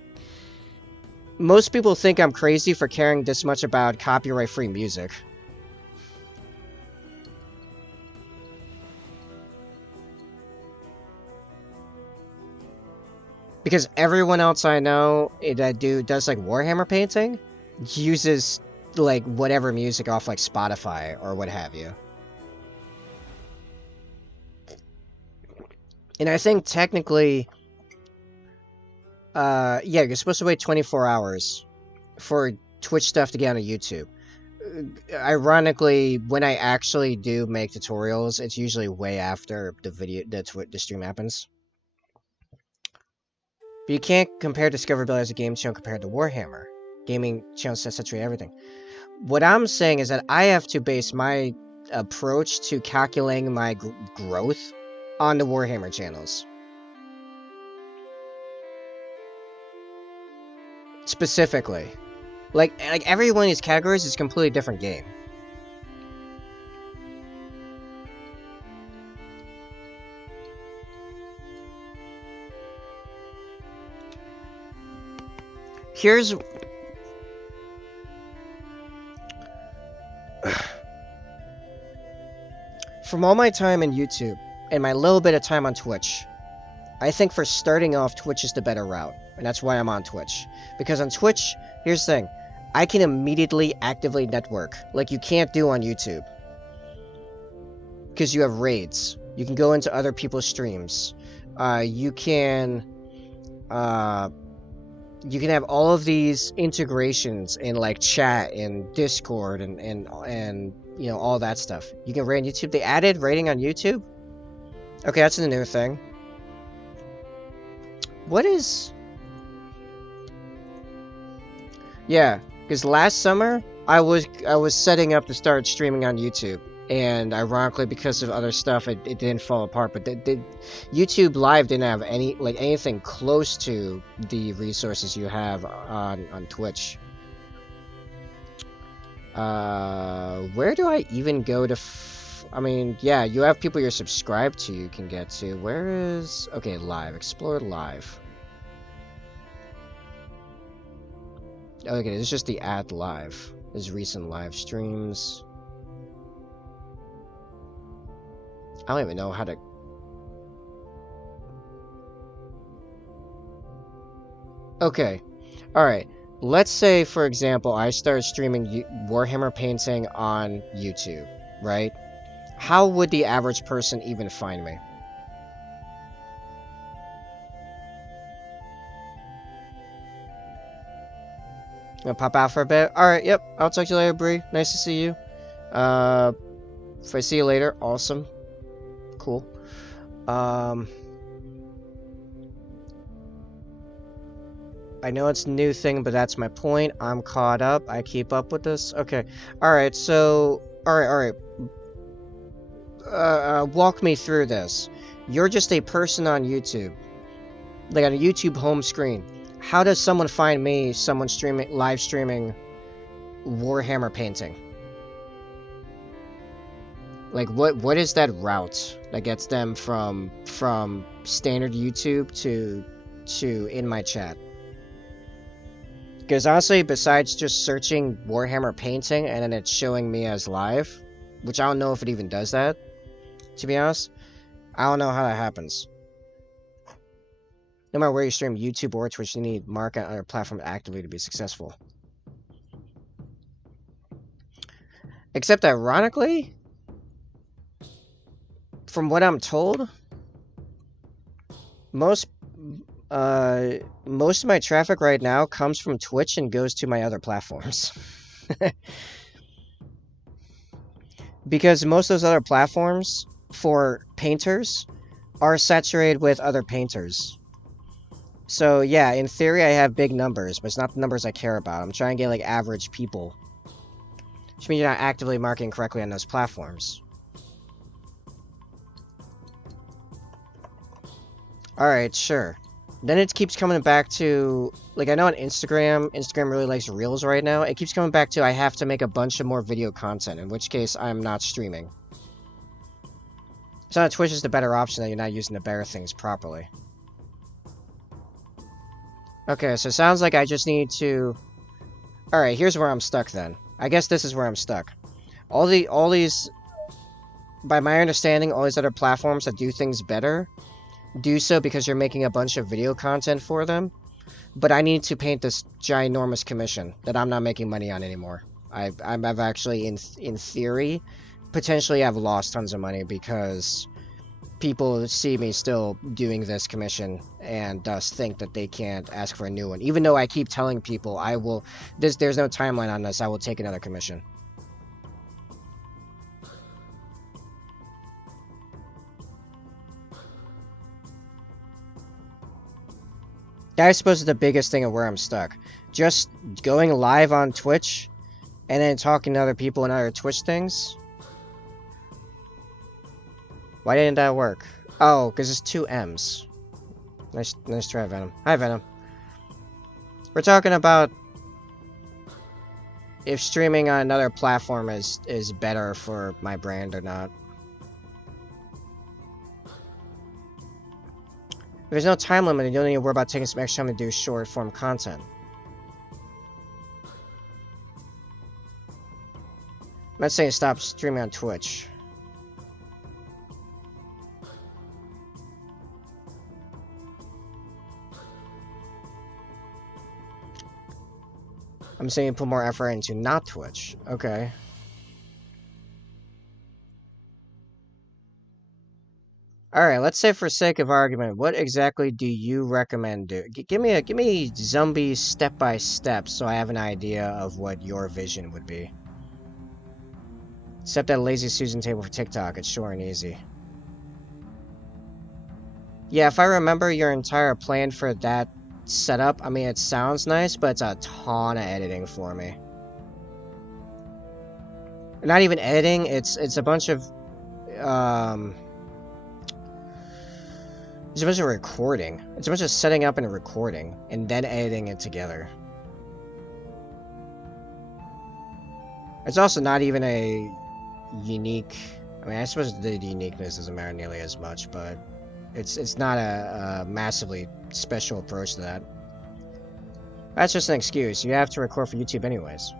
most people think I'm crazy for caring this much about copyright-free music. Because everyone else I know that does like Warhammer painting uses like whatever music off like Spotify or what have you. And I think technically, yeah, you're supposed to wait 24 hours for Twitch stuff to get on YouTube. Ironically, when I actually do make tutorials, it's usually way after the stream happens. But you can't compare Discoverability as a game channel compared to Warhammer. Gaming channels saturate everything. What I'm saying is that I have to base my approach to calculating my growth on the Warhammer channels. Specifically. Like every one of these categories is a completely different game. Here's... From all my time in YouTube, and my little bit of time on Twitch, I think for starting off, Twitch is the better route. And that's why I'm on Twitch. Because on Twitch, here's the thing. I can immediately actively network, like you can't do on YouTube. Because you have raids. You can go into other people's streams. You can have all of these integrations in like chat and Discord and you know, all that stuff. You can raid on YouTube. They added raiding on YouTube? Okay, that's a new thing. What is... Yeah, because last summer I was setting up to start streaming on YouTube, and ironically, because of other stuff, it didn't fall apart. But YouTube Live didn't have anything close to the resources you have on Twitch. Where do I even go to? I mean, yeah, you have people you're subscribed to. You can get to. Where is? Okay, Live. Explore Live. Okay, this is just the Add Live. There's recent live streams. I don't even know how to... Okay. Alright. Let's say, for example, I start streaming Warhammer painting on YouTube, right? How would the average person even find me? Gonna pop out for a bit. Alright, yep. I'll talk to you later, Bree. Nice to see you. If I see you later, awesome. Cool. I know it's a new thing, but that's my point. I'm caught up. I keep up with this. Okay. Alright, so... Alright. Walk me through this. You're just a person on YouTube. Like on a YouTube home screen. How does someone find me, someone live streaming Warhammer painting? Like, what is that route that gets them from standard YouTube to in my chat? Because honestly, besides just searching Warhammer painting and then it's showing me as live, which I don't know if it even does that, to be honest, I don't know how that happens. No matter where you stream, YouTube or Twitch, you need market on other platforms actively to be successful. Except ironically, from what I'm told, most of my traffic right now comes from Twitch and goes to my other platforms. Because most of those other platforms for painters are saturated with other painters. So yeah, in theory I have big numbers, but it's not the numbers I care about. I'm trying to get like average people. Which means you're not actively marketing correctly on those platforms. Alright, sure. Then it keeps coming back to, like, I know on Instagram really likes Reels right now. It keeps coming back to I have to make a bunch of more video content, in which case I'm not streaming. So Twitch is the better option that you're not using the better things properly. Okay, so it sounds like I just need to... Alright, here's where I'm stuck then. I guess this is where I'm stuck. All these... By my understanding, all these other platforms that do things better do so because you're making a bunch of video content for them. But I need to paint this ginormous commission that I'm not making money on anymore. I've actually, in theory, potentially have lost tons of money because people see me still doing this commission and thus think that they can't ask for a new one. Even though I keep telling people I will, there's no timeline on this, I will take another commission. That I suppose is the biggest thing of where I'm stuck. Just going live on Twitch and then talking to other people and other Twitch things. Why didn't that work? Oh, because it's two M's. Nice try, Venom. Hi, Venom. We're talking about if streaming on another platform is better for my brand or not. If there's no time limit, you don't need to worry about taking some extra time to do short form content. I'm not saying stop streaming on Twitch. I'm saying put more effort into not Twitch. Okay. Alright, let's say for sake of argument, what exactly do you recommend do? Give me zombie step by step so I have an idea of what your vision would be. Except that lazy Susan table for TikTok, it's short and easy. Yeah, if I remember your entire plan for that setup, I mean, it sounds nice, but it's a ton of editing for me. Not even editing, it's a bunch of, it's a bunch of recording. It's a bunch of setting up and recording, and then editing it together. It's also not even a unique... I mean, I suppose the uniqueness doesn't matter nearly as much, but it's not a massively special approach to that. That's just an excuse. You have to record for YouTube anyways.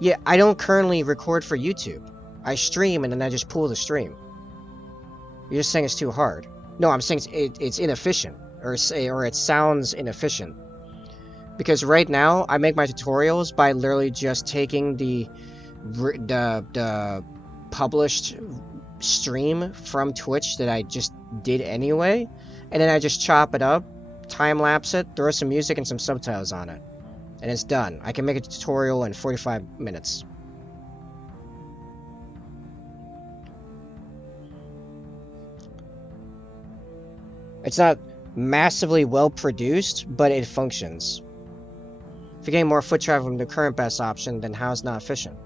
Yeah, I don't currently record for YouTube. I stream and then I just pull the stream. You're just saying it's too hard. No, I'm saying it's inefficient, or it sounds inefficient. Because right now, I make my tutorials by literally just taking the published stream from Twitch that I just did anyway, and then I just chop it up, time lapse it, throw some music and some subtitles on it, and it's done. I can make a tutorial in 45 minutes. It's not massively well produced, but it functions. If you're getting more foot traffic from the current best option, then how is not efficient?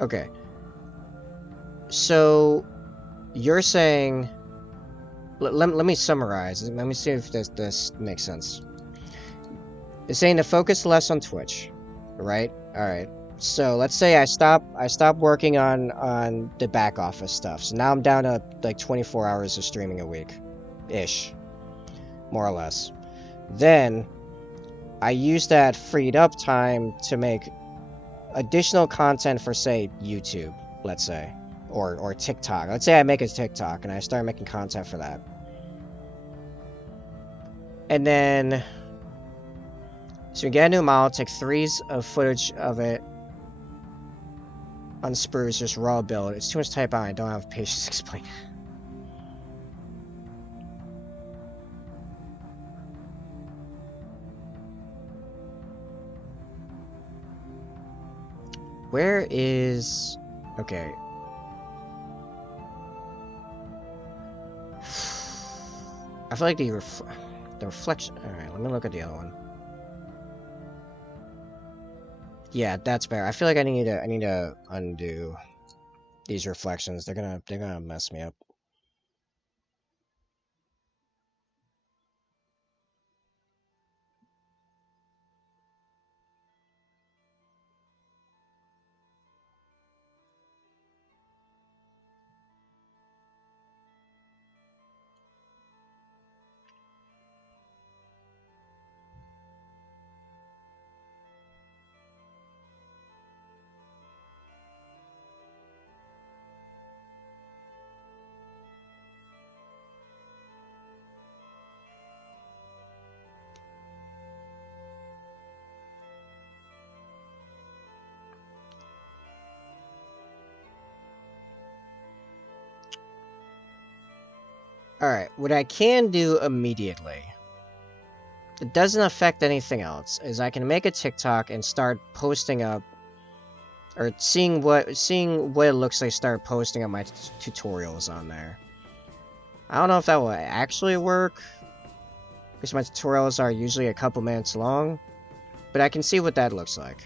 Okay. So, you're saying... Let me summarize. Let me see if this makes sense. You're saying to focus less on Twitch, right? Alright. So, let's say I stop working on the back office stuff. So now I'm down to like 24 hours of streaming a week. Ish. More or less. Then, I use that freed up time to make additional content for, say, YouTube, let's say, or TikTok. Let's say I make a TikTok and I start making content for that. And then, so we get a new model, take 3s of footage of it, unspruce, just raw build. It's too much to type out, I don't have patience to explain. Where is... Okay. I feel like the reflection... Alright, let me look at the other one. Yeah, that's better. I feel like I need to undo these reflections. They're gonna mess me up. Alright, what I can do immediately, it doesn't affect anything else, is I can make a TikTok and start posting up, or seeing what it looks like, start posting up my tutorials on there. I don't know if that will actually work, because my tutorials are usually a couple minutes long, but I can see what that looks like.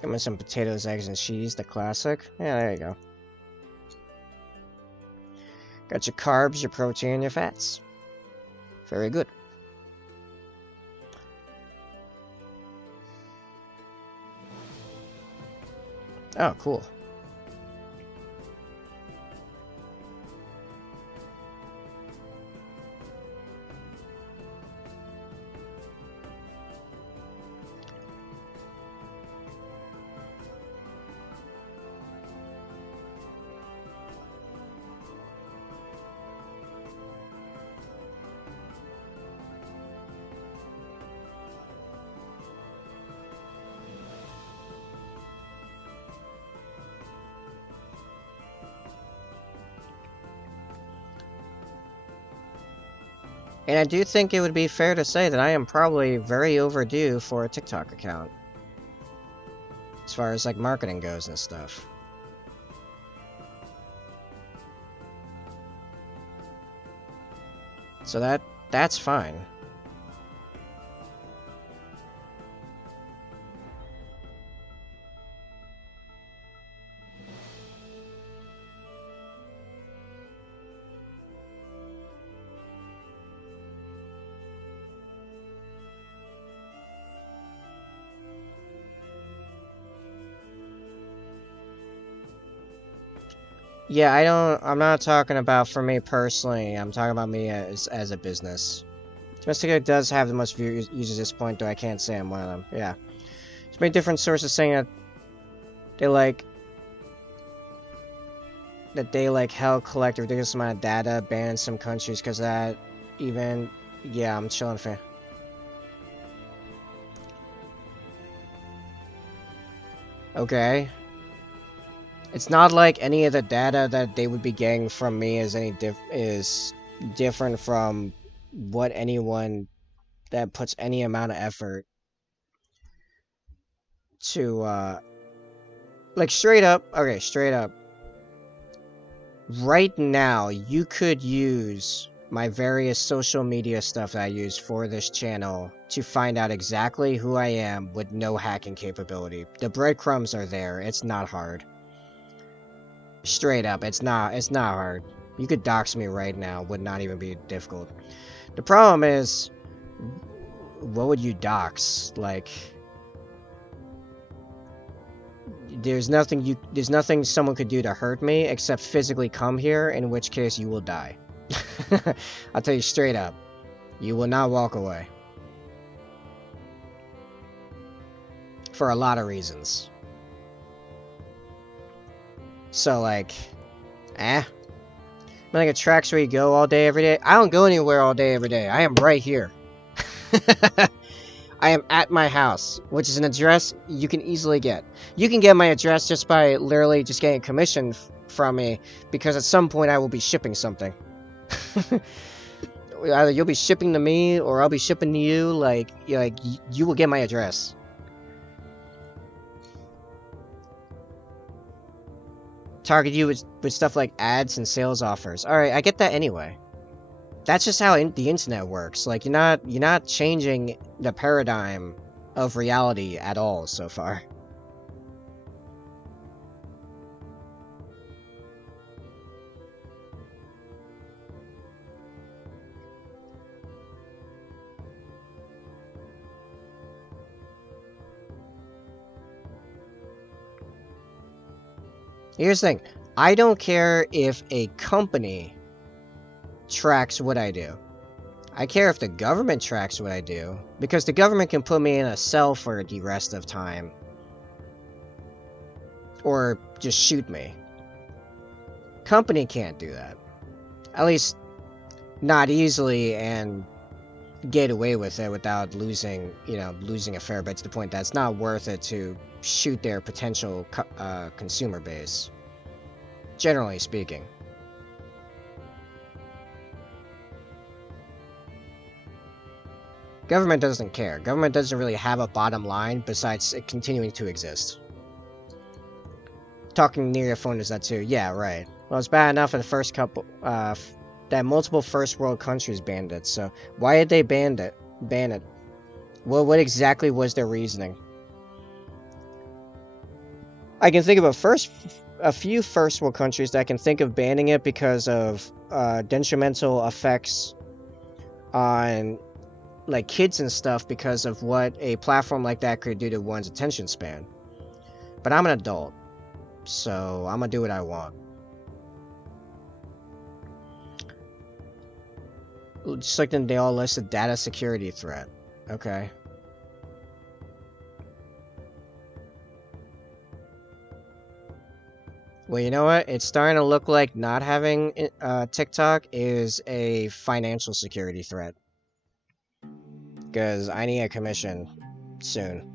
Give me some potatoes, eggs, and cheese, the classic. Yeah, there you go. Got your carbs, your protein, your fats. Very good. Oh, cool. And I do think it would be fair to say that I am probably very overdue for a TikTok account. As far as like marketing goes and stuff. So that's fine. Yeah, I'm not talking about for me personally, I'm talking about me as a business. Domestica does have the most users at this point, though I can't say I'm one of them. Yeah. There's many different sources saying that they hell collect a ridiculous amount of data, ban some countries because of that. Even, yeah, I'm chilling for. Okay. It's not like any of the data that they would be getting from me is different from what anyone that puts any amount of effort to like straight up. Right now, you could use my various social media stuff that I use for this channel to find out exactly who I am with no hacking capability. The breadcrumbs are there. It's not hard. Straight up, it's not hard. You could dox me right now, would not even be difficult. The problem is, what would you dox? Like, there's nothing someone could do to hurt me except physically come here, in which case you will die. I'll tell you straight up, you will not walk away. For a lot of reasons. So, like, like a tracks where you go all day, every day. I don't go anywhere all day, every day. I am right here. I am at my house, which is an address you can easily get. You can get my address just by literally just getting a commission from me, because at some point I will be shipping something. Either you'll be shipping to me, or I'll be shipping to you. Like you will get my address. Target you with stuff like ads and sales offers. Alright, I get that anyway. That's just how the internet works. Like, you're not changing the paradigm of reality at all so far. Here's the thing. I don't care if a company tracks what I do. I care if the government tracks what I do, because the government can put me in a cell for the rest of time. Or just shoot me. company can't do that. At least, not easily and get away with it without losing, losing a fair bit to the point that it's not worth it to shoot their potential consumer base. Generally speaking. Government doesn't care. Government doesn't really have a bottom line besides it continuing to exist. Talking near your phone is that too. Yeah, right. Well, it's bad enough for the first couple, that multiple first world countries banned it, so why did they ban it? Well, what exactly was their reasoning? I can think of a few first world countries that can think of banning it because of detrimental effects on like kids and stuff because of what a platform like that could do to one's attention span. But I'm an adult, so I'm gonna do what I want. Just like then they all listed data security threat. Okay. Well, you know what? It's starting to look like not having TikTok is a financial security threat. Because I need a commission soon.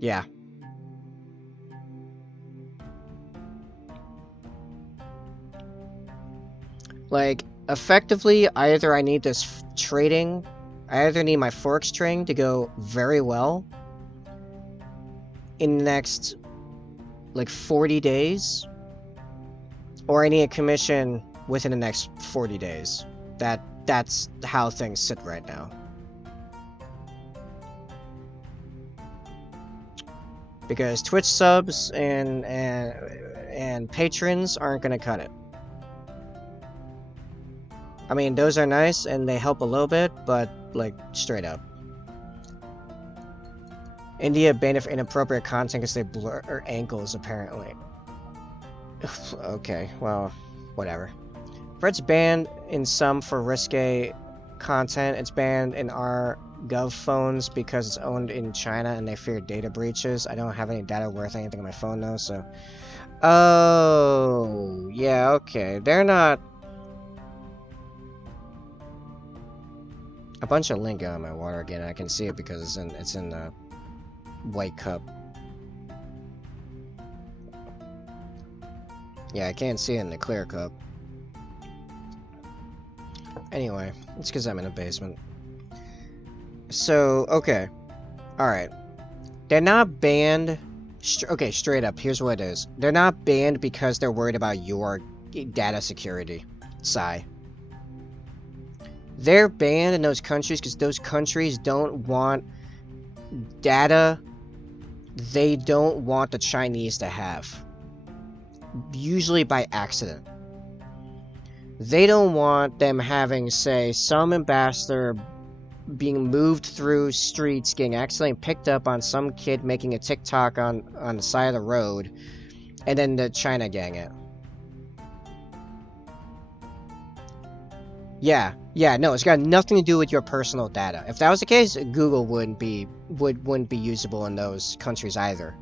Yeah. Like, effectively, either I need this trading, I either need my Forex trading to go very well in the next, like, 40 days, or I need a commission within the next 40 days. That's how things sit right now. Because Twitch subs and patrons aren't gonna cut it. I mean, those are nice and they help a little bit, but like straight up. India banned it for inappropriate content because they blur her ankles, apparently. Okay, well, whatever. It's banned in some for risque content. It's banned in our Gov phones because it's owned in China and they fear data breaches. I don't have any data worth anything on my phone though, so... Oh, yeah, okay. They're not... A bunch of lingo in my water again. I can see it because it's in the white cup. Yeah, I can't see it in the clear cup. Anyway, it's because I'm in a basement. So, okay. Alright. They're not banned... okay, straight up, here's what it is. They're not banned because they're worried about your data security. Sigh. They're banned in those countries because those countries don't want data they don't want the Chinese to have. Usually by accident. They don't want them having, say, some ambassador being moved through streets, getting accidentally picked up on some kid making a TikTok on the side of the road, and then the China gang it. Yeah, no, it's got nothing to do with your personal data. If that was the case, Google wouldn't be usable in those countries either.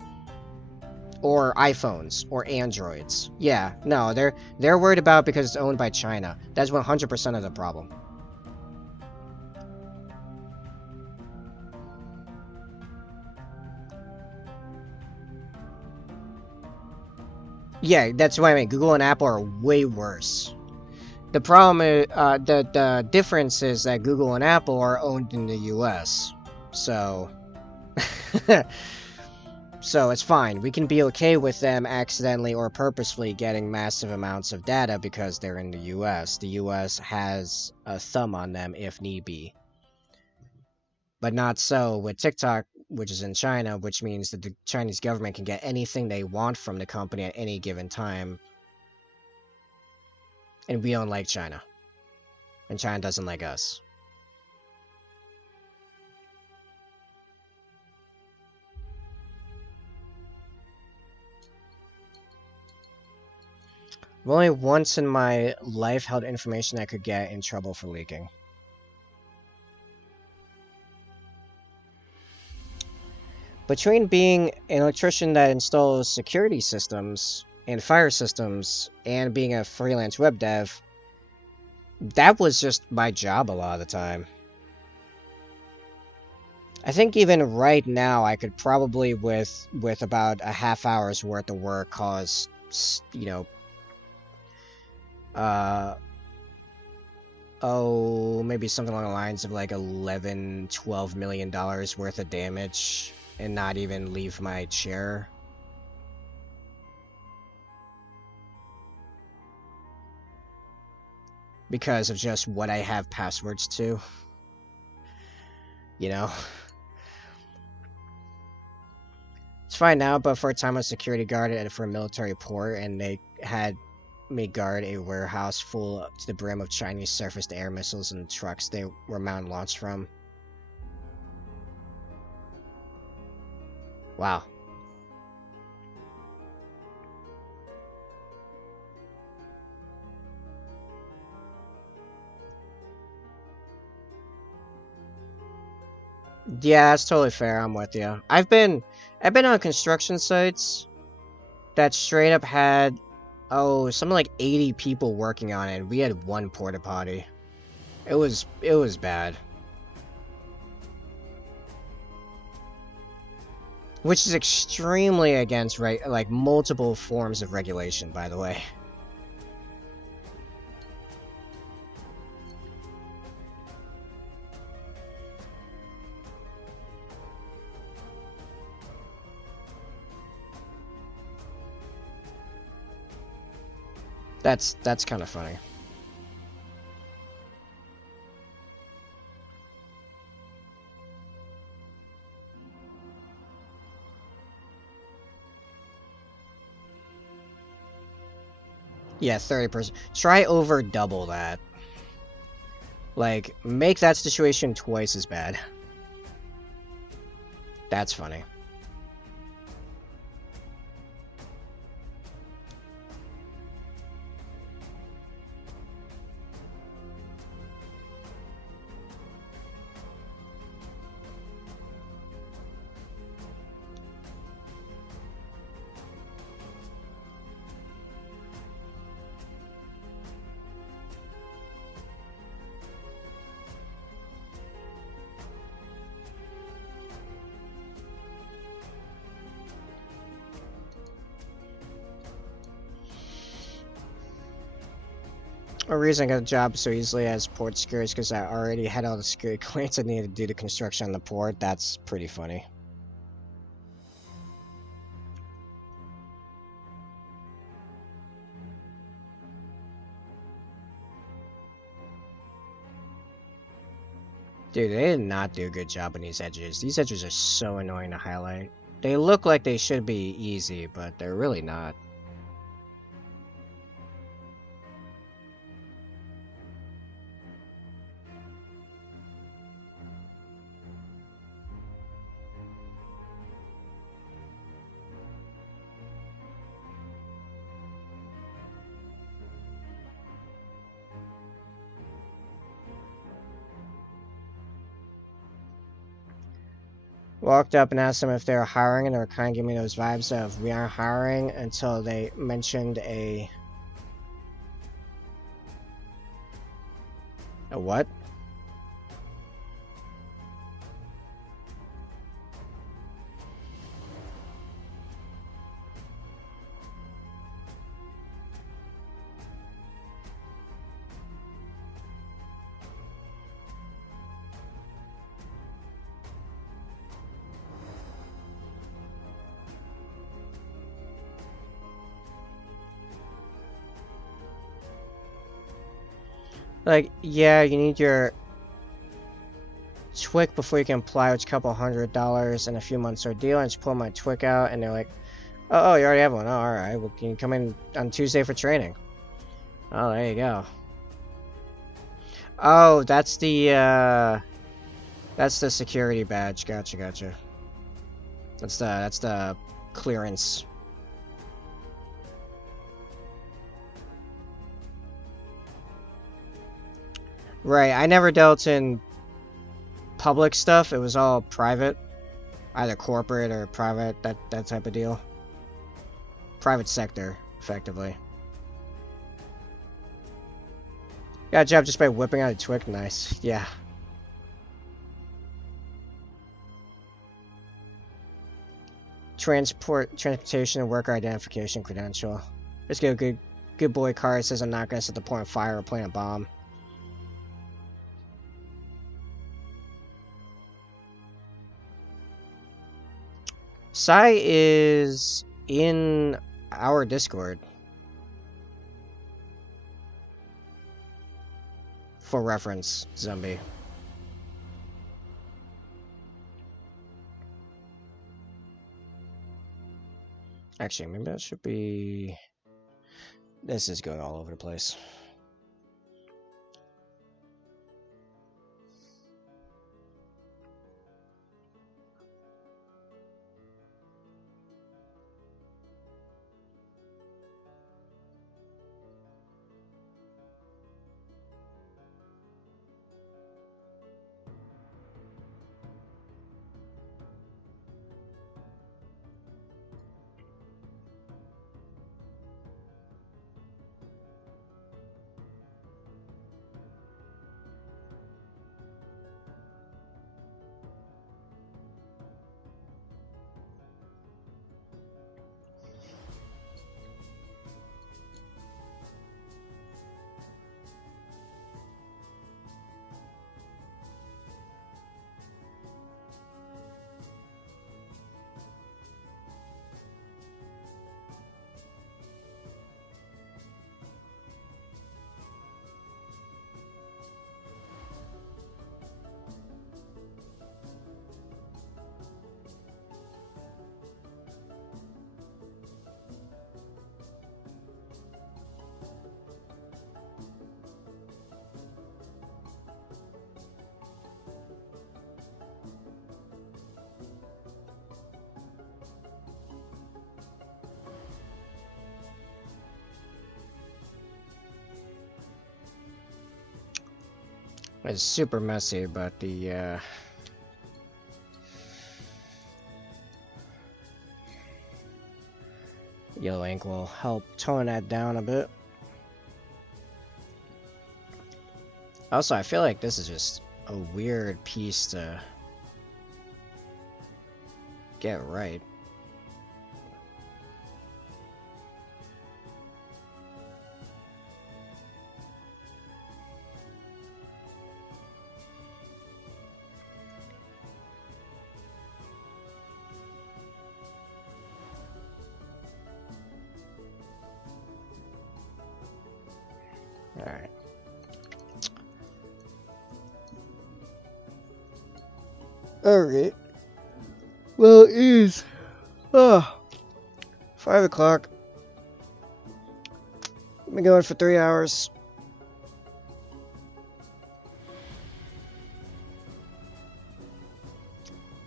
Or iPhones or Androids. Yeah, no, they're worried about it because it's owned by China. That's 100% of the problem. Yeah, that's what I mean. Google and Apple are way worse. The problem is, the difference is that Google and Apple are owned in the US. So... So it's fine. We can be okay with them accidentally or purposefully getting massive amounts of data because they're in the US. The US has a thumb on them if need be. But not so with TikTok, which is in China, which means that the Chinese government can get anything they want from the company at any given time. And we don't like China. And China doesn't like us. I've only once in my life held information I could get in trouble for leaking. Between being an electrician that installs security systems and fire systems and being a freelance web dev, that was just my job a lot of the time. I think even right now I could probably with about a half hour's worth of work cause, you know, maybe something along the lines of like $11-12 million worth of damage and not even leave my chair. Because of just what I have passwords to. You know? It's fine now, but for a time I was a security guard for a military port, and they had me guard a warehouse full to the brim of Chinese surface-to-air missiles and trucks they were mountain launched from. Wow. Yeah, that's totally fair. I'm with you. I've been on construction sites that straight up had something like 80 people working on it, and we had one porta potty. It was bad. Which is extremely against like multiple forms of regulation, by the way. That's kind of funny. Yeah, 30%. Try over double that. Like, make that situation twice as bad. That's funny. A reason I got a job so easily as port security is because I already had all the security clearance I needed to do the construction on the port. That's pretty funny. Dude, they did not do a good job on these edges. These edges are so annoying to highlight. They look like they should be easy, but they're really not. Walked up and asked them if they were hiring, and they were kind of giving me those vibes of we aren't hiring until they mentioned a what? Like, yeah, you need your TWIC before you can apply, which is a couple $100 and a few months ordeal. And I just pull my TWIC out, and they're like, oh, you already have one. Oh, alright. Well, can you come in on Tuesday for training? Oh, there you go. Oh, that's the security badge. Gotcha. That's the clearance. Right, I never dealt in public stuff. It was all private. Either corporate or private, that type of deal. Private sector, effectively. Got a job just by whipping out a twig. Nice. Yeah. Transportation and worker identification credential. Let's get a good boy card. It says I'm not gonna set the point of fire or plant a bomb. Sai is in our Discord. For reference, zombie. Actually, maybe that should be... This is going all over the place. It's super messy, but the yellow ink will help tone that down a bit. Also, I feel like this is just a weird piece to get right. Alright. Alright. Well, it is 5 o'clock. I've been going for 3 hours.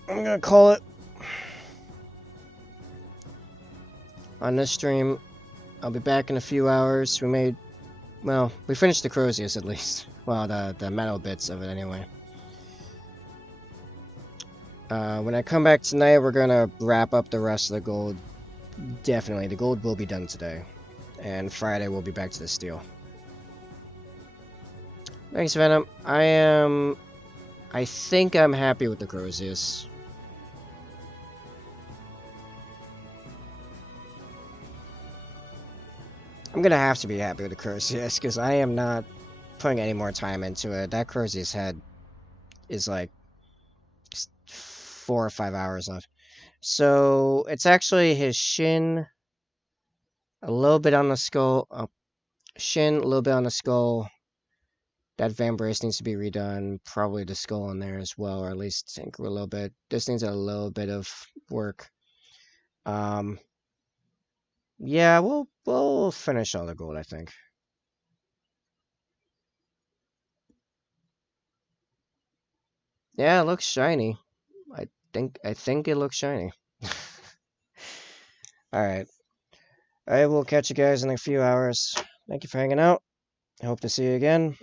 I'm gonna call it on this stream. I'll be back in a few hours. We finished the Crozius at least. Well, the metal bits of it anyway. When I come back tonight, we're gonna wrap up the rest of the gold. Definitely, the gold will be done today. And Friday we'll be back to the steel. Thanks, Venom. I think I'm happy with the Crozius. I'm gonna have to be happy with the Crozius, because I am not putting any more time into it. That Crozius head is like 4 or 5 hours left. So it's actually his shin, a little bit on the skull, shin, a little bit on the skull. That vambrace needs to be redone. Probably the skull on there as well, or at least tinker a little bit. This needs a little bit of work. Yeah, we'll finish all the gold, I think. Yeah, it looks shiny. I think it looks shiny. Alright. I will catch you guys in a few hours. Thank you for hanging out. I hope to see you again.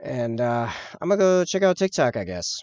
And I'm gonna go check out TikTok, I guess.